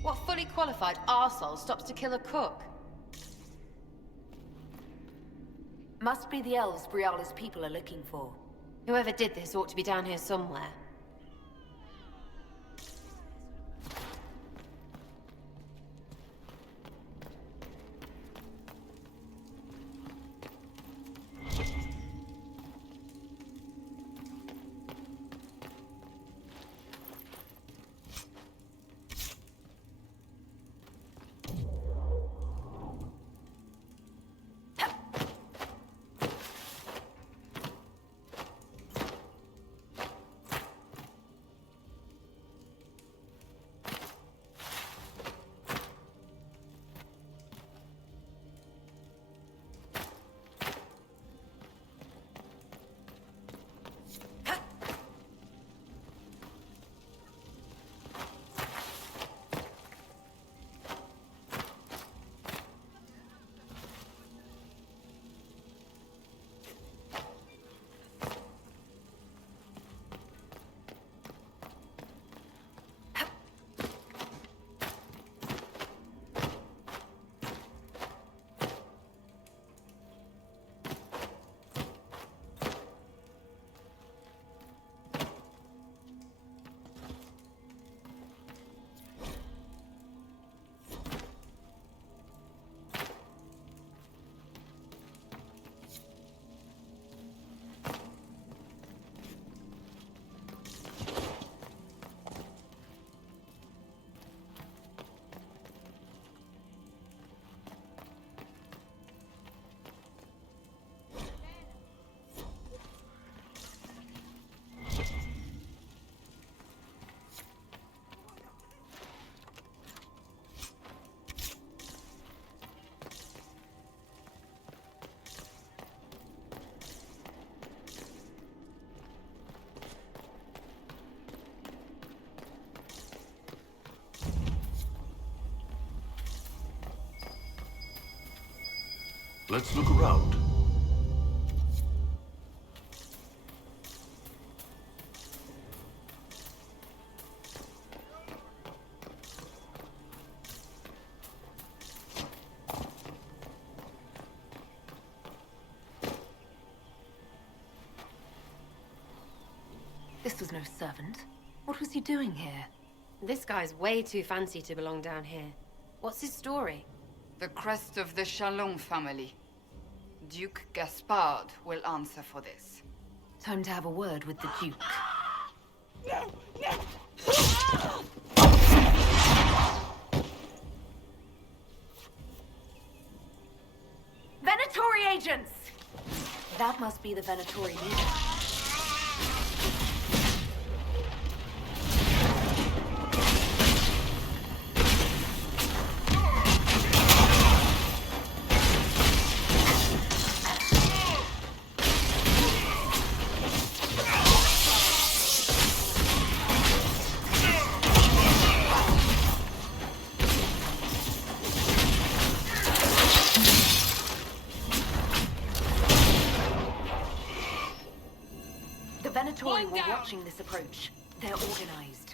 What fully qualified arsehole stops to kill a cook? Must be the elves Briala's people are looking for. Whoever did this ought to be down here somewhere. Let's look around. This was no servant. What was he doing here? This guy's way too fancy to belong down here. What's his story? The crest of the Chalon family. Duke Gaspard will answer for this. Time to have a word with the Duke. No! No! Venatori agents! That must be the Venatori leader. Venatori were watching this approach. They're organized.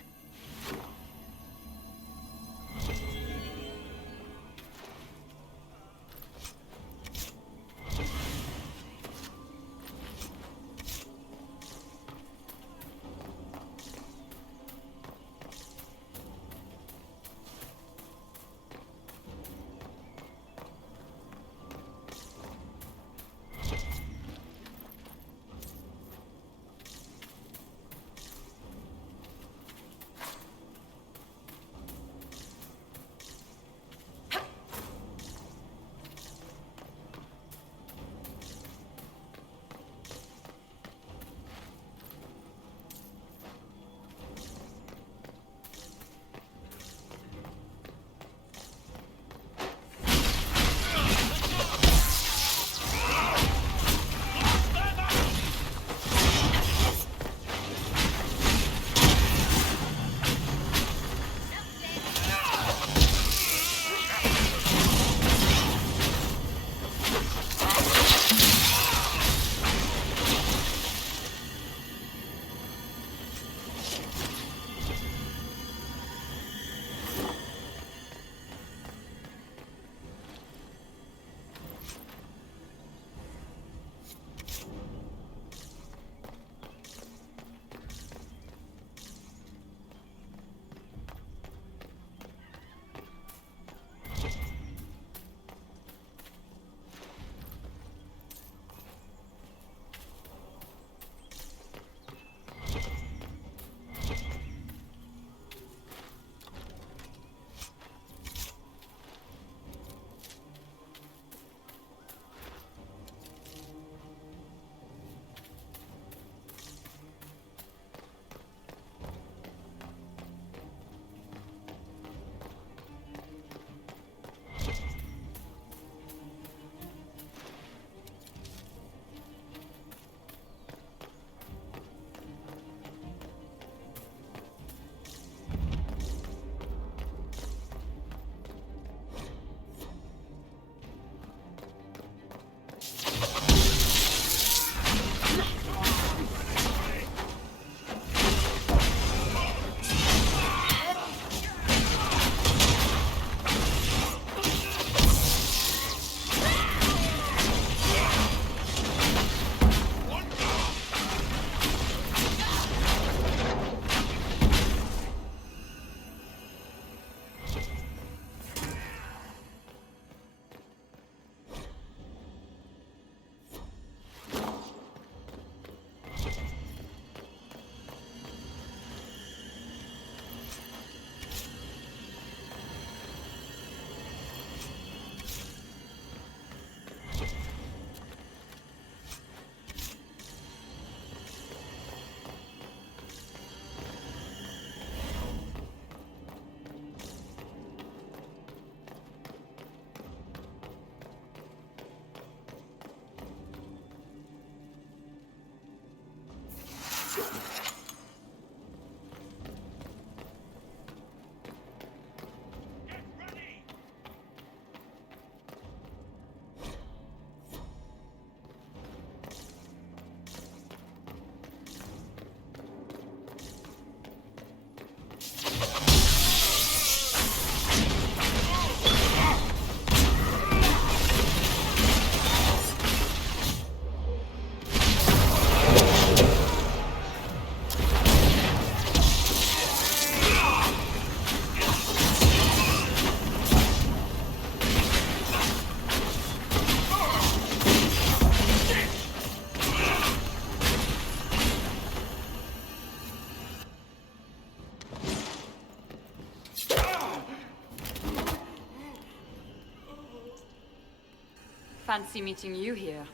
fancy meeting you here.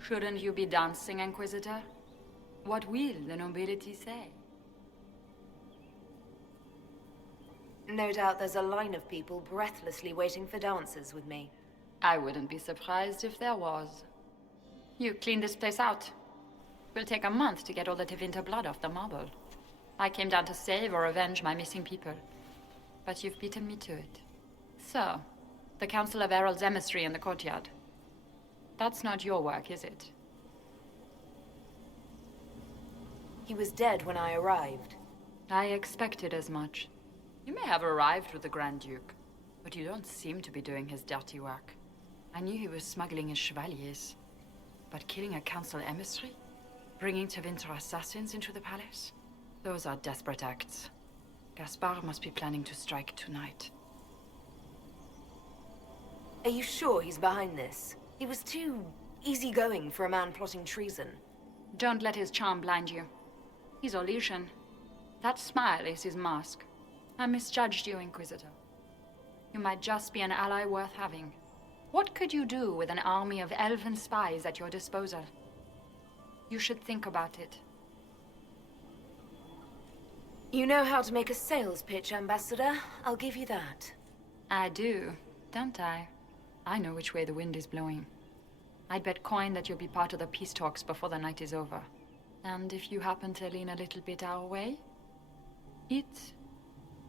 Shouldn't you be dancing, Inquisitor? What will the nobility say? No doubt there's a line of people breathlessly waiting for dances with me. I wouldn't be surprised if there was. You cleaned this place out. Will take a month to get all the Tevinter blood off the marble. I came down to save or avenge my missing people. But you've beaten me to it. So, the Council of Herald's emissary in the courtyard. That's not your work, is it? He was dead when I arrived. I expected as much. You may have arrived with the Grand Duke, but you don't seem to be doing his dirty work. I knew he was smuggling his chevaliers. But killing a council emissary? Bringing Tevinter assassins into the palace? Those are desperate acts. Gaspard must be planning to strike tonight. Are you sure he's behind this? He was too easygoing for a man plotting treason. Don't let his charm blind you. He's Orlesian. That smile is his mask. I misjudged you, Inquisitor. You might just be an ally worth having. What could you do with an army of elven spies at your disposal? You should think about it. You know how to make a sales pitch, Ambassador. I'll give you that. I do, don't I? I know which way the wind is blowing. I'd bet coin that you'll be part of the peace talks before the night is over. And if you happen to lean a little bit our way, it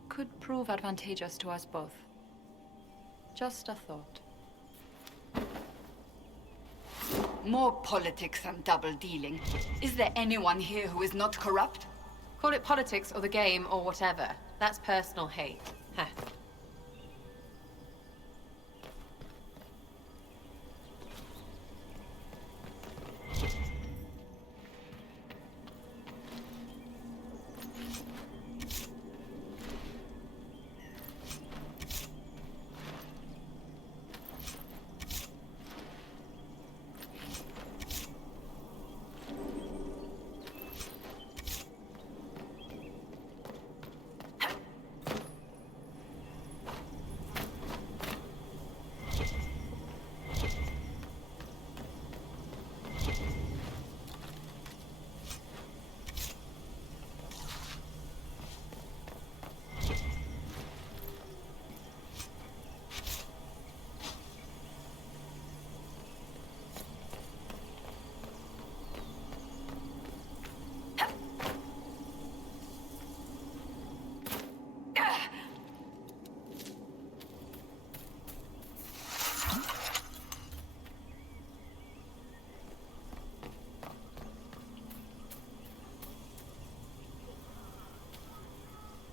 could prove advantageous to us both. Just a thought. More politics and double-dealing. Is there anyone here who is not corrupt? Call it politics or the game or whatever. That's personal hate. Heh.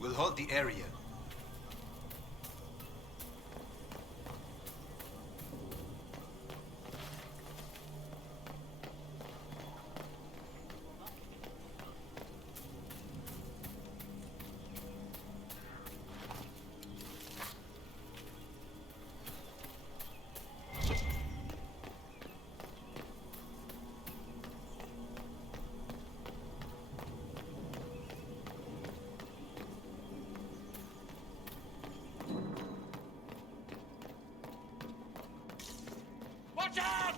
We'll hold the area. Watch out!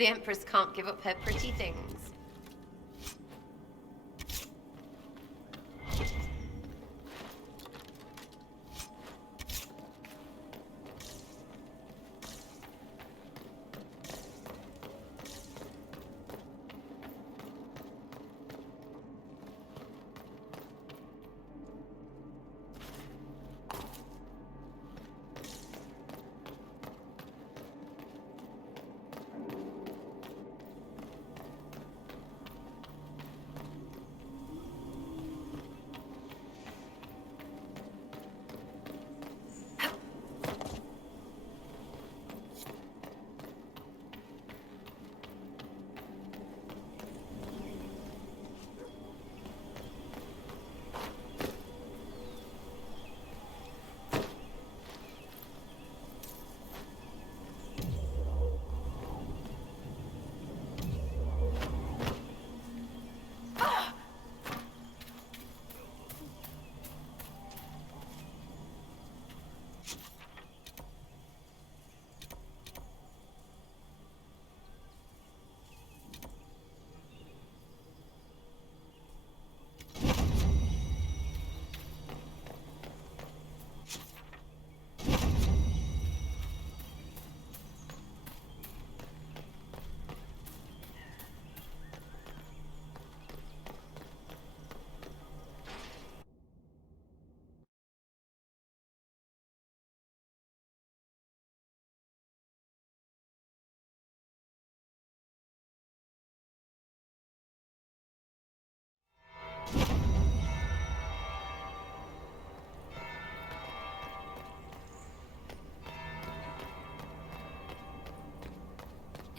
The Empress can't give up her pretty things.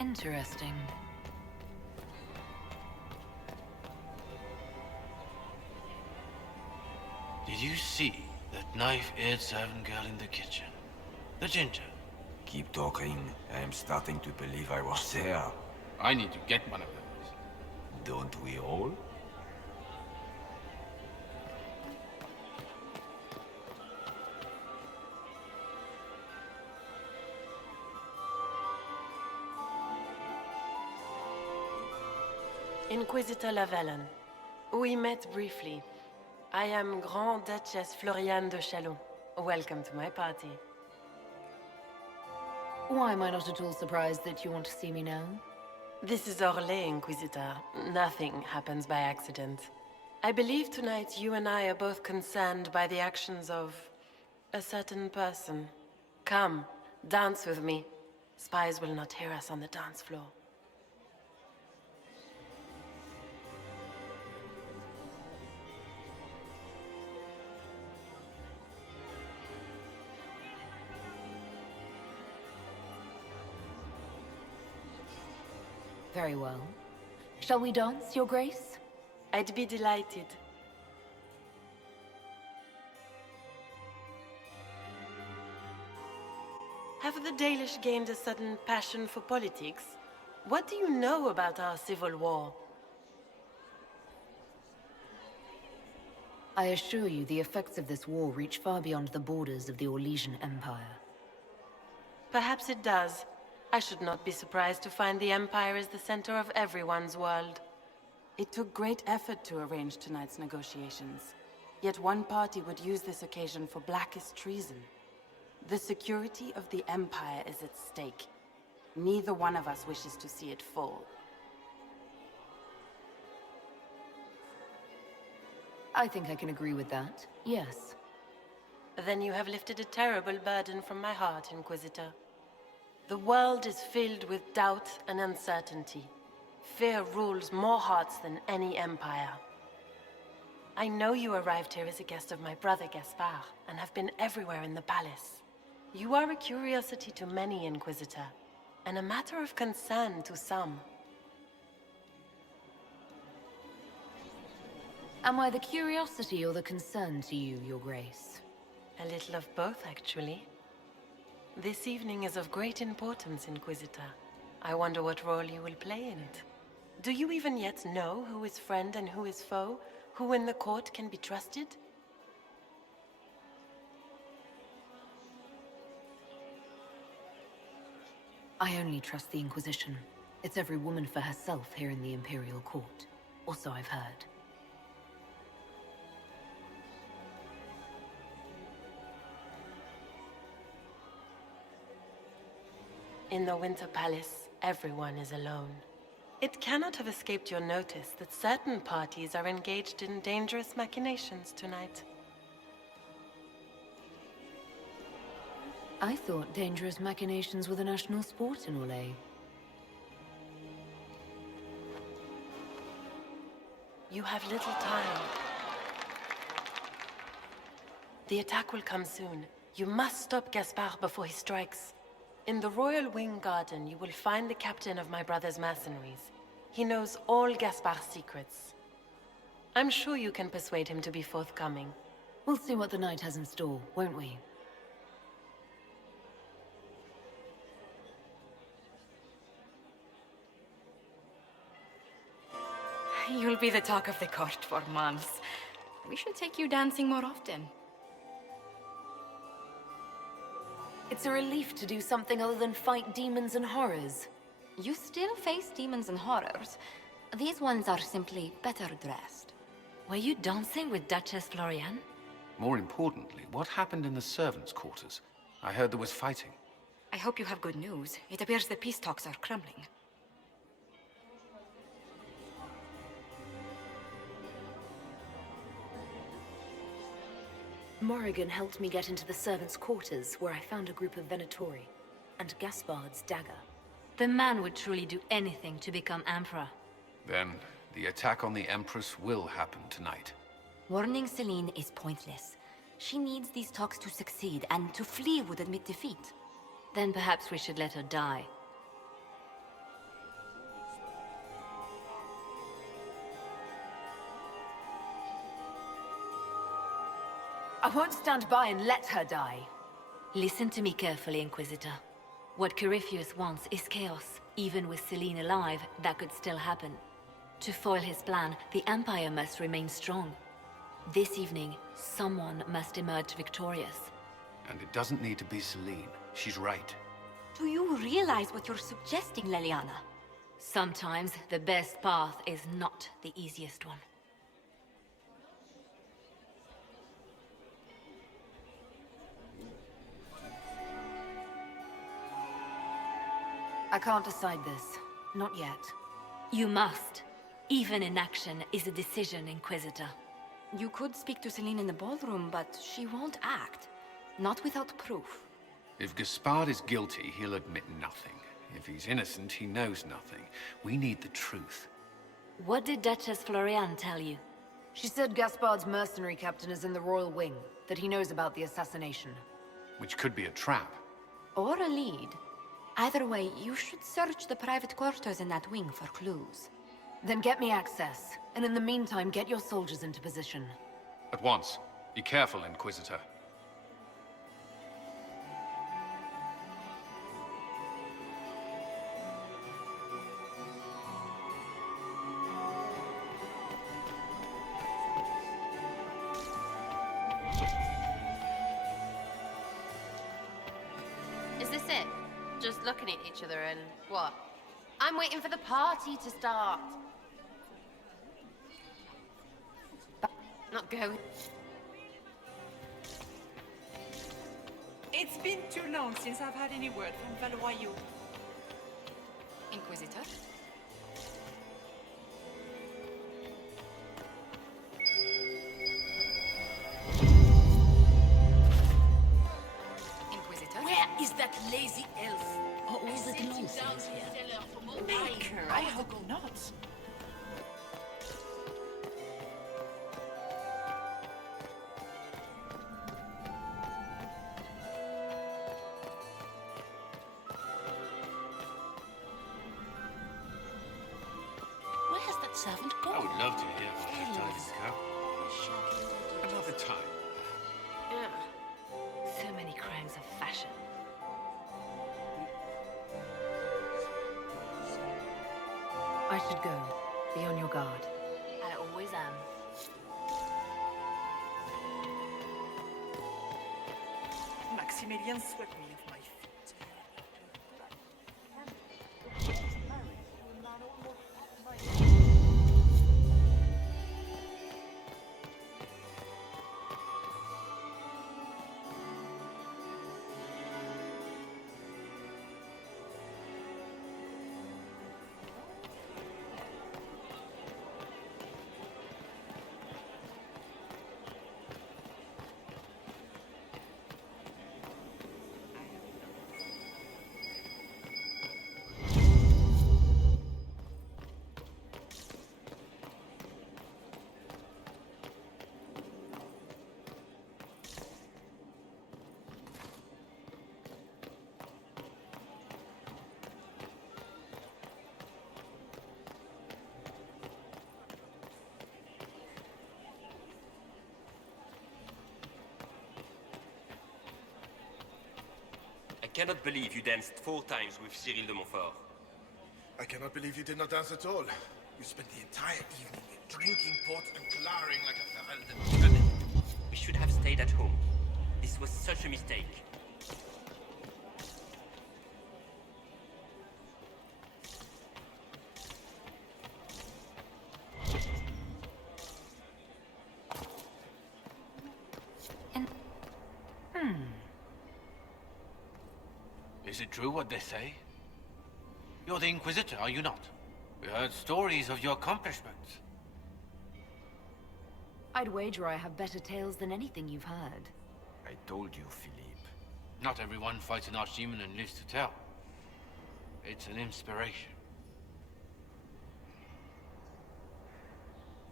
Interesting. Did you see that knife-eared servant girl in the kitchen? The ginger. Keep talking. I am starting to believe I was there. I need to get one of those. Don't we all? Inquisitor Lavalin. We met briefly. I am Grand Duchess Floriane de Chalon. Welcome to my party. Why am I not at all surprised that you want to see me now? This is Orlais, Inquisitor. Nothing happens by accident. I believe tonight you and I are both concerned by the actions of a certain person. Come, dance with me. Spies will not hear us on the dance floor. Very well. Shall we dance, Your Grace? I'd be delighted. Have the Dalish gained a sudden passion for politics? What do you know about our civil war? I assure you, the effects of this war reach far beyond the borders of the Orlesian Empire. Perhaps it does. I should not be surprised to find the Empire is the center of everyone's world. It took great effort to arrange tonight's negotiations. Yet one party would use this occasion for blackest treason. The security of the Empire is at stake. Neither one of us wishes to see it fall. I think I can agree with that, yes. Then you have lifted a terrible burden from my heart, Inquisitor. The world is filled with doubt and uncertainty. Fear rules more hearts than any empire. I know you arrived here as a guest of my brother Gaspard, and have been everywhere in the palace. You are a curiosity to many, Inquisitor, and a matter of concern to some. Am I the curiosity or the concern to you, Your Grace? A little of both, actually. This evening is of great importance, Inquisitor. I wonder what role you will play in it. Do you even yet know who is friend and who is foe? Who in the court can be trusted? I only trust the Inquisition. It's every woman for herself here in the Imperial Court. Or so I've heard. In the Winter Palace, everyone is alone. It cannot have escaped your notice that certain parties are engaged in dangerous machinations tonight. I thought dangerous machinations were the national sport in Orlais. You have little time. The attack will come soon. You must stop Gaspard before he strikes. In the Royal Wing Garden, you will find the captain of my brother's mercenaries. He knows all Gaspard's secrets. I'm sure you can persuade him to be forthcoming. We'll see what the night has in store, won't we? You'll be the talk of the court for months. We should take you dancing more often. It's a relief to do something other than fight demons and horrors. You still face demons and horrors. These ones are simply better dressed. Were you dancing with Duchess Florian? More importantly, what happened in the servants' quarters? I heard there was fighting. I hope you have good news. It appears the peace talks are crumbling. Morrigan helped me get into the servants' quarters, where I found a group of Venatori, and Gaspard's dagger. The man would truly do anything to become Emperor. Then, the attack on the Empress will happen tonight. Warning Celine is pointless. She needs these talks to succeed, and to flee would admit defeat. Then perhaps we should let her die. I won't stand by and let her die. Listen to me carefully, Inquisitor. What Corypheus wants is chaos. Even with Celine alive, that could still happen. To foil his plan, the Empire must remain strong. This evening, someone must emerge victorious. And it doesn't need to be Celine. She's right. Do you realize what you're suggesting, Leliana? Sometimes the best path is not the easiest one. I can't decide this. Not yet. You must. Even inaction is a decision, Inquisitor. You could speak to Celine in the ballroom, but she won't act. Not without proof. If Gaspard is guilty, he'll admit nothing. If he's innocent, he knows nothing. We need the truth. What did Duchess Florian tell you? She said Gaspard's mercenary captain is in the Royal Wing, that he knows about the assassination. Which could be a trap. Or a lead. Either way, you should search the private quarters in that wing for clues. Then get me access, and in the meantime, get your soldiers into position. At once. Be careful, Inquisitor. Is this it? Just looking at each other and what? I'm waiting for the party to start. Not going. It's been too long since I've had any word from Valois. Inquisitor? Inquisitor? Where is that lazy elf? Are all the gnomes here? Maker, I hope not. Where has that servant gone? I would love to hear what they've told him to go. Another time. Yeah. So many crimes of fashion. I should go. Be on your guard. I always am. Maximilian swept me off my feet. cannot believe you danced 4 times with Cyril de Montfort. I cannot believe you did not dance at all. You spent the entire evening drinking port and glowering like a Ferelden. We should have stayed at home. This was such a mistake. Is it true what they say? You're the Inquisitor, are you not? We heard stories of your accomplishments. I'd wager I have better tales than anything you've heard. I told you, Philippe. Not everyone fights an archdemon and lives to tell. It's an inspiration.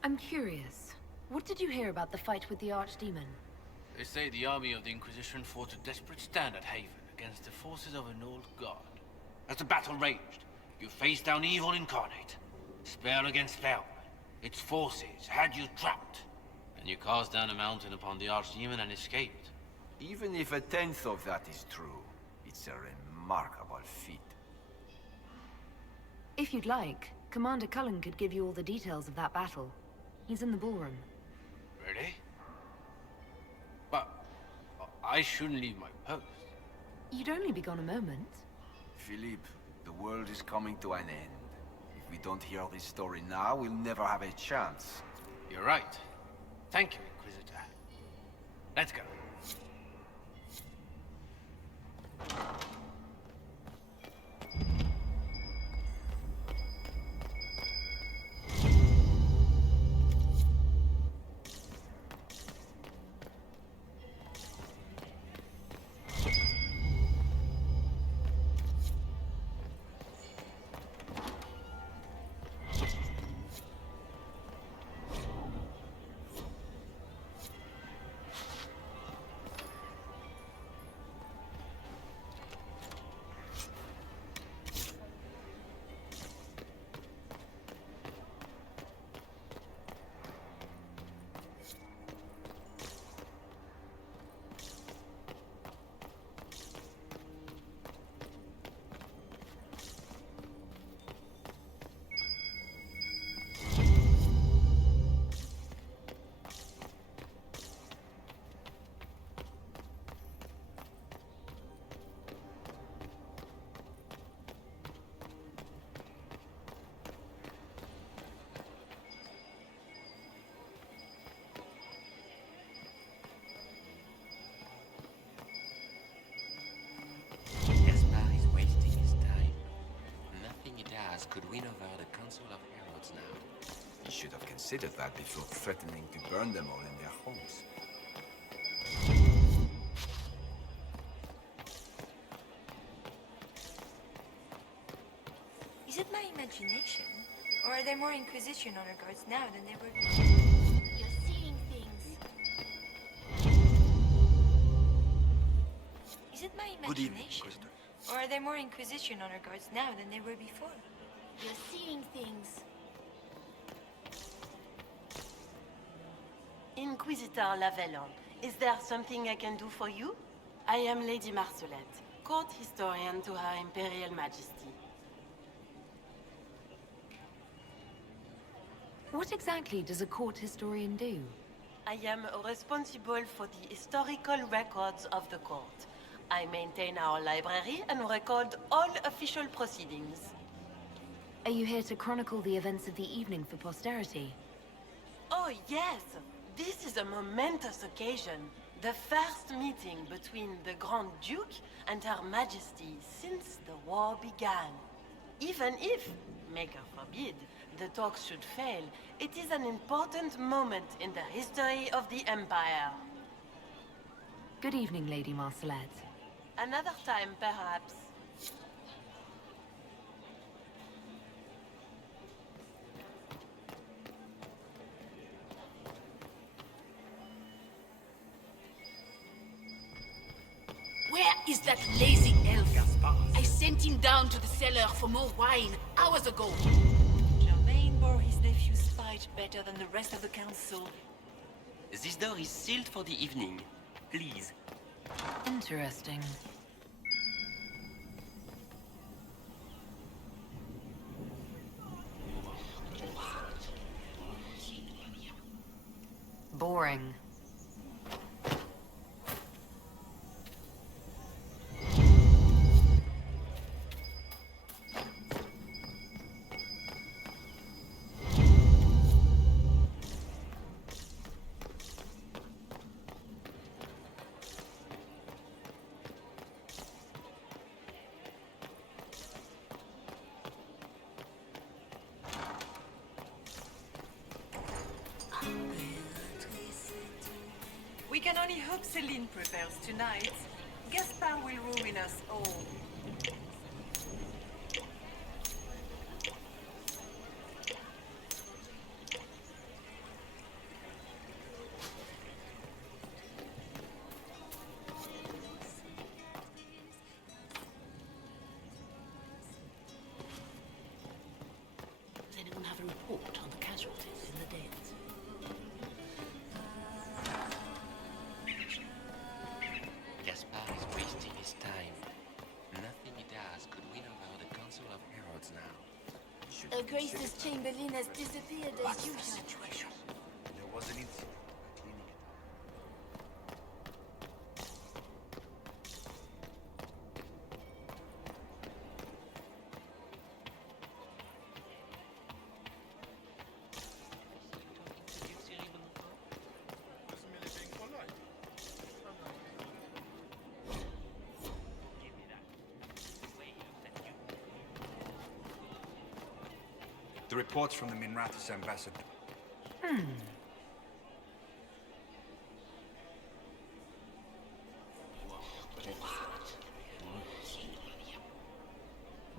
I'm curious. What did you hear about the fight with the Archdemon? They say the army of the Inquisition fought a desperate stand at Haven against the forces of an old god. As the battle raged, you faced down evil incarnate. Spell against spell. Its forces had you trapped. And you cast down a mountain upon the Archdemon and escaped. Even if 1/10 of that is true, it's a remarkable feat. If you'd like, Commander Cullen could give you all the details of that battle. He's in the ballroom. Really? But I shouldn't leave my post. You'd only be gone a moment. Philippe, the world is coming to an end. If we don't hear this story now, we'll never have a chance. You're right. Thank you, Inquisitor. Let's go. Could win over the Council of Heralds now. You should have considered that before threatening to burn them all in their homes. Is it my imagination? Or are there more Inquisition honor guards now than there were before? You're seeing things. Is it my Good evening, imagination? Inquisitor. Or are there more Inquisition honor guards now than there were before? You're seeing things. Inquisitor Lavellon, is there something I can do for you? I am Lady Marcelette, court historian to Her Imperial Majesty. What exactly does a court historian do? I am responsible for the historical records of the court. I maintain our library and record all official proceedings. Are you here to chronicle the events of the evening for posterity? Oh, yes! This is a momentous occasion. The first meeting between the Grand Duke and Her Majesty since the war began. Even if, Maker forbid, the talks should fail, it is an important moment in the history of the Empire. Good evening, Lady Marcelette. Another time, perhaps. Where is that lazy elf? I sent him down to the cellar for more wine hours ago. Germain bore his nephew's fight better than the rest of the council. This door is sealed for the evening. Please. Interesting. Boring. We can only hope Celine prevails tonight. Gaspard will ruin us all. Does anyone have a report on the casualties in the deaths? Gaspard is wasting his time. Nothing he does could win over the Council of Heralds now. Her Grace's Chamberlain has disappeared as usual. Situation. There was an incident. The reports from the Minrathous ambassador.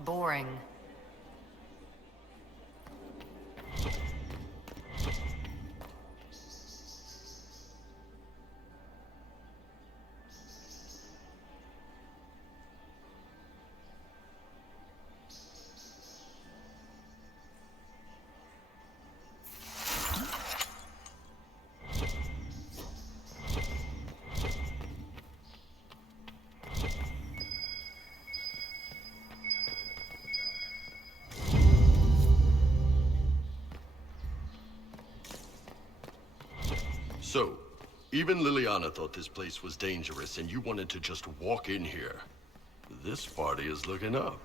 Boring. So, even Liliana thought this place was dangerous and you wanted to just walk in here. This party is looking up.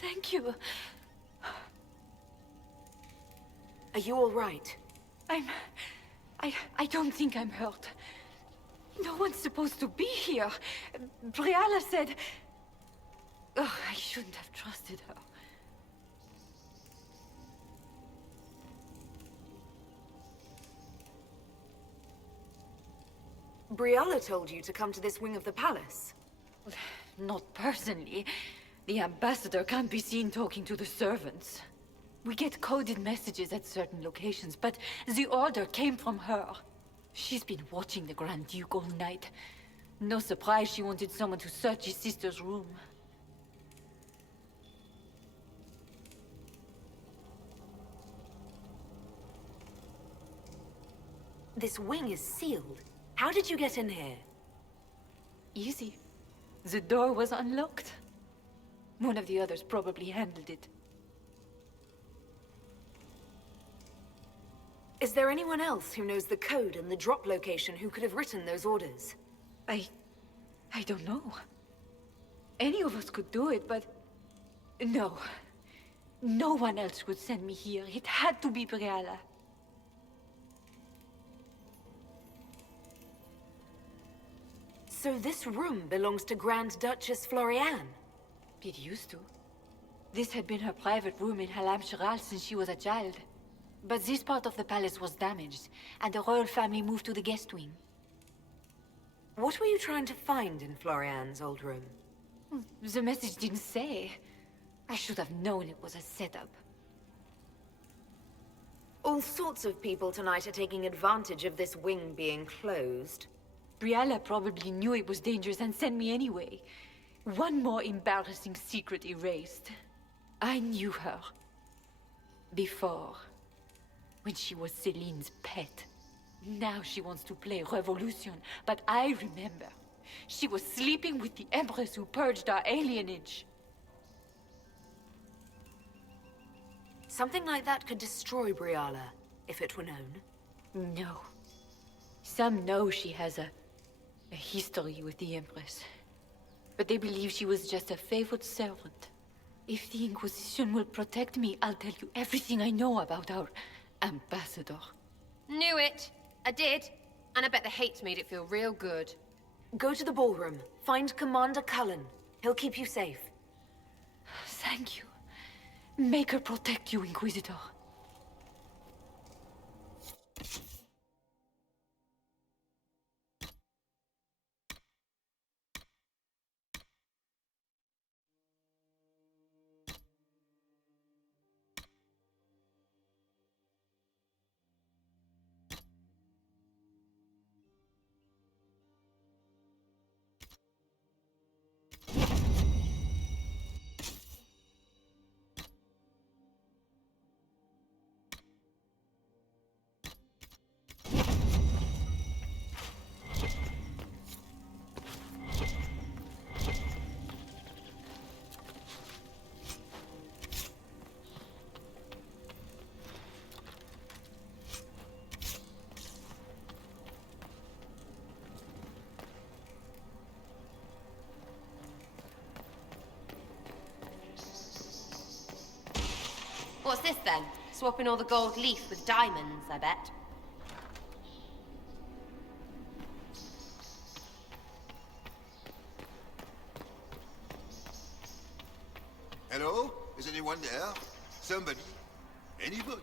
Thank you. Are you all right? I don't think I'm hurt. No one's supposed to be here. Briala said... Oh, I shouldn't have trusted her. Briala told you to come to this wing of the palace. Not personally. The ambassador can't be seen talking to the servants. We get coded messages at certain locations, but the order came from her. She's been watching the Grand Duke all night. No surprise she wanted someone to search his sister's room. This wing is sealed. How did you get in here? Easy. The door was unlocked. One of the others probably handled it. Is there anyone else who knows the code and the drop location who could have written those orders? I don't know. Any of us could do it, but... No. No one else would send me here. It had to be Briala. So this room belongs to Grand Duchess Floriane? It used to. This had been her private room in Halam Shiral since she was a child. But this part of the palace was damaged, and the royal family moved to the guest wing. What were you trying to find in Floriane's old room? The message didn't say. I should have known it was a setup. All sorts of people tonight are taking advantage of this wing being closed. Brialla probably knew it was dangerous and sent me anyway. One more embarrassing secret erased. I knew her. Before. When she was Celine's pet. Now she wants to play Revolution, but I remember. She was sleeping with the Empress who purged our alienage. Something like that could destroy Brialla, if it were known. No. Some know she has a history with the Empress. But they believe she was just a favored servant. If the Inquisition will protect me, I'll tell you everything I know about our ambassador. Knew it. I did. And I bet the hates made it feel real good. Go to the ballroom. Find Commander Cullen. He'll keep you safe. Thank you. Make her protect you, Inquisitor. What's this then? Swapping all the gold leaf with diamonds, I bet. Hello? Is anyone there? Somebody? Anybody?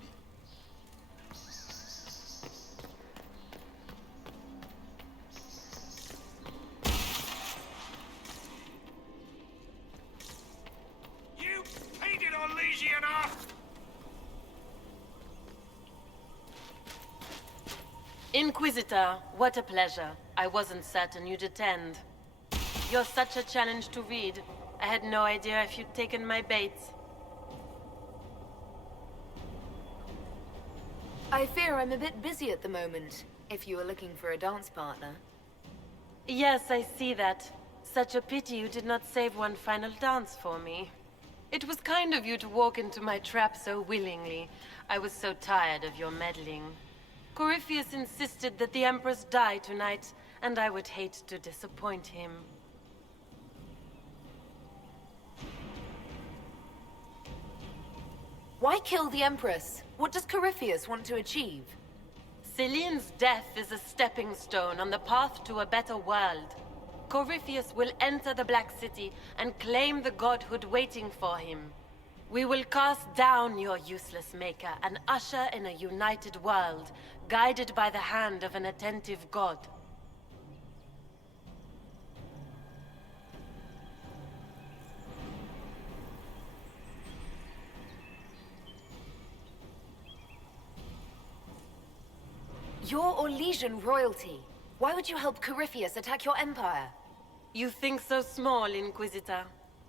You painted Orlesianer! Inquisitor, what a pleasure. I wasn't certain you'd attend. You're such a challenge to read. I had no idea if you'd taken my bait. I fear I'm a bit busy at the moment, if you were looking for a dance partner. Yes, I see that. Such a pity you did not save one final dance for me. It was kind of you to walk into my trap so willingly. I was so tired of your meddling. Corypheus insisted that the Empress die tonight, and I would hate to disappoint him. Why kill the Empress? What does Corypheus want to achieve? Celine's death is a stepping stone on the path to a better world. Corypheus will enter the Black City and claim the godhood waiting for him. We will cast down your useless maker and usher in a united world, guided by the hand of an attentive god. You're Orlesian royalty. Why would you help Corypheus attack your empire? You think so small, Inquisitor.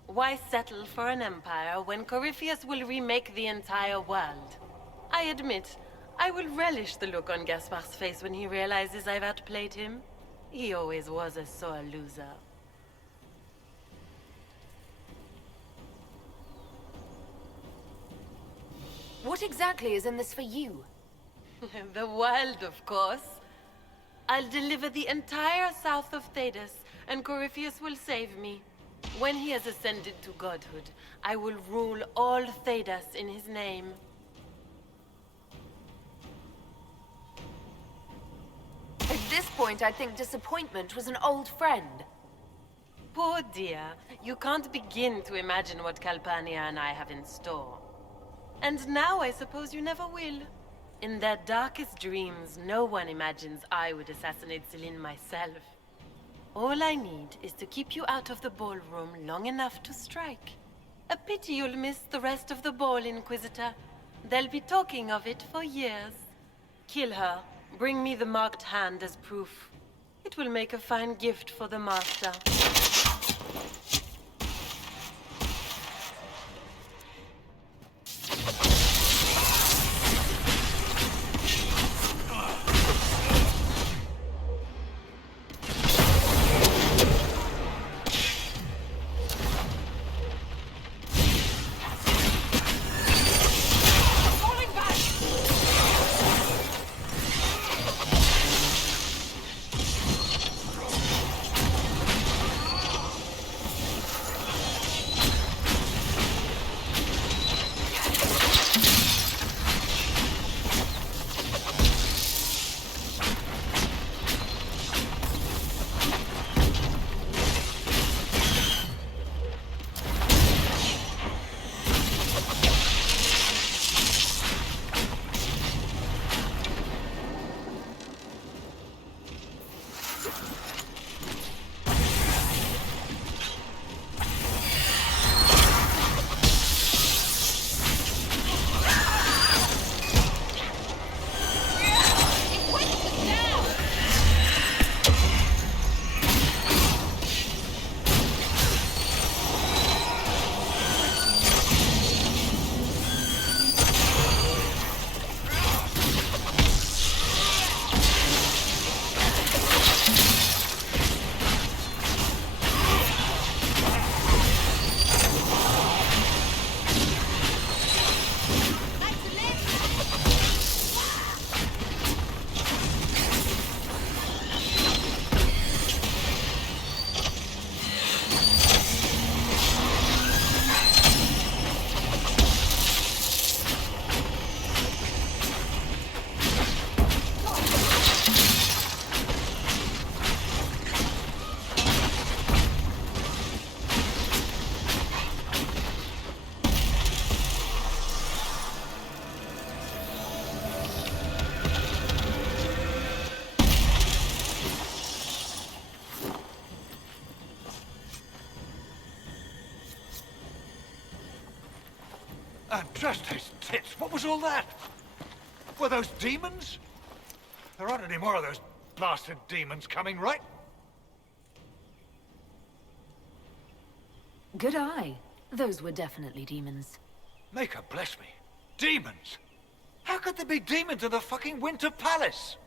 Why settle for an empire when Corypheus will remake the entire world? I admit, I will relish the look on Gaspar's face when he realizes I've outplayed him. He always was a sore loser. What exactly is in this for you? The world, of course. I'll deliver the entire south of Thedas, and Corypheus will save me. When he has ascended to godhood, I will rule all Thedas in his name. At this point, I'd think disappointment was an old friend. Poor dear. You can't begin to imagine what Calpurnia and I have in store. And now I suppose you never will. In their darkest dreams, no one imagines I would assassinate Celine myself. All I need is to keep you out of the ballroom long enough to strike. A pity you'll miss the rest of the ball, Inquisitor. They'll be talking of it for years. Kill her. Bring me the marked hand as proof. It will make a fine gift for the Master. And just his tits, what was all that? Were those demons? There aren't any more of those blasted demons coming, right? Good eye. Those were definitely demons. Maker bless me. Demons? How could there be demons in the fucking Winter Palace?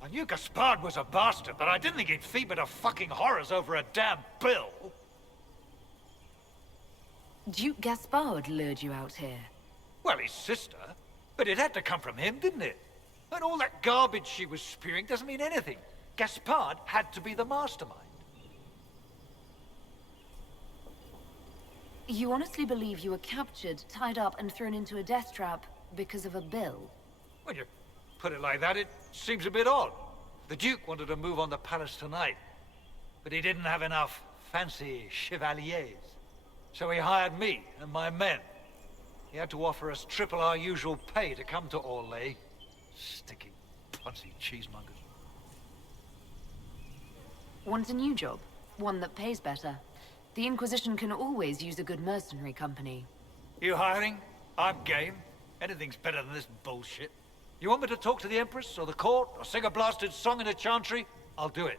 I knew Gaspard was a bastard, but I didn't think he'd feed me to fucking horrors over a damn bill. Duke Gaspard lured you out here. Well, his sister. But it had to come from him, didn't it? And all that garbage she was spewing doesn't mean anything. Gaspard had to be the mastermind. You honestly believe you were captured, tied up, and thrown into a death trap because of a bill? When you put it like that, it seems a bit odd. The Duke wanted to move on the palace tonight, but he didn't have enough fancy chevaliers. So he hired me and my men. He had to offer us triple our usual pay to come to Orlais. Sticky, punsy cheesemongers. Want a new job? One that pays better? The Inquisition can always use a good mercenary company. You hiring? I'm game. Anything's better than this bullshit. You want me to talk to the Empress or the court or sing a blasted song in a chantry? I'll do it.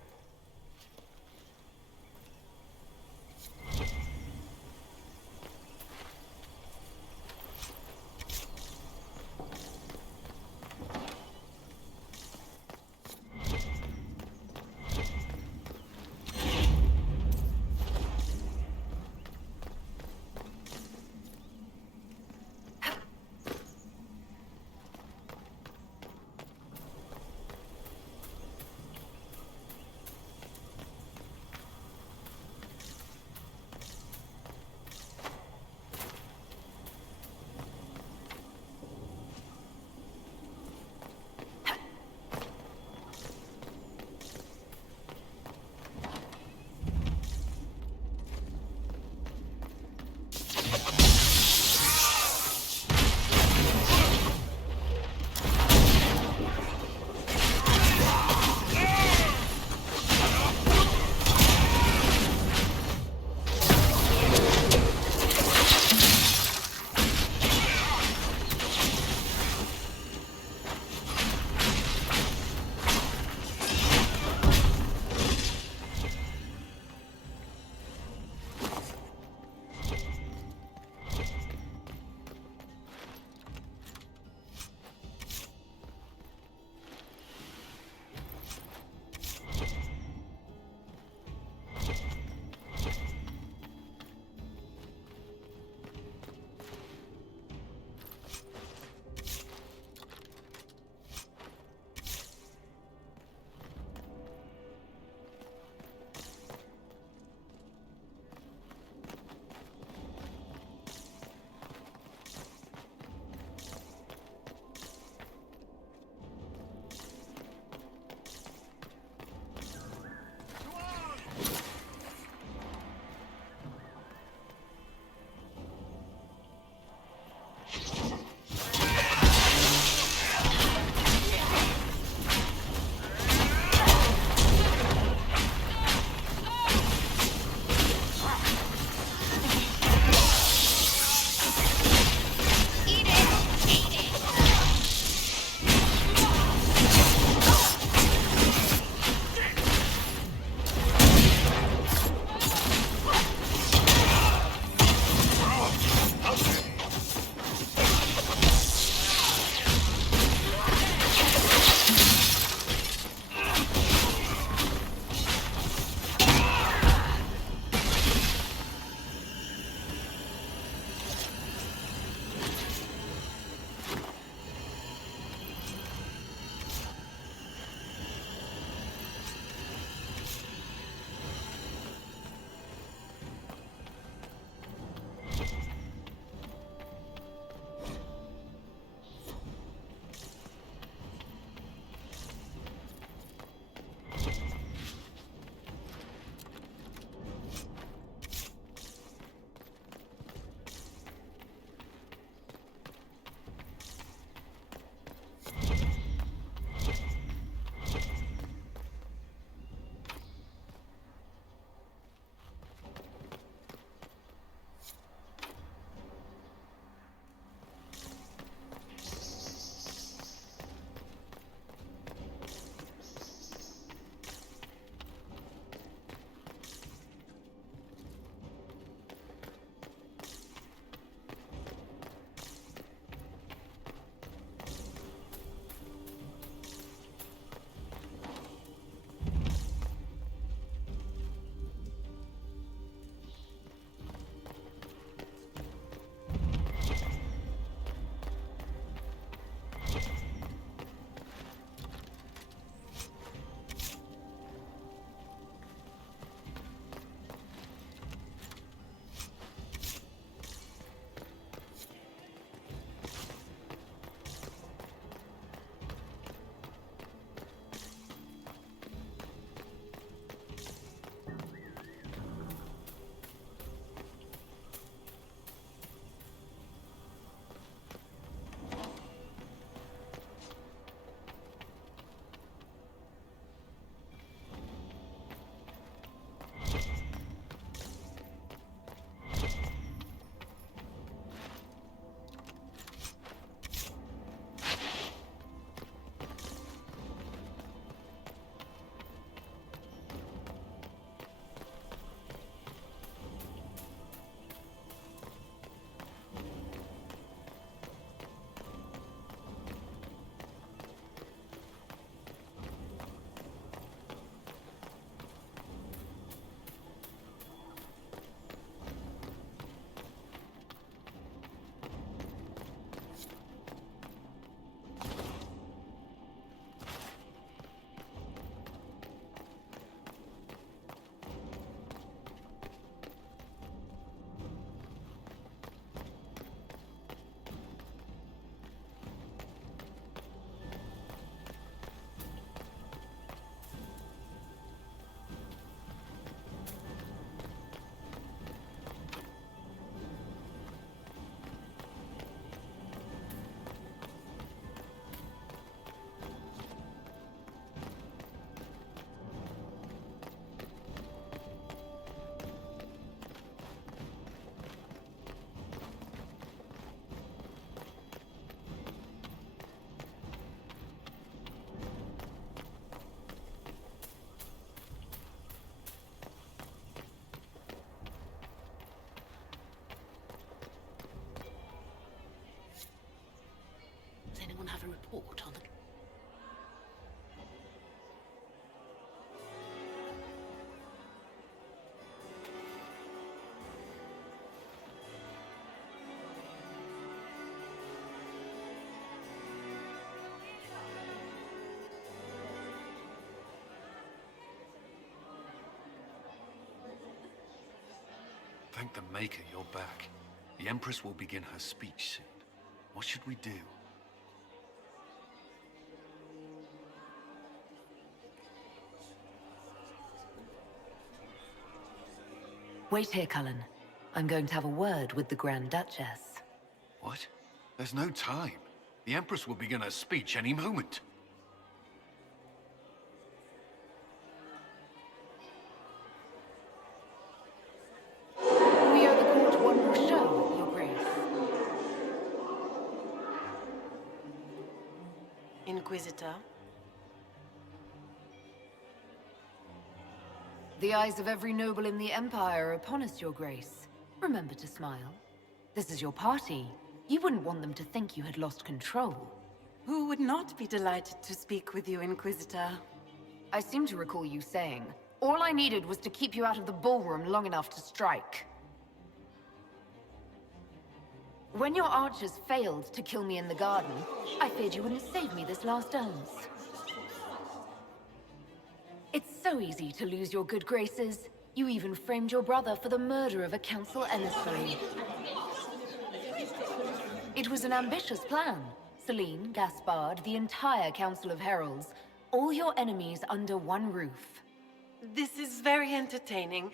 Thank the Maker you're back. The Empress will begin her speech soon. What should we do? Wait here, Cullen. I'm going to have a word with the Grand Duchess. What? There's no time. The Empress will begin her speech any moment. We owe the court one more show, Your Grace. Inquisitor? The eyes of every noble in the Empire are upon us, Your Grace. Remember to smile. This is your party. You wouldn't want them to think you had lost control. Who would not be delighted to speak with you, Inquisitor? I seem to recall you saying, all I needed was to keep you out of the ballroom long enough to strike. When your archers failed to kill me in the garden, I feared you wouldn't save me this last dance. It's so easy to lose your good graces. You even framed your brother for the murder of a council emissary. It was an ambitious plan. Celine, Gaspard, the entire Council of Heralds, all your enemies under one roof. This is very entertaining,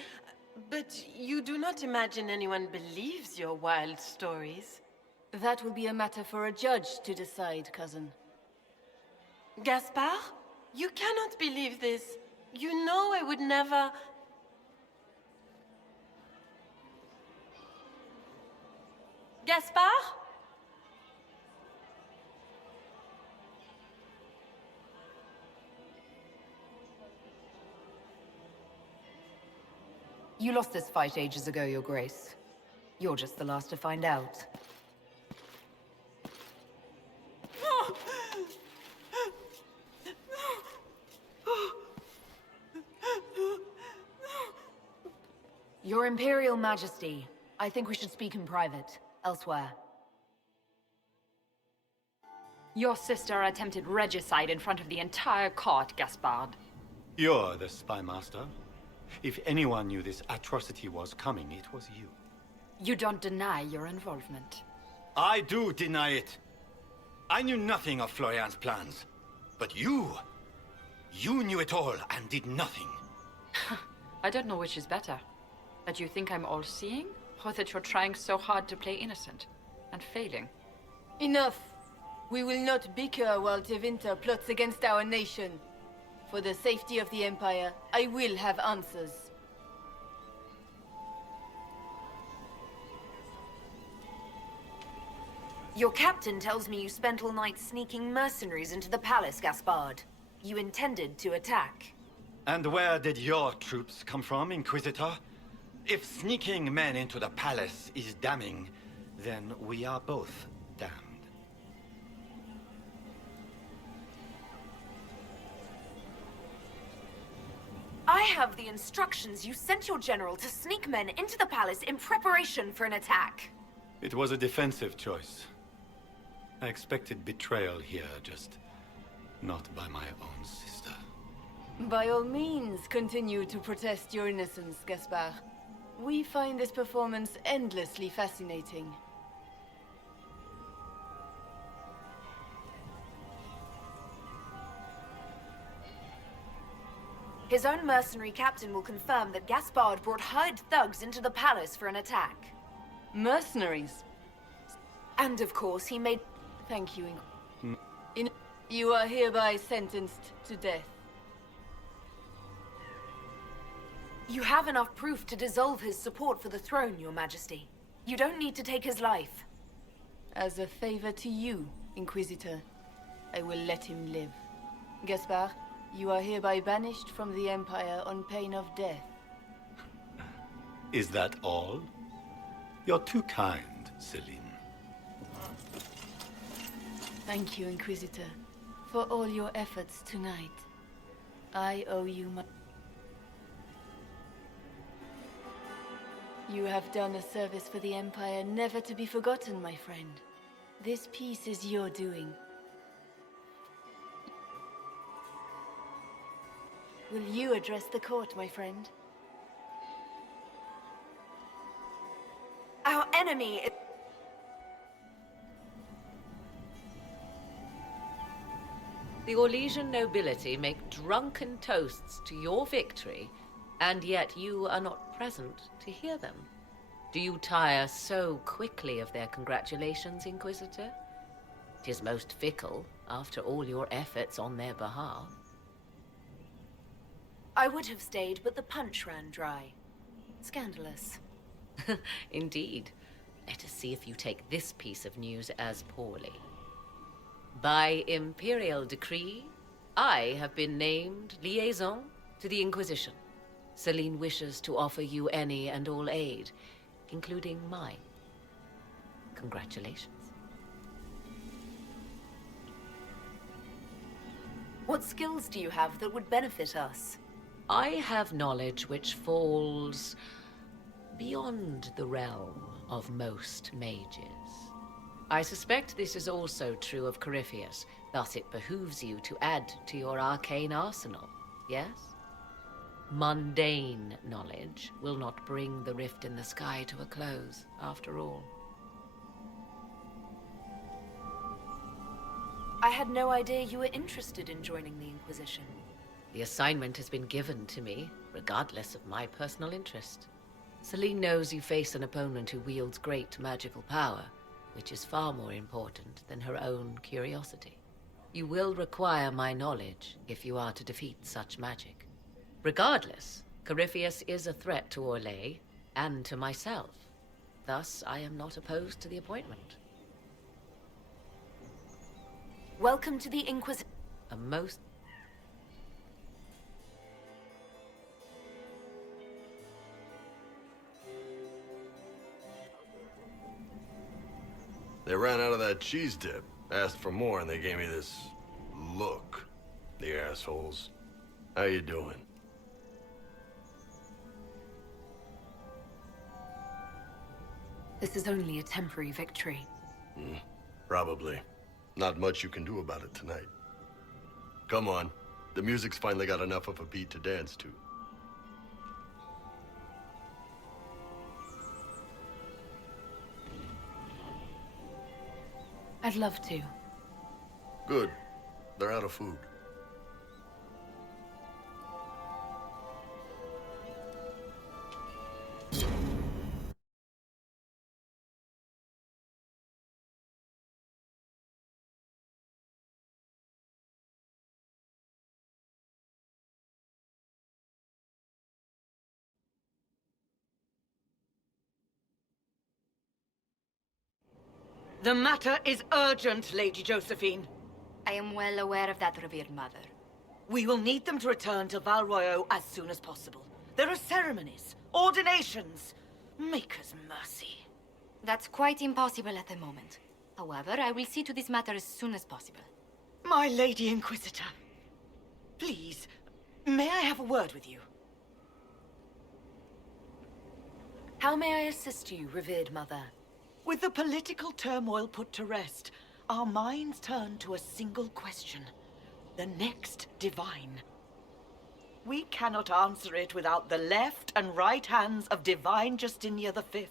but you do not imagine anyone believes your wild stories? That will be a matter for a judge to decide, cousin. Gaspard? You cannot believe this. You know I would never... Gaspard? You lost this fight ages ago, Your Grace. You're just the last to find out. Your Imperial Majesty, I think we should speak in private, elsewhere. Your sister attempted regicide in front of the entire court, Gaspard. You're the spy master. If anyone knew this atrocity was coming, it was you. You don't deny your involvement. I do deny it. I knew nothing of Florian's plans. But you knew it all and did nothing. I don't know which is better. That you think I'm all-seeing, or that you're trying so hard to play innocent and failing? Enough! We will not bicker while Tevinter plots against our nation. For the safety of the Empire, I will have answers. Your captain tells me you spent all night sneaking mercenaries into the palace, Gaspard. You intended to attack. And where did your troops come from, Inquisitor? If sneaking men into the palace is damning, then we are both damned. I have the instructions. You sent your general to sneak men into the palace in preparation for an attack. It was a defensive choice. I expected betrayal here, just not by my own sister. By all means, continue to protest your innocence, Gaspard. We find this performance endlessly fascinating. His own mercenary captain will confirm that Gaspard brought hired thugs into the palace for an attack. Mercenaries? And of course, he made... Thank you, You are hereby sentenced to death. You have enough proof to dissolve his support for the throne, Your Majesty. You don't need to take his life. As a favor to you, Inquisitor, I will let him live. Gaspard, you are hereby banished from the Empire on pain of death. Is that all? You're too kind, Celine. Thank you, Inquisitor, for all your efforts tonight. I owe you my... You have done a service for the Empire never to be forgotten, my friend. This piece is your doing. Will you address the court, my friend? enemy is... The Orlesian nobility make drunken toasts to your victory, and yet you are not present to hear them. Do you tire so quickly of their congratulations, Inquisitor? 'Tis most fickle, after all your efforts on their behalf. I would have stayed, but the punch ran dry. Scandalous. Indeed. Let us see if you take this piece of news as poorly. By imperial decree, I have been named liaison to the Inquisition. Celine wishes to offer you any and all aid, including mine. Congratulations. What skills do you have that would benefit us? I have knowledge which falls beyond the realm of most mages. I suspect this is also true of Corypheus, thus it behooves you to add to your arcane arsenal, yes? Mundane knowledge will not bring the rift in the sky to a close, after all. I had no idea you were interested in joining the Inquisition. The assignment has been given to me, regardless of my personal interest. Celine knows you face an opponent who wields great magical power, which is far more important than her own curiosity. You will require my knowledge if you are to defeat such magic. Regardless, Corypheus is a threat to Orlais and to myself. Thus, I am not opposed to the appointment. Welcome to the Inquisition. A most... They ran out of that cheese dip, asked for more, and they gave me this look. The assholes. How you doing? This is only a temporary victory. Probably. Not much you can do about it tonight. Come on. The music's finally got enough of a beat to dance to. I'd love to. Good. They're out of food. The matter is urgent, Lady Josephine. I am well aware of that, revered mother. We will need them to return to Val Royeaux as soon as possible. There are ceremonies, ordinations. Make us mercy. That's quite impossible at the moment. However, I will see to this matter as soon as possible. My Lady Inquisitor, please, may I have a word with you? How may I assist you, revered mother? With the political turmoil put to rest, our minds turn to a single question. The next divine. We cannot answer it without the left and right hands of Divine Justinia V.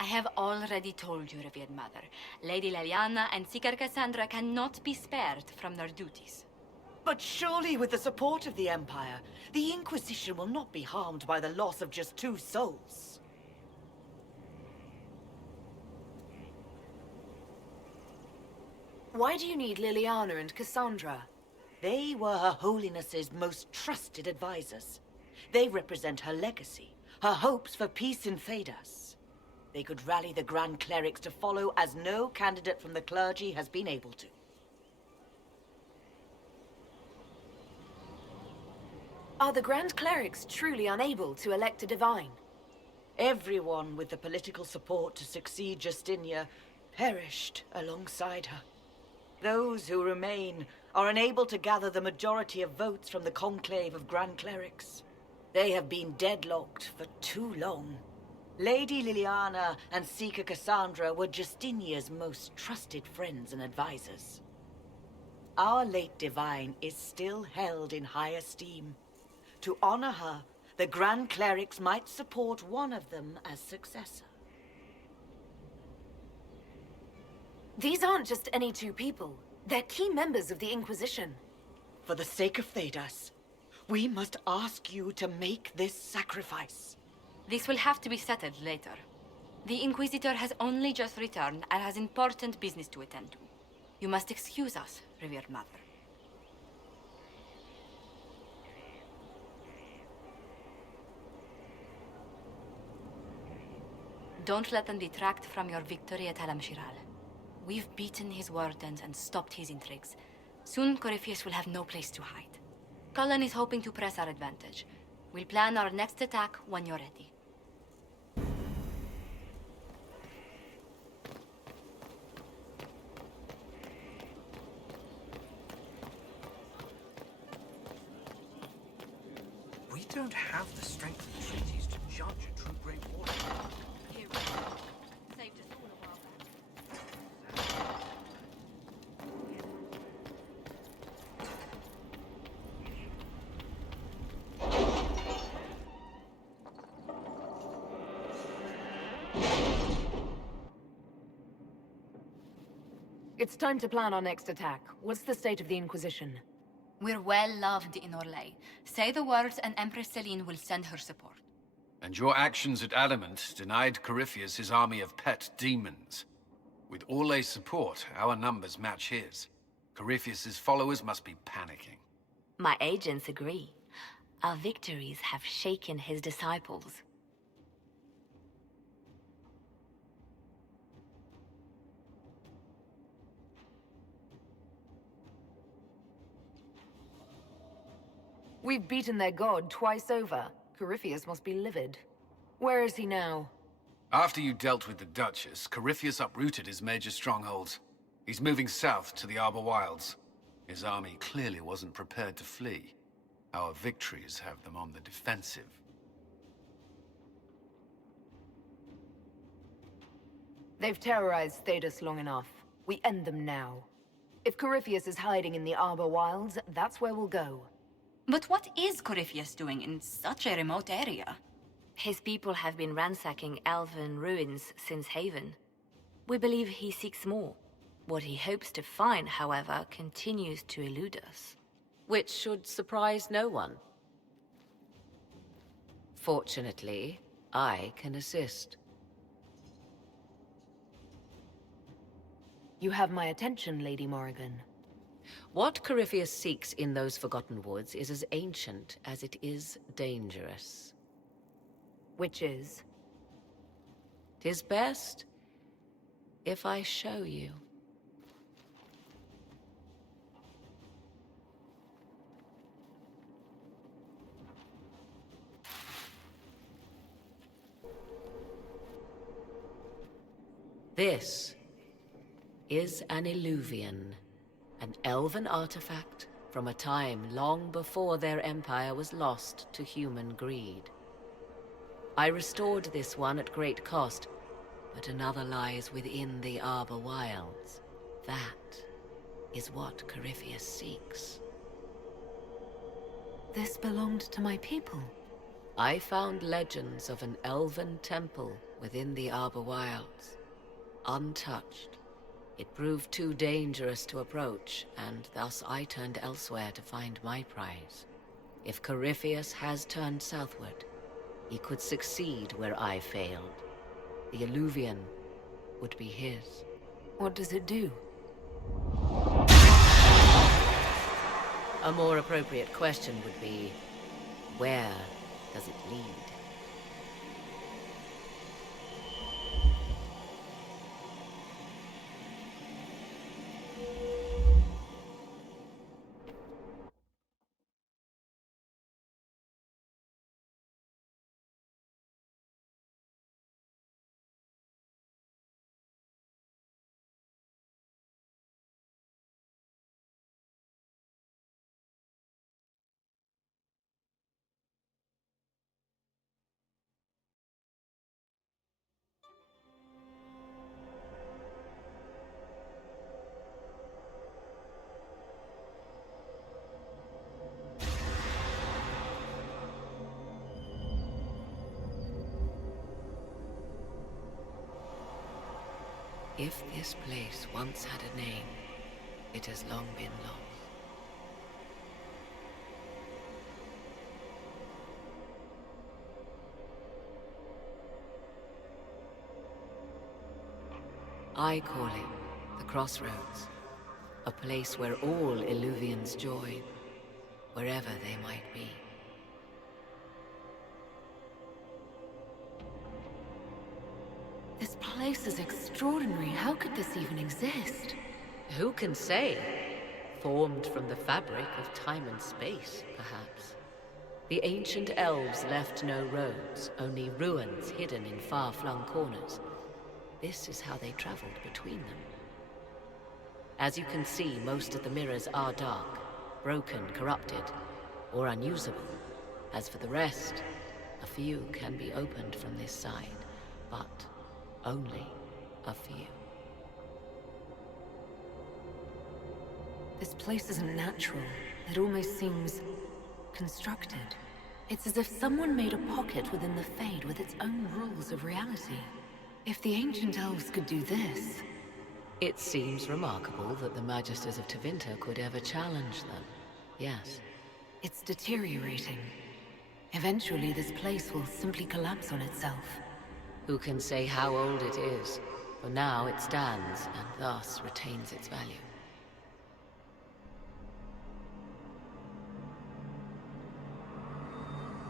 I have already told you, revered mother. Lady Leliana and Seeker Cassandra cannot be spared from their duties. But surely with the support of the Empire, the Inquisition will not be harmed by the loss of just 2 souls. Why do you need Liliana and Cassandra? They were Her Holiness's most trusted advisors. They represent her legacy, her hopes for peace in Thedas. They could rally the Grand Clerics to follow as no candidate from the clergy has been able to. Are the Grand Clerics truly unable to elect a divine? Everyone with the political support to succeed Justinia perished alongside her. Those who remain are unable to gather the majority of votes from the conclave of Grand Clerics. They have been deadlocked for too long. Lady Liliana and Seeker Cassandra were Justinia's most trusted friends and advisors. Our late divine is still held in high esteem. To honor her, the Grand Clerics might support one of them as successor. These aren't just any two people. They're key members of the Inquisition. For the sake of Thedas, we must ask you to make this sacrifice. This will have to be settled later. The Inquisitor has only just returned and has important business to attend to. You must excuse us, revered mother. Don't let them detract from your victory at Alam Shiral. We've beaten his wardens and stopped his intrigues. Soon, Corypheus will have no place to hide. Cullen is hoping to press our advantage. We'll plan our next attack when you're ready. We don't have the strength of treaties to judge a true great warrior. Saved us all a while back. It's time to plan our next attack. What's the state of the Inquisition? We're well loved in Orlais. Say the words and Empress Celine will send her support. And your actions at Adamant denied Corypheus his army of pet demons. With Orlais' support, our numbers match his. Corypheus's followers must be panicking. My agents agree. Our victories have shaken his disciples. We've beaten their god twice over. Corypheus must be livid. Where is he now? After you dealt with the Duchess, Corypheus uprooted his major strongholds. He's moving south to the Arbor Wilds. His army clearly wasn't prepared to flee. Our victories have them on the defensive. They've terrorized Thedas long enough. We end them now. If Corypheus is hiding in the Arbor Wilds, that's where we'll go. But what is Corypheus doing in such a remote area? His people have been ransacking elven ruins since Haven. We believe he seeks more. What he hopes to find, however, continues to elude us. Which should surprise no one. Fortunately, I can assist. You have my attention, Lady Morrigan. What Corypheus seeks in those Forgotten Woods is as ancient as it is dangerous. Which is? 'Tis best if I show you. This is an Illuvian. An elven artifact from a time long before their empire was lost to human greed. I restored this one at great cost, but another lies within the Arbor Wilds. That is what Corypheus seeks. This belonged to my people. I found legends of an elven temple within the Arbor Wilds, untouched. It proved too dangerous to approach, and thus I turned elsewhere to find my prize. If Corypheus has turned southward, he could succeed where I failed. The Illuvian would be his. What does it do? A more appropriate question would be, where does it lead? If this place once had a name, it has long been lost. I call it the Crossroads, a place where all Illuvians join, wherever they might be. This place is extraordinary. How could this even exist? Who can say? Formed from the fabric of time and space, perhaps. The ancient elves left no roads, only ruins hidden in far-flung corners. This is how they traveled between them. As you can see, most of the mirrors are dark, broken, corrupted, or unusable. As for the rest, a few can be opened from this side, but only a few. This place isn't natural. It almost seems constructed. It's as if someone made a pocket within the Fade with its own rules of reality. If the ancient elves could do this... It seems remarkable that the Magisters of Tevinter could ever challenge them. Yes. It's deteriorating. Eventually, this place will simply collapse on itself. Who can say how old it is? For now it stands, and thus retains its value.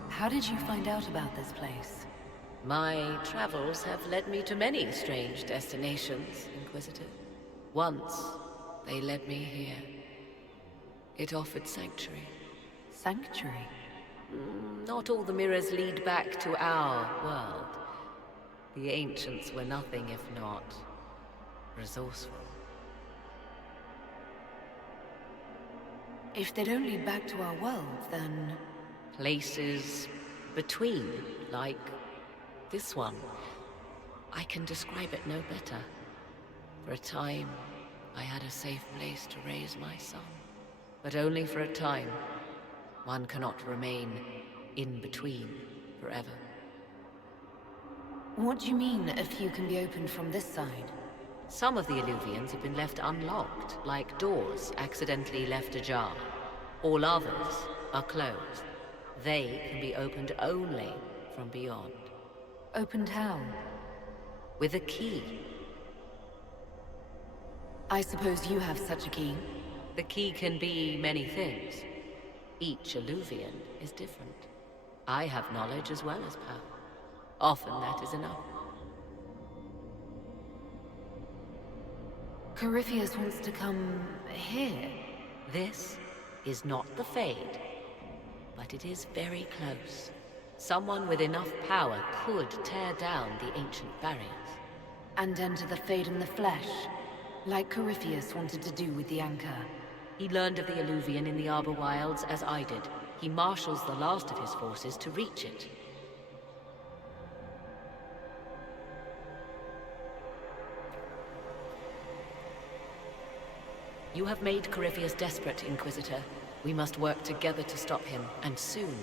How did you find out about this place? My travels have led me to many strange destinations, Inquisitor. Once, they led me here. It offered sanctuary. Sanctuary? Not all the mirrors lead back to our world. The ancients were nothing if not resourceful. If they don't lead back to our world, then... Places between, like this one. I can describe it no better. For a time, I had a safe place to raise my son. But only for a time. One cannot remain in between forever. What do you mean, a few can be opened from this side? Some of the Illuvians have been left unlocked, like doors accidentally left ajar. All others are closed. They can be opened only from beyond. Opened how? With a key. I suppose you have such a key? The key can be many things. Each Illuvian is different. I have knowledge as well as power. Often that is enough. Corypheus wants to come here. This is not the Fade, but it is very close. Someone with enough power could tear down the ancient barriers. And enter the Fade in the flesh, like Corypheus wanted to do with the Anchor. He learned of the Illuvian in the Arbor Wilds as I did. He marshals the last of his forces to reach it. You have made Corypheus desperate, Inquisitor. We must work together to stop him, and soon.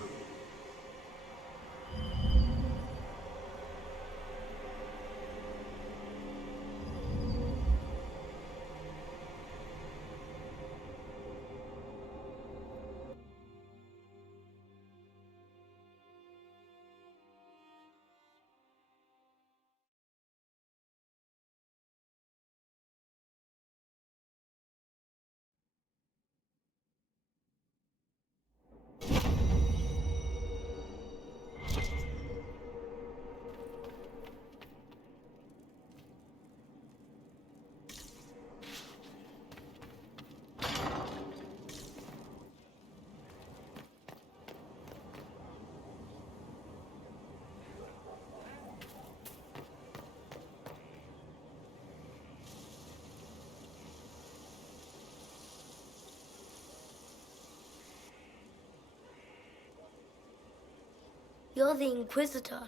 You're the Inquisitor.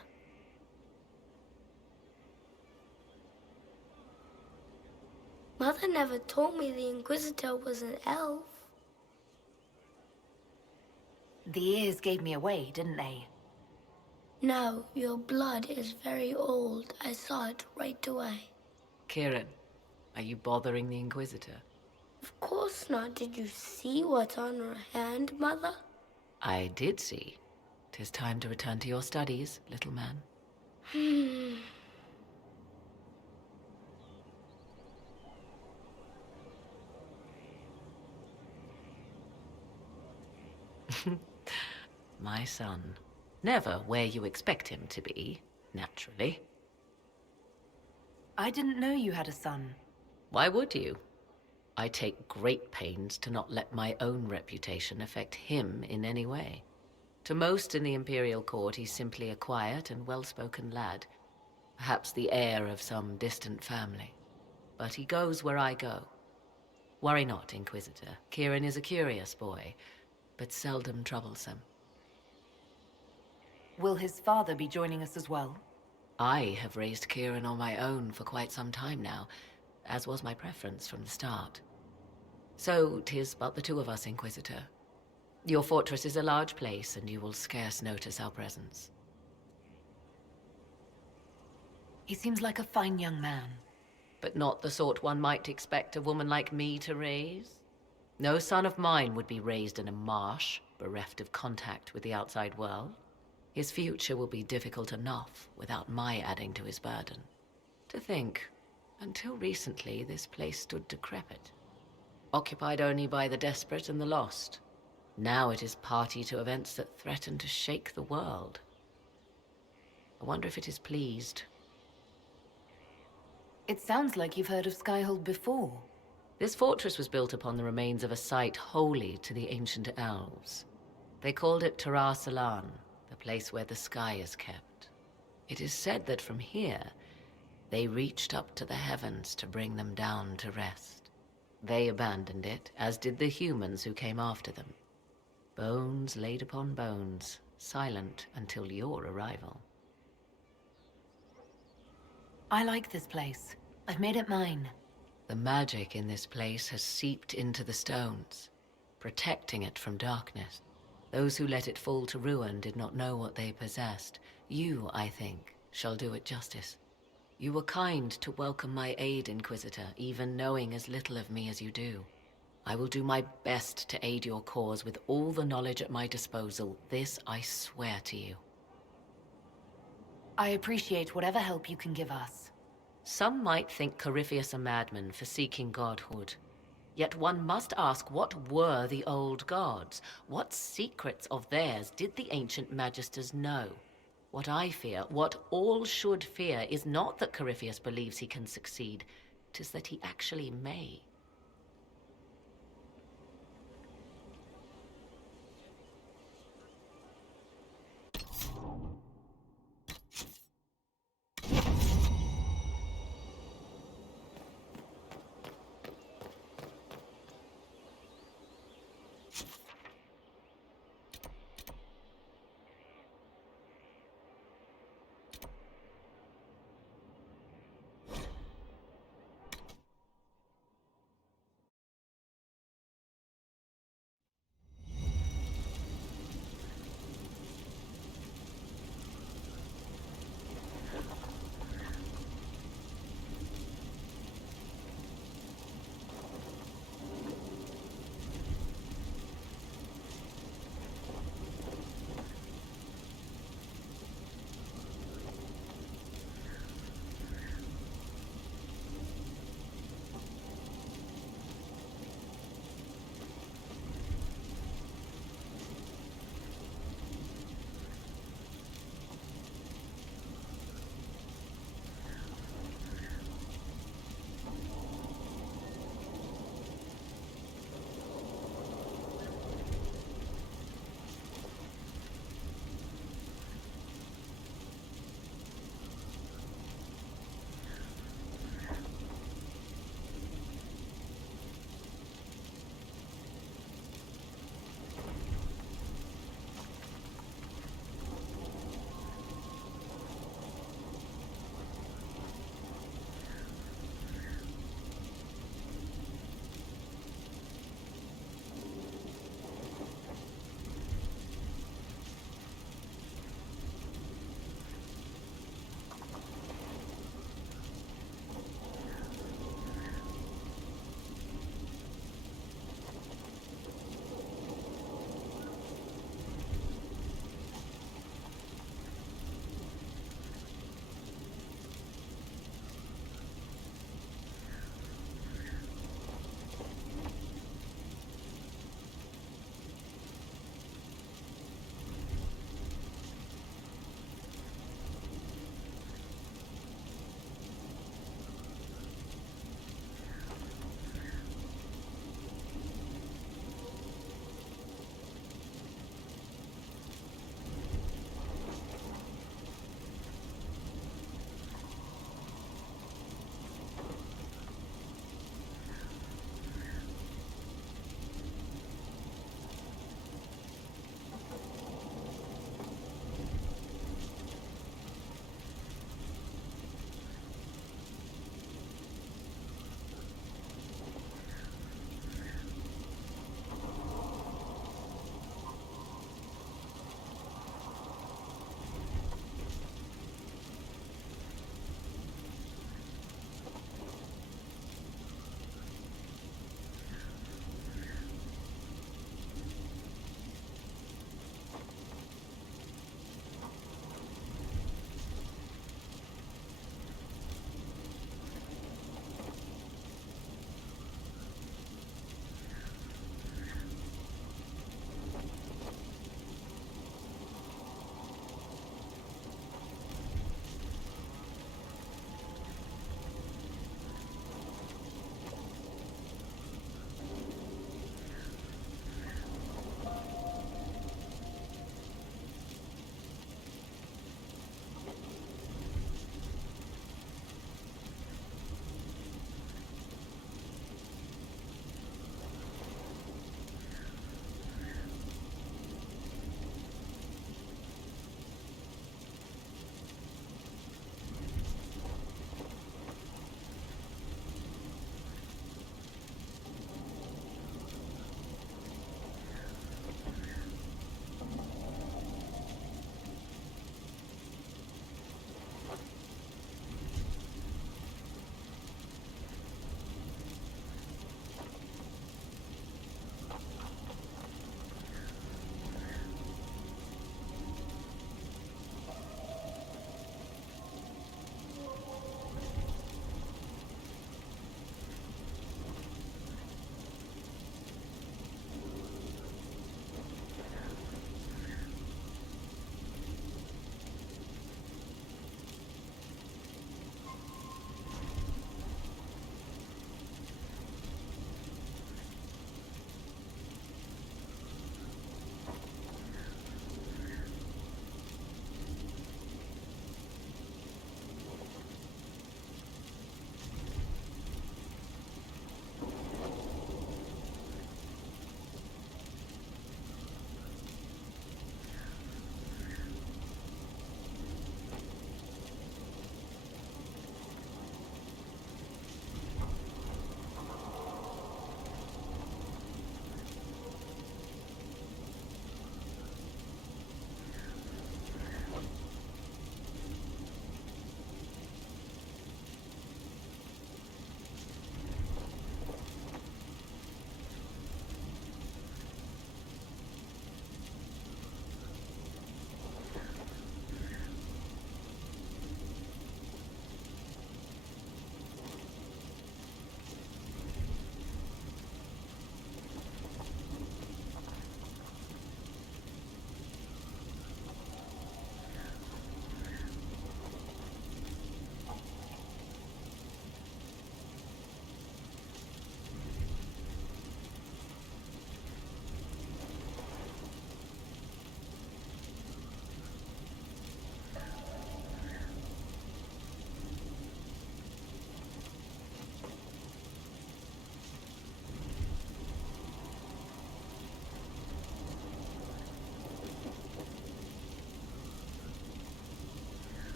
Mother never told me the Inquisitor was an elf. The ears gave me away, didn't they? No, your blood is very old. I saw it right away. Kieran, Are you bothering the Inquisitor? Of course not. Did you see what's on her hand, Mother? I did see. 'Tis time to return to your studies, little man. My son. Never where you expect him to be, naturally. I didn't know you had a son. Why would you? I take great pains to not let my own reputation affect him in any way. To most in the Imperial Court, he's simply a quiet and well-spoken lad. Perhaps the heir of some distant family. But he goes where I go. Worry not, Inquisitor. Kieran is a curious boy, but seldom troublesome. Will his father be joining us as well? I have raised Kieran on my own for quite some time now, as was my preference from the start. So 'tis but the two of us, Inquisitor. Your fortress is a large place, and you will scarce notice our presence. He seems like a fine young man. But not the sort one might expect a woman like me to raise. No son of mine would be raised in a marsh, bereft of contact with the outside world. His future will be difficult enough without my adding to his burden. To think, until recently this place stood decrepit, occupied only by the desperate and the lost. Now it is party to events that threaten to shake the world. I wonder if it is pleased. It sounds like you've heard of Skyhold before. This fortress was built upon the remains of a site holy to the ancient elves. They called it Tarar Salan, the place where the sky is kept. It is said that from here, they reached up to the heavens to bring them down to rest. They abandoned it, as did the humans who came after them. Bones laid upon bones, silent until your arrival. I like this place. I've made it mine. The magic in this place has seeped into the stones, protecting it from darkness. Those who let it fall to ruin did not know what they possessed. You, I think, shall do it justice. You were kind to welcome my aid, Inquisitor, even knowing as little of me as you do. I will do my best to aid your cause with all the knowledge at my disposal. This I swear to you. I appreciate whatever help you can give us. Some might think Corypheus a madman for seeking godhood. Yet one must ask, what were the old gods? What secrets of theirs did the ancient magisters know? What I fear, what all should fear, is not that Corypheus believes he can succeed. 'Tis that he actually may.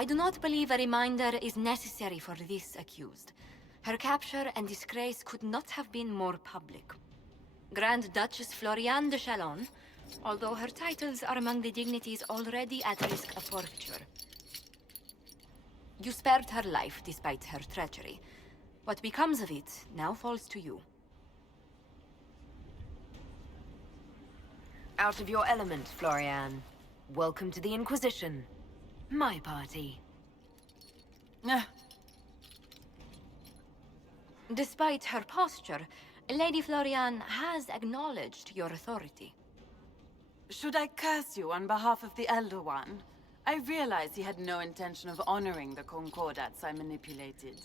I do not believe a reminder is necessary for this accused. Her capture and disgrace could not have been more public. Grand Duchess Floriane de Chalon, although her titles are among the dignities already at risk of forfeiture. You spared her life despite her treachery. What becomes of it now falls to you. Out of your element, Floriane. Welcome to the Inquisition. My party. Despite her posture, Lady Floriane has acknowledged your authority. Should I curse you on behalf of the Elder One? I realize he had no intention of honoring the concordats I manipulated.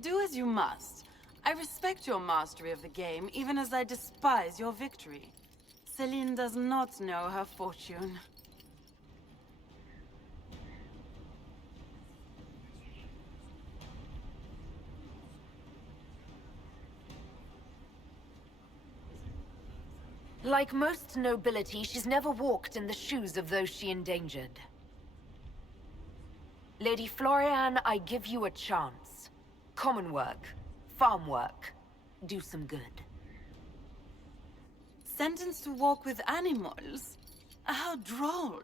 Do as you must. I respect your mastery of the game, even as I despise your victory. Celine does not know her fortune. Like most nobility, she's never walked in the shoes of those she endangered. Lady Floriane, I give you a chance. Common work, farm work, do some good. Sentenced to walk with animals? How droll.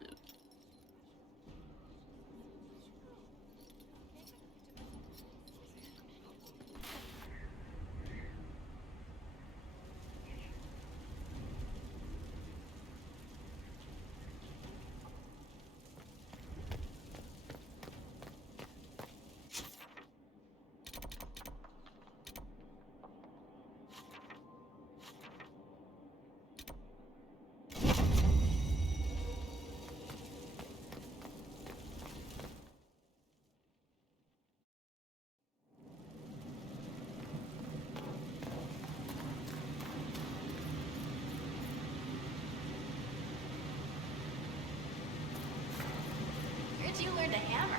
Where'd you learn to hammer?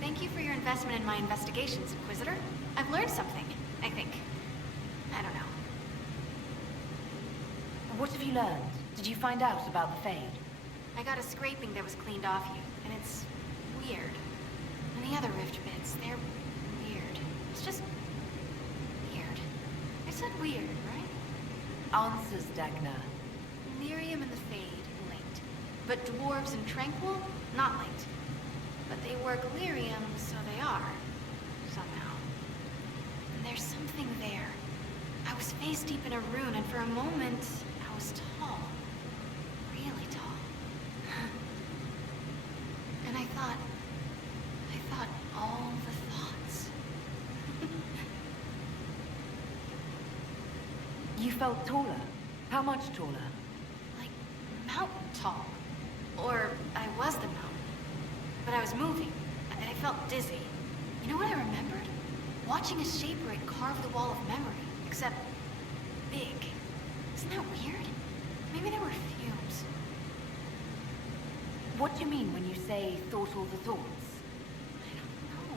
Thank you for your investment in my investigations, Inquisitor. I've learned something, I think. I don't know. What have you learned? Did you find out about the Fade? I got a scraping that was cleaned off you, and it's weird. And the other rift bits, they're weird. It's just weird. I said weird, right? Answers, Dagna. Lyrium and the Fade linked, but dwarves and Tranquil not linked. But they work lyrium, so they are. Somehow. And there's something there. I was face deep in a rune, and for a moment, I was tall. Really tall. And I thought all the thoughts. You felt taller. How much taller? Like mountain tall. Or I was the mountain. But I was moving, and I felt dizzy. You know what I remembered? Watching a shaper carve the wall of memory, except big. Isn't that weird? Maybe there were fumes. What do you mean when you say thought all the thoughts? I don't know.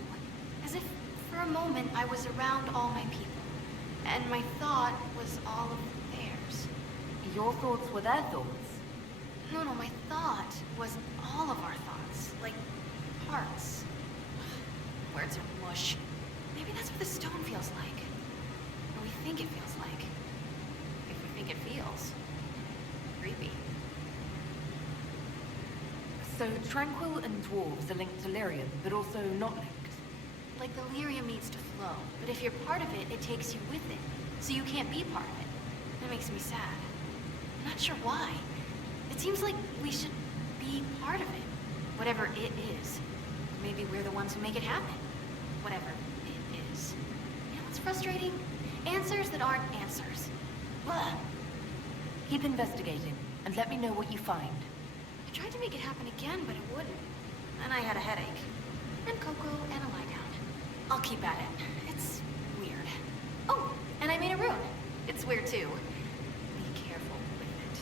As if for a moment I was around all my people, and my thought was all of theirs. Your thoughts were their thoughts? No, my thought was all of our thoughts, like parts. Words are mush. Maybe that's what the stone feels like. Or we think it feels like. If we think it feels. Creepy. So Tranquil and dwarves are linked to lyrium, but also not linked? Like the lyrium needs to flow, but if you're part of it, it takes you with it. So you can't be part of it. That makes me sad. I'm not sure why. It seems like we should be part of it. Whatever it is. Maybe we're the ones who make it happen. Whatever it is. You know what's frustrating? Answers that aren't answers. Blah. Keep investigating, and let me know what you find. I tried to make it happen again, but it wouldn't. And I had a headache. And cocoa and a lie down. I'll keep at it. It's weird. I made a rune. It's weird too. Be careful with it.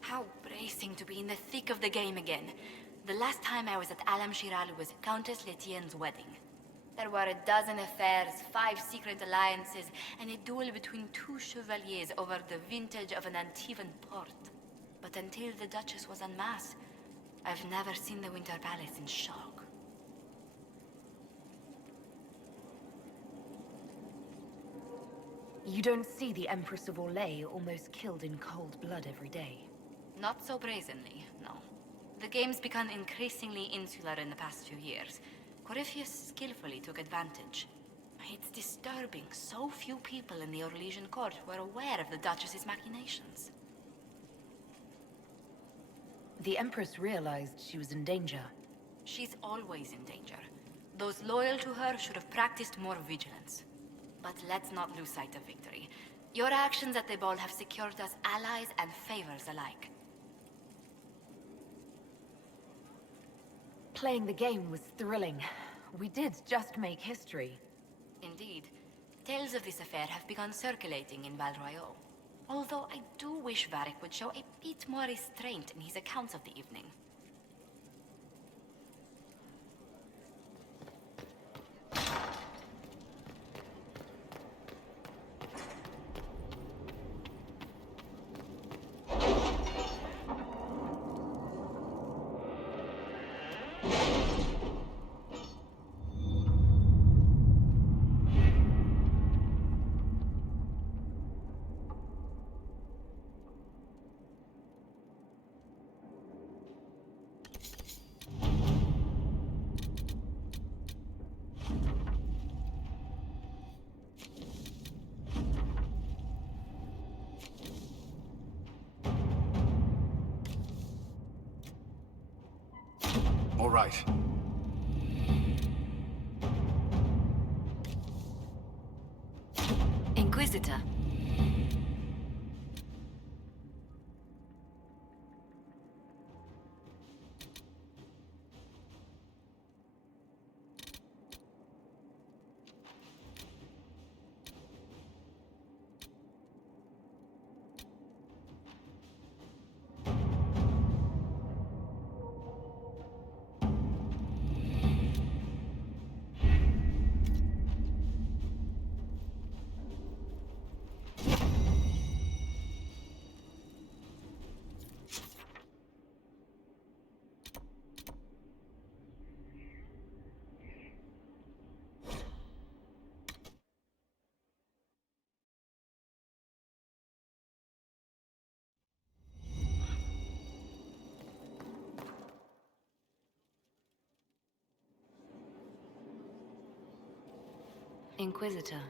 How bracing to be in the thick of the game again. The last time I was at Alam Shiralu was Countess Letienne's wedding. There were a dozen affairs, 5 secret alliances, and a duel between 2 chevaliers over the vintage of an Antivan port. But until the Duchess was en masse, I've never seen the Winter Palace in shock. You don't see the Empress of Orlais almost killed in cold blood every day. Not so brazenly, no. The game's become increasingly insular in the past few years. Corypheus skillfully took advantage. It's disturbing so few people in the Orlesian court were aware of the Duchess's machinations. The Empress realized she was in danger. She's always in danger. Those loyal to her should have practiced more vigilance. But let's not lose sight of victory. Your actions at the ball have secured us allies and favors alike. Playing the game was thrilling. We did just make history. Indeed. Tales of this affair have begun circulating in Val Royeaux. Although I do wish Varric would show a bit more restraint in his accounts of the evening. All right. Inquisitor. Inquisitor.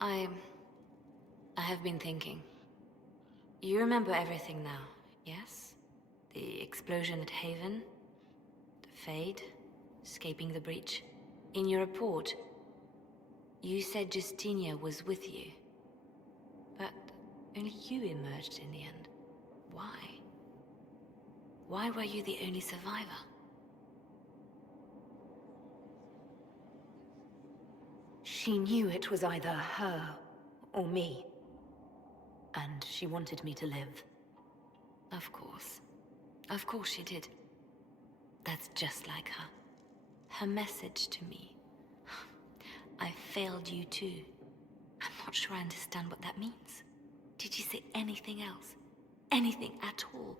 I have been thinking. You remember everything now, yes? The explosion at Haven, the Fade, escaping the breach. In your report, you said Justinia was with you. But only you emerged in the end. Why? Why were you the only survivor? She knew it was either her or me. And she wanted me to live. Of course. Of course she did. That's just like her. Her message to me. I failed you too. I'm not sure I understand what that means. Did she say anything else? Anything at all?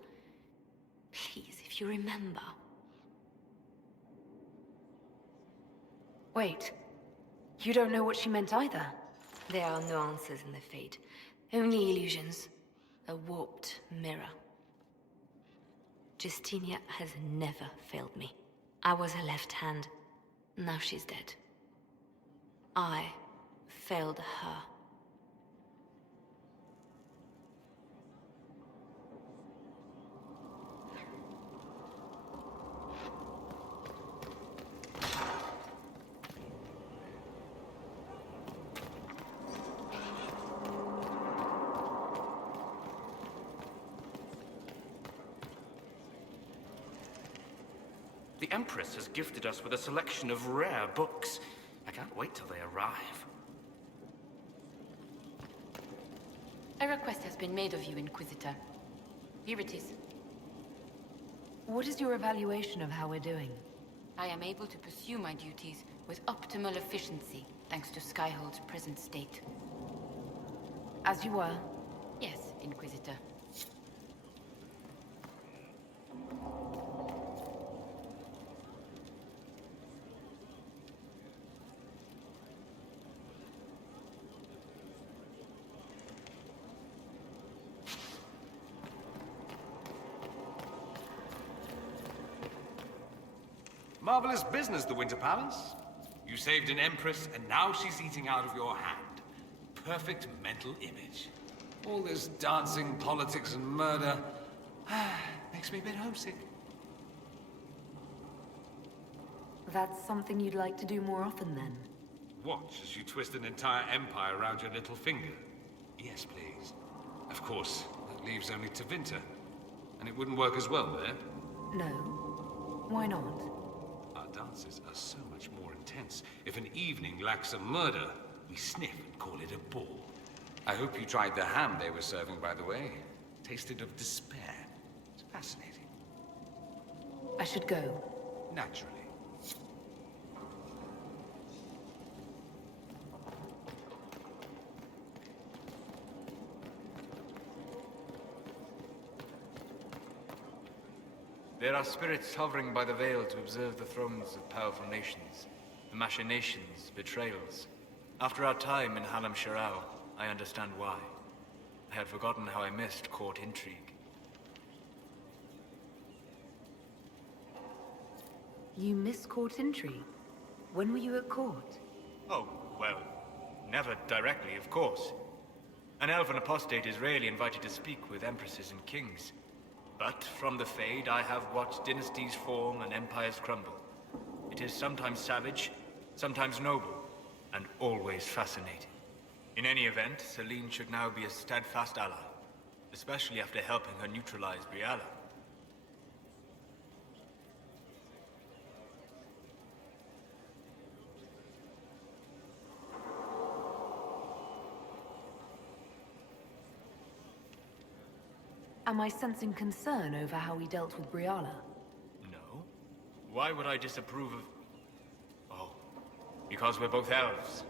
Please, if you remember. Wait. You don't know what she meant either? There are no answers in the Fate. Only illusions. A warped mirror. Justinia has never failed me. I was her left hand. Now she's dead. I failed her. The Empress has gifted us with a selection of rare books. I can't wait till they arrive. A request has been made of you, Inquisitor. Here it is. What is your evaluation of how we're doing? I am able to pursue my duties with optimal efficiency, thanks to Skyhold's present state. As you were. Yes, Inquisitor. Marvelous business, the Winter Palace. You saved an empress, and now she's eating out of your hand. Perfect mental image. All this dancing, politics, and murder makes me a bit homesick. That's something you'd like to do more often, then? Watch as you twist an entire empire around your little finger. Yes, please. Of course, that leaves only Tevinter. And it wouldn't work as well there. No. Why not? Our dances are so much more intense. If an evening lacks a murder, we sniff and call it a ball. I hope you tried the ham they were serving, by the way. Tasted of despair. It's fascinating. I should go. Naturally. There are spirits hovering by the veil to observe the thrones of powerful nations, the machinations, betrayals. After our time in Halam Sharal, I understand why. I had forgotten how I missed court intrigue. You miss court intrigue? When were you at court? Oh, well, never directly, of course. An elven apostate is rarely invited to speak with empresses and kings. But from the Fade, I have watched dynasties form and empires crumble. It is sometimes savage, sometimes noble, and always fascinating. In any event, Celine should now be a steadfast ally, especially after helping her neutralize Briala. Am I sensing concern over how we dealt with Briala? No. Why would I disapprove of... Oh, because we're both elves.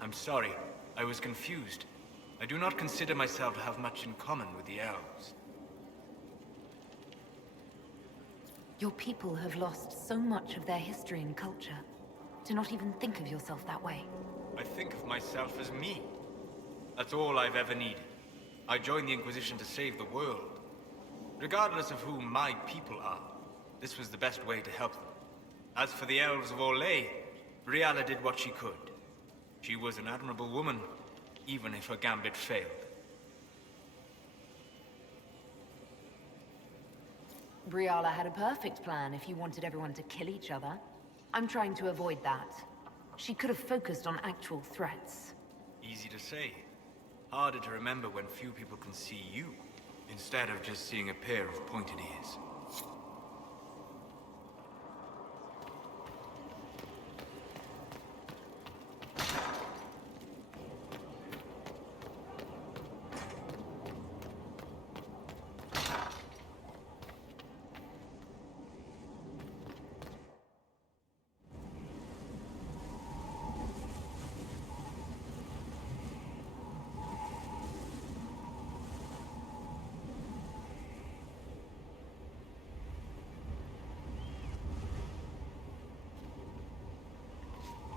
I'm sorry, I was confused. I do not consider myself to have much in common with the elves. Your people have lost so much of their history and culture. Do not even think of yourself that way. I think of myself as me. That's all I've ever needed. I joined the Inquisition to save the world. Regardless of who my people are, this was the best way to help them. As for the elves of Orlais, Briala did what she could. She was an admirable woman, even if her gambit failed. Briala had a perfect plan if you wanted everyone to kill each other. I'm trying to avoid that. She could have focused on actual threats. Easy to say. Harder to remember when few people can see you, instead of just seeing a pair of pointed ears.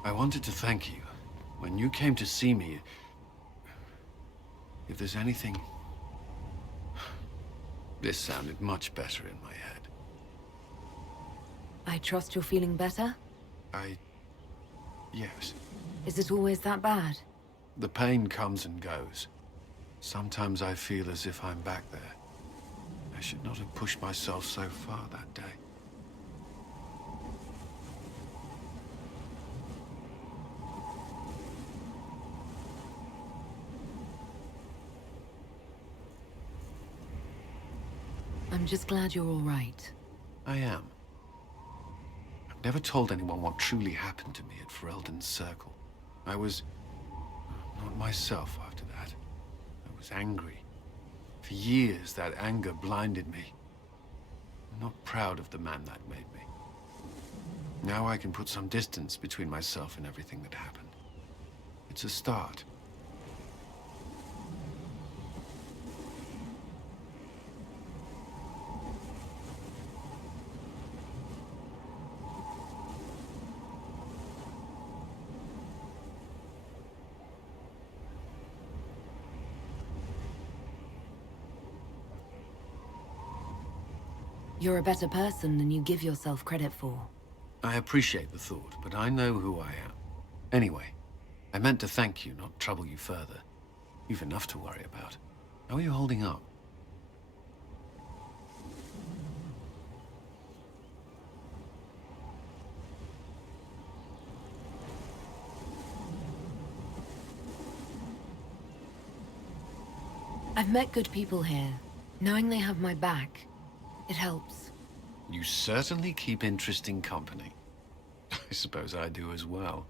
I wanted to thank you. When you came to see me, if there's anything... This sounded much better in my head. I trust you're feeling better? Yes. Is it always that bad? The pain comes and goes. Sometimes I feel as if I'm back there. I should not have pushed myself so far that day. I'm just glad you're all right. I am. I've never told anyone what truly happened to me at Ferelden's Circle. I was... not myself after that. I was angry. For years, that anger blinded me. I'm not proud of the man that made me. Now I can put some distance between myself and everything that happened. It's a start. You're a better person than you give yourself credit for. I appreciate the thought, but I know who I am. Anyway, I meant to thank you, not trouble you further. You've enough to worry about. How are you holding up? I've met good people here. Knowing they have my back, it helps. You certainly keep interesting company. I suppose I do as well.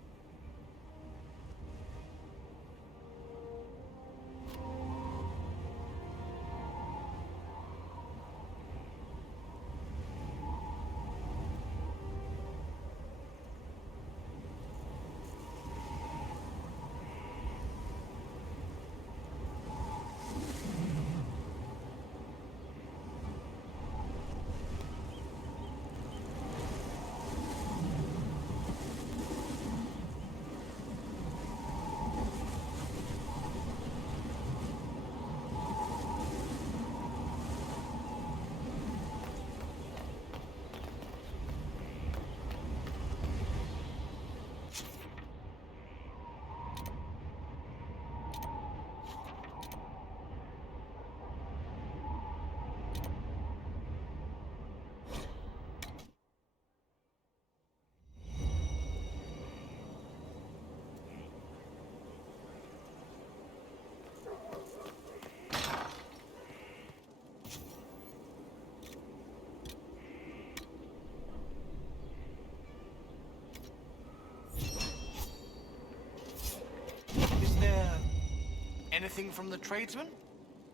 Anything from the tradesmen?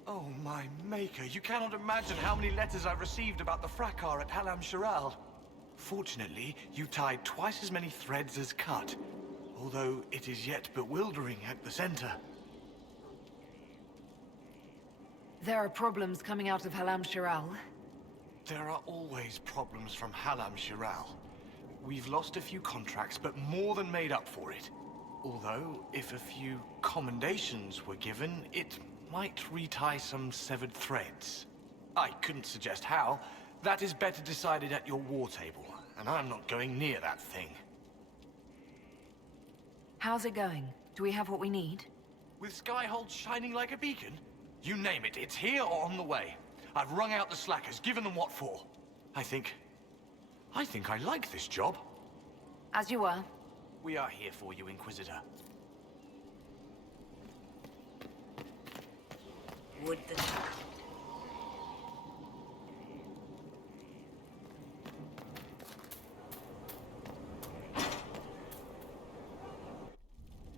Oh, my maker, you cannot imagine how many letters I've received about the fracas at Halam Shiral. Fortunately, you tied twice as many threads as cut, although it is yet bewildering at the center. There are problems coming out of Halam Shiral. There are always problems from Halam Shiral. We've lost a few contracts, but more than made up for it. Although, if a few commendations were given, it might retie some severed threads. I couldn't suggest how. That is better decided at your war table, and I'm not going near that thing. How's it going? Do we have what we need? With Skyhold shining like a beacon? You name it, it's here or on the way. I've wrung out the slackers, given them what for. I think I like this job. As you were. We are here for you, Inquisitor. Would that...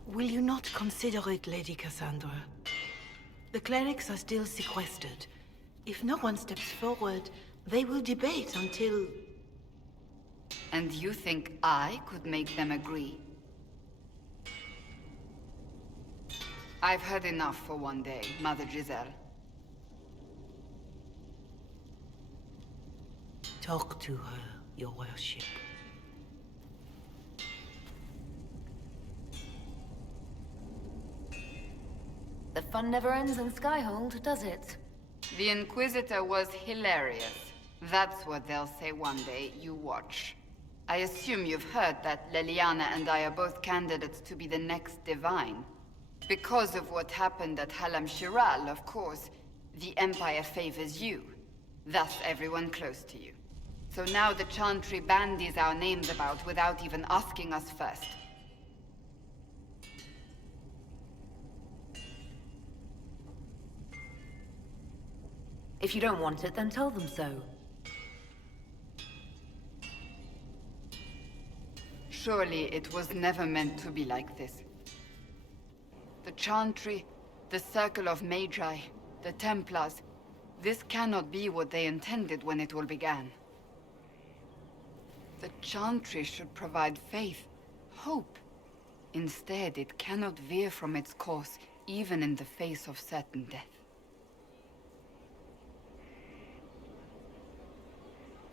Will you not consider it, Lady Cassandra? The clerics are still sequestered. If no one steps forward, they will debate until... And you think I could make them agree? I've heard enough for one day, Mother Giselle. Talk to her, your worship. The fun never ends in Skyhold, does it? The Inquisitor was hilarious. That's what they'll say one day, you watch. I assume you've heard that Leliana and I are both candidates to be the next Divine. Because of what happened at Halam Shiral, of course, the Empire favors you. Thus everyone close to you. So now the Chantry bandies our names about without even asking us first. If you don't want it, then tell them so. Surely it was never meant to be like this. The Chantry, the Circle of Magi, the Templars, this cannot be what they intended when it all began. The Chantry should provide faith, hope. Instead, it cannot veer from its course, even in the face of certain death.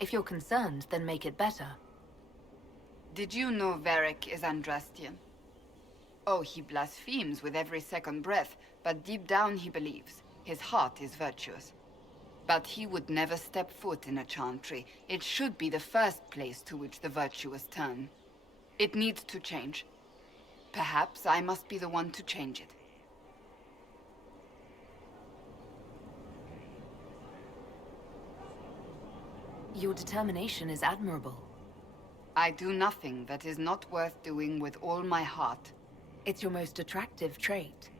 If you're concerned, then make it better. Did you know Varric is Andrastian? Oh, he blasphemes with every second breath, but deep down he believes. His heart is virtuous. But he would never step foot in a Chantry. It should be the first place to which the virtuous turn. It needs to change. Perhaps I must be the one to change it. Your determination is admirable. I do nothing that is not worth doing with all my heart. It's your most attractive trait.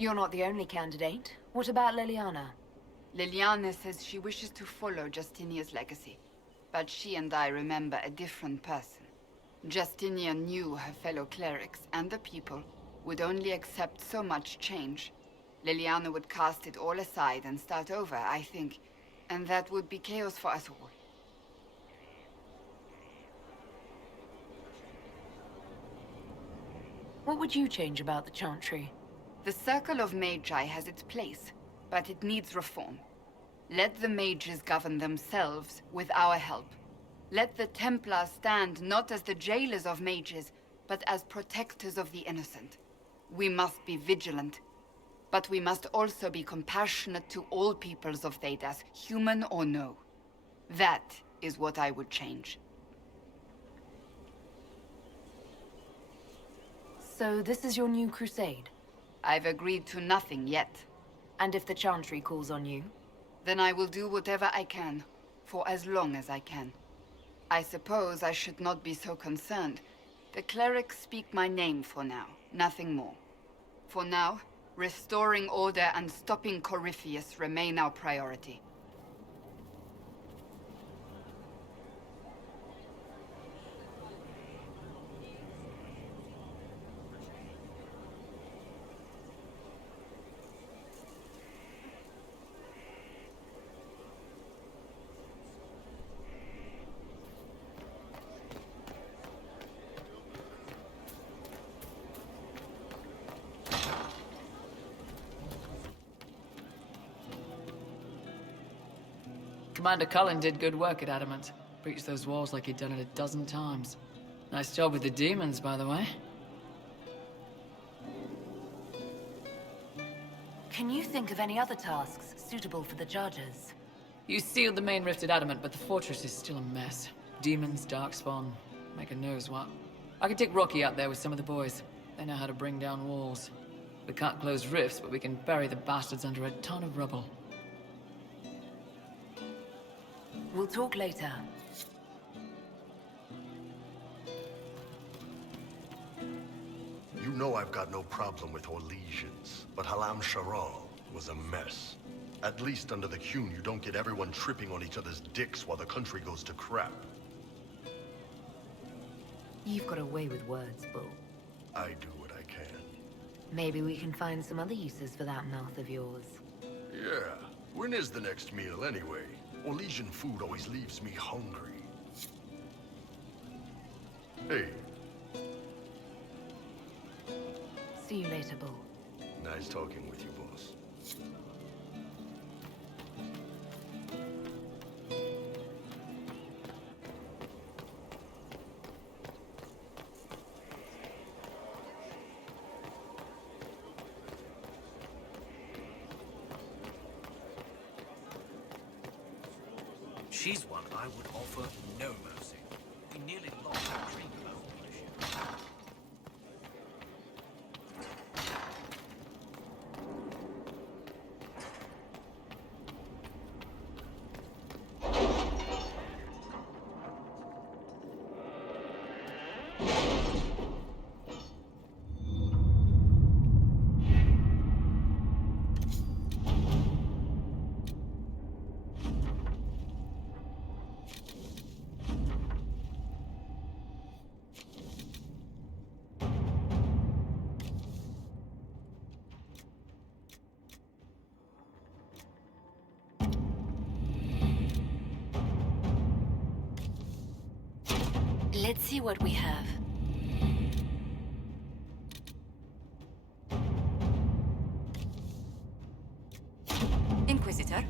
You're not the only candidate. What about Liliana? Liliana says she wishes to follow Justinia's legacy, but she and I remember a different person. Justinia knew her fellow clerics and the people would only accept so much change. Liliana would cast it all aside and start over, I think, and that would be chaos for us all. What would you change about the Chantry? The Circle of Magi has its place, but it needs reform. Let the mages govern themselves with our help. Let the Templars stand not as the jailers of mages, but as protectors of the innocent. We must be vigilant, but we must also be compassionate to all peoples of Thedas, human or no. That is what I would change. So this is your new crusade? I've agreed to nothing yet. And if the Chantry calls on you? Then I will do whatever I can, for as long as I can. I suppose I should not be so concerned. The clerics speak my name for now, nothing more. For now, restoring order and stopping Corypheus remain our priority. Commander Cullen did good work at Adamant. Breached those walls like he'd done it a dozen times. Nice job with the demons, by the way. Can you think of any other tasks suitable for the Chargers? You sealed the main rift at Adamant, but the fortress is still a mess. Demons, Darkspawn, Mega knows what. I could take Rocky out there with some of the boys. They know how to bring down walls. We can't close rifts, but we can bury the bastards under a ton of rubble. We'll talk later. You know I've got no problem with Orlesians, but Halam Sharal was a mess. At least under the Qun, you don't get everyone tripping on each other's dicks while the country goes to crap. You've got a way with words, Bull. I do what I can. Maybe we can find some other uses for that mouth of yours. Yeah. When is the next meal, anyway? Orlesian food always leaves me hungry. Hey. See you later, Bull. Nice talking with you, boss. She's one I would offer no mercy. We nearly lost our dream about ownership. Let's see what we have. Inquisitor?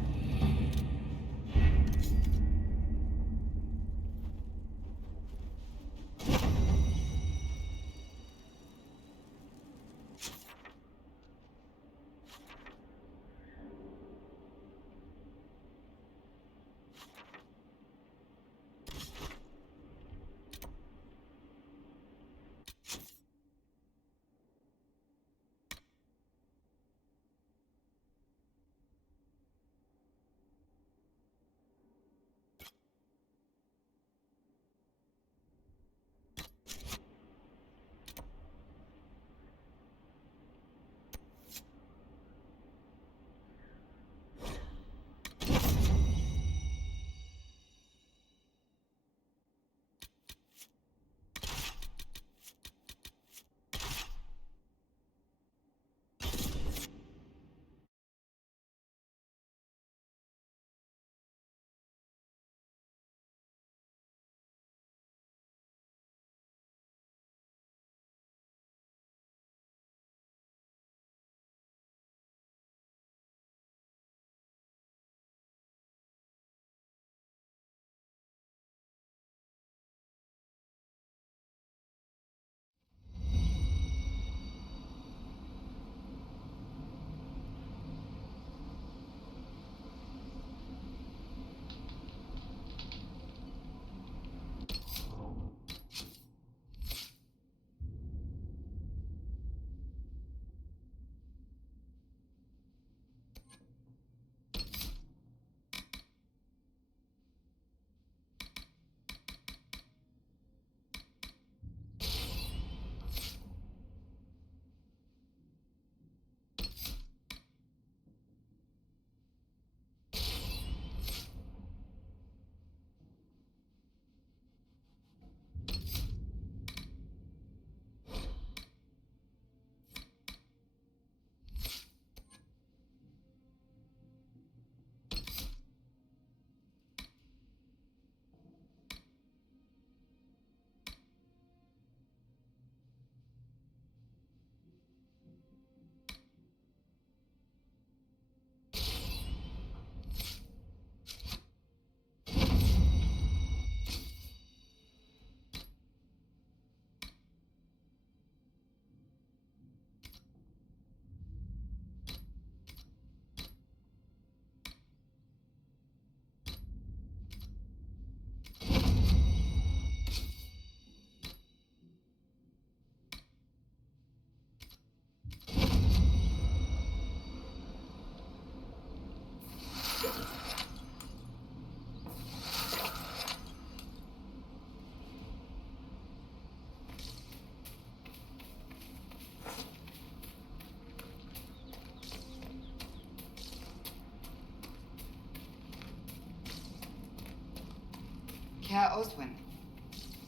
Herr Oswin,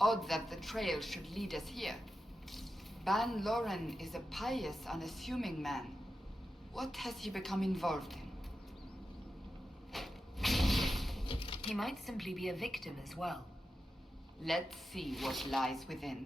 odd that the trail should lead us here. Ban Loren is a pious, unassuming man. What has he become involved in? He might simply be a victim as well. Let's see what lies within.